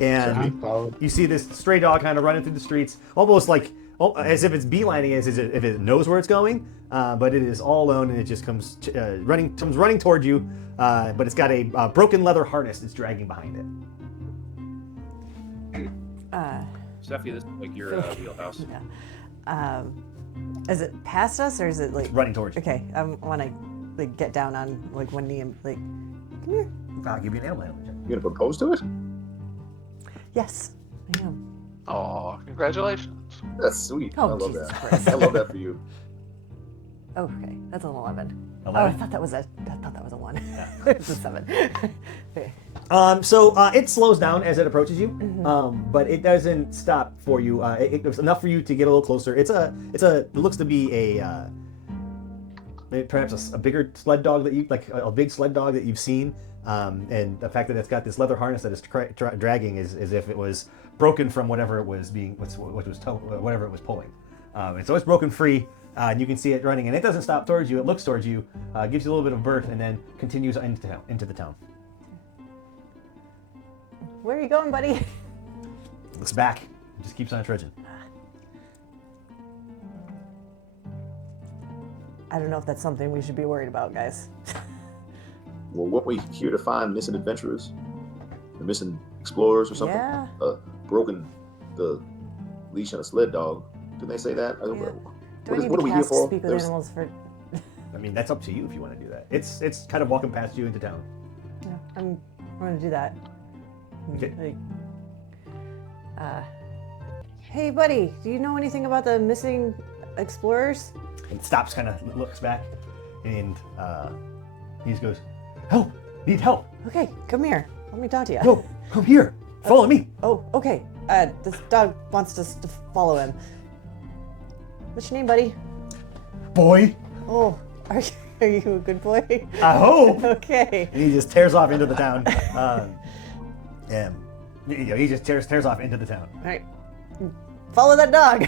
And you see this stray dog kind of running through the streets, almost like as if it's beelining, as if it knows where it's going, but it is all alone, and it just comes running toward you, but it's got a broken leather harness that's dragging behind it. Steffi, this is like your wheelhouse. Yeah. Is it past us or is it like Running towards you. Okay, I want to get down on one knee and come here. I'll give you an animal check. You gonna propose to it? Yes, I am. Oh, congratulations. That's sweet. Oh, I love Jesus that. Christ. I love that for you. Oh, okay, that's an 11. 11? Oh, I thought that was a 1. It's a 7. Okay. So it slows down as it approaches you, but it doesn't stop for you. It's enough for you to get a little closer. It looks to be perhaps a bigger sled dog that you like, a big sled dog that you've seen, and the fact that it's got this leather harness that it's dragging is as if it was broken from whatever it was whatever it was pulling, and so it's broken free. And you can see it running, and it doesn't stop towards you. It looks towards you, gives you a little bit of birth, and then continues into the town. Where are you going, buddy? Looks back, just keeps on trudging. I don't know if that's something we should be worried about, guys. Well, weren't we here to find missing adventurers? The missing explorers or something? Yeah. Broken the leash on a sled dog. Didn't they say that? Yeah. What are we here for? Speak with animals for. I mean, that's up to you if you want to do that. It's kind of walking past you into town. Yeah, I'm going to do that. Okay. Hey, buddy, do you know anything about the missing explorers? And stops, kind of looks back, and he just goes, "Help! Need help! Okay, come here. Let me talk to you. No, come here! Follow me!" Oh, okay. This dog wants us to follow him. What's your name, buddy? Boy, Oh, are you a good boy? I hope. Okay. And he just tears off into the town. And he just tears off into the town. All right. Follow that dog.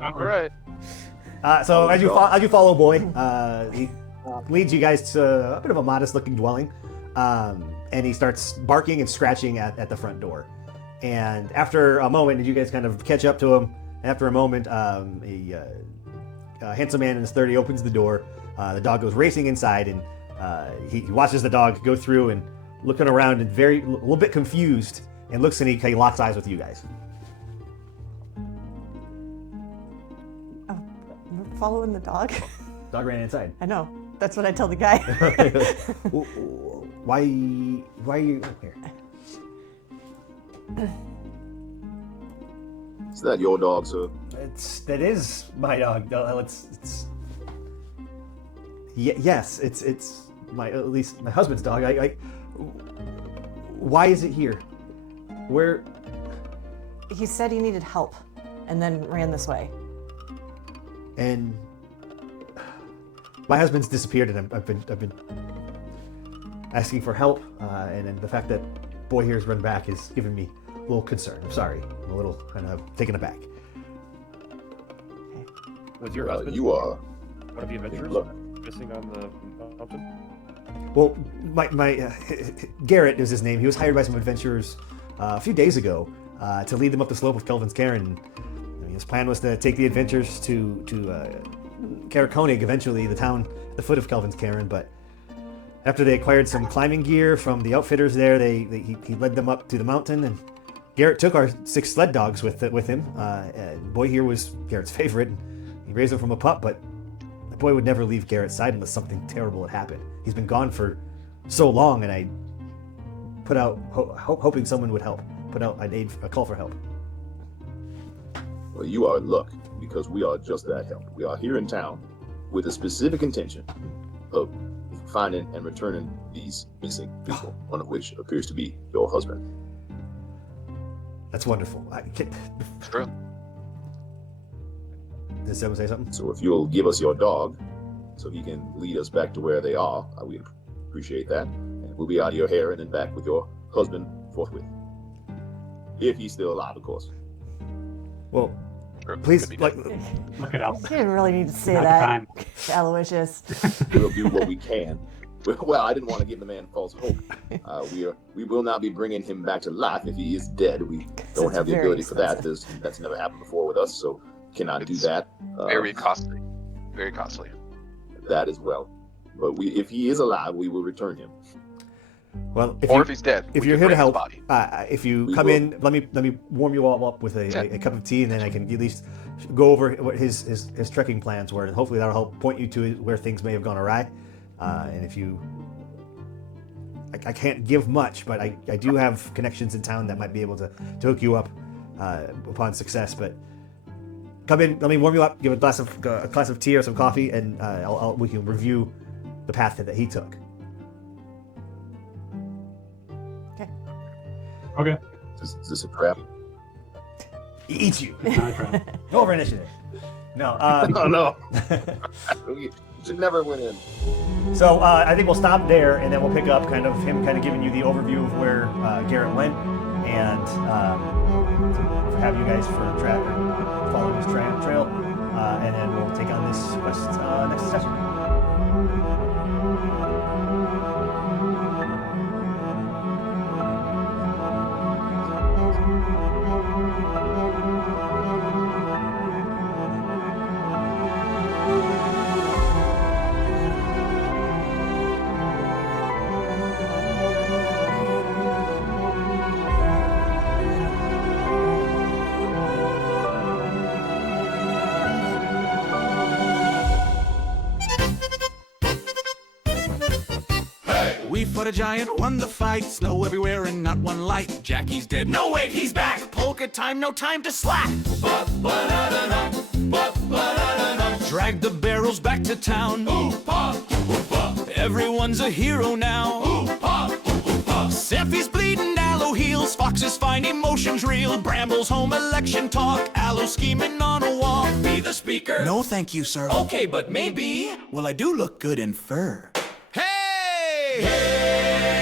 All right. So as you follow Boy, he leads you guys to a bit of a modest-looking dwelling, and he starts barking and scratching at the front door. And after a moment, as you guys kind of catch up to him, after a moment, a handsome man in his 30s opens the door. The dog goes racing inside, and he watches the dog go through and looking around and a little bit confused, and looks and he locks eyes with you guys. following the dog? Dog ran inside. I know. That's what I tell the guy. Why are you here? Is that your dog, sir? That is my dog. Yes, it's my, at least my husband's dog. Why is it here? Where? He said he needed help, and then ran this way. And my husband's disappeared, and I've been asking for help, and then the fact that boy here's run back is giving me a little concern. I'm sorry. I'm a little kind of taken aback. Was your Well, husband you are. one of the adventurers Look. missing on the mountain? Well, my Garrett is his name. He was hired by some adventurers a few days ago to lead them up the slope of Kelvin's Cairn. His plan was to take the adventurers to Karakhonig, eventually the town at the foot of Kelvin's Cairn. But after they acquired some climbing gear from the outfitters there, he led them up to the mountain, and Garrett took our 6 sled dogs with him. Boy here was Garrett's favorite. He raised him from a pup, but the boy would never leave Garrett's side unless something terrible had happened. He's been gone for so long, and I put out hoping someone would help. Put out a call for help. Well, you are in luck, because we are just that help. We are here in town with a specific intention of finding and returning these missing people, one of which appears to be your husband. That's wonderful. It's true. Did someone say something? So if you'll give us your dog, so he can lead us back to where they are, we'd appreciate that. And we'll be out of your hair and then back with your husband forthwith. If he's still alive, of course. Well, Sure. please, Could be like, dead. Look it up. You didn't really need to say Not the that, time. Aloysius. We'll do what we can. Well, I didn't want to give the man false hope. We will not be bringing him back to life if he is dead. We don't It's have the very ability for that. expensive. That's never happened before with us, so cannot do It's that. Very costly. Very costly. That as well. But if he is alive, we will return him. well, Or if he's dead, if we you're can here to bring his help, body. if you We come will. in, let me warm you all up with a cup of tea, and then I can at least go over what his trekking plans were, and hopefully that'll help point you to where things may have gone awry. And if you, I can't give much, but I do have connections in town that might be able to hook you up upon success. But come in, let me warm you up, give a glass of tea or some coffee, and we can review the path that he took. Okay. Is this a trap? He eats you. It's not a trap. Go over initiative. No. Oh no! We should never went in. So I think we'll stop there, and then we'll pick up him giving you the overview of where Garrett went, and have you guys follow his trail, and then we'll take on this quest next session. We fought a giant, won the fight. Snow everywhere and not one light. Jackie's dead. No, wait, he's back. Polka time, no time to slack. Drag the barrels back to town. Everyone's a hero now. Semphy's bleeding, Aloe heals. Foxes find emotions real. Bramble's home election talk. Aloe scheming on a walk. Be the speaker. No, thank you, sir. Okay, but maybe. Well, I do look good in fur. Hey! Hey!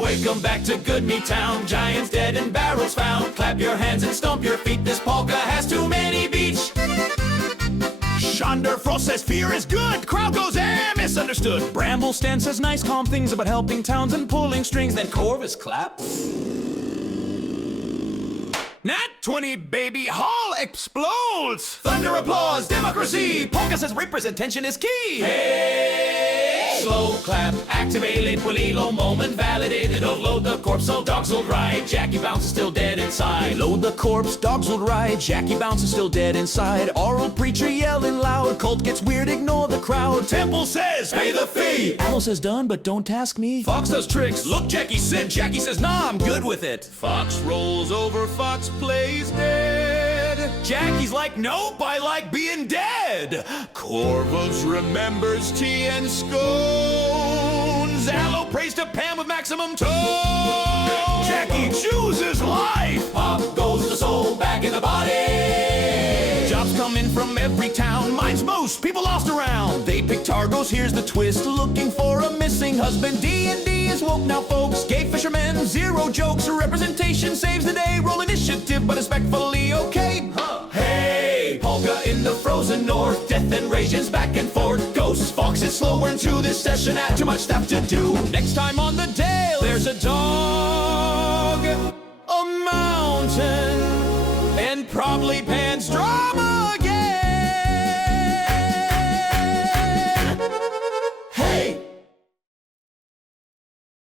Welcome back to Goodmead Town. Giants dead and barrels found. Clap your hands and stomp your feet. This polka has too many beats. Chandra Frost says fear is good. Crowd goes, misunderstood. Bramble Stan says nice calm things about helping towns and pulling strings. Then Corvus claps. Nat 20, baby, hall explodes. Thunder applause, democracy. Polka says representation is key. Hey! Polilo, clap, activated, Polilo, moment validated, offload the corpse, so dogs will ride, Jackie Bounce is still dead inside. Load the corpse, dogs will ride, Jackie Bounce is still dead inside. Oral preacher yelling loud, cult gets weird, ignore the crowd. Temple says, pay the fee. Aloe says done, but don't task me. Fox does tricks, look, Jackie said, Jackie says, nah, I'm good with it. Fox rolls over, Fox plays dead. Jackie's like, nope, I like being dead. Corvus remembers tea and scones. Aloe prays to Pam with maximum tone. Jackie chooses life. Pop goes the soul back in the body. Jobs come in from every town. Mine's most people lost around. They pick Targos, here's the twist. Looking for a missing husband. D&D is woke now, folks. Gay fishermen, zero jokes. Representation saves the day. Roll initiative, but respectfully okay. Hey, Polka in the frozen north. Death and rations back and forth. Ghosts, foxes, slower into this session. Had too much stuff to do. Next time on the Dale, there's a dog, a mountain, and probably Pan's drama.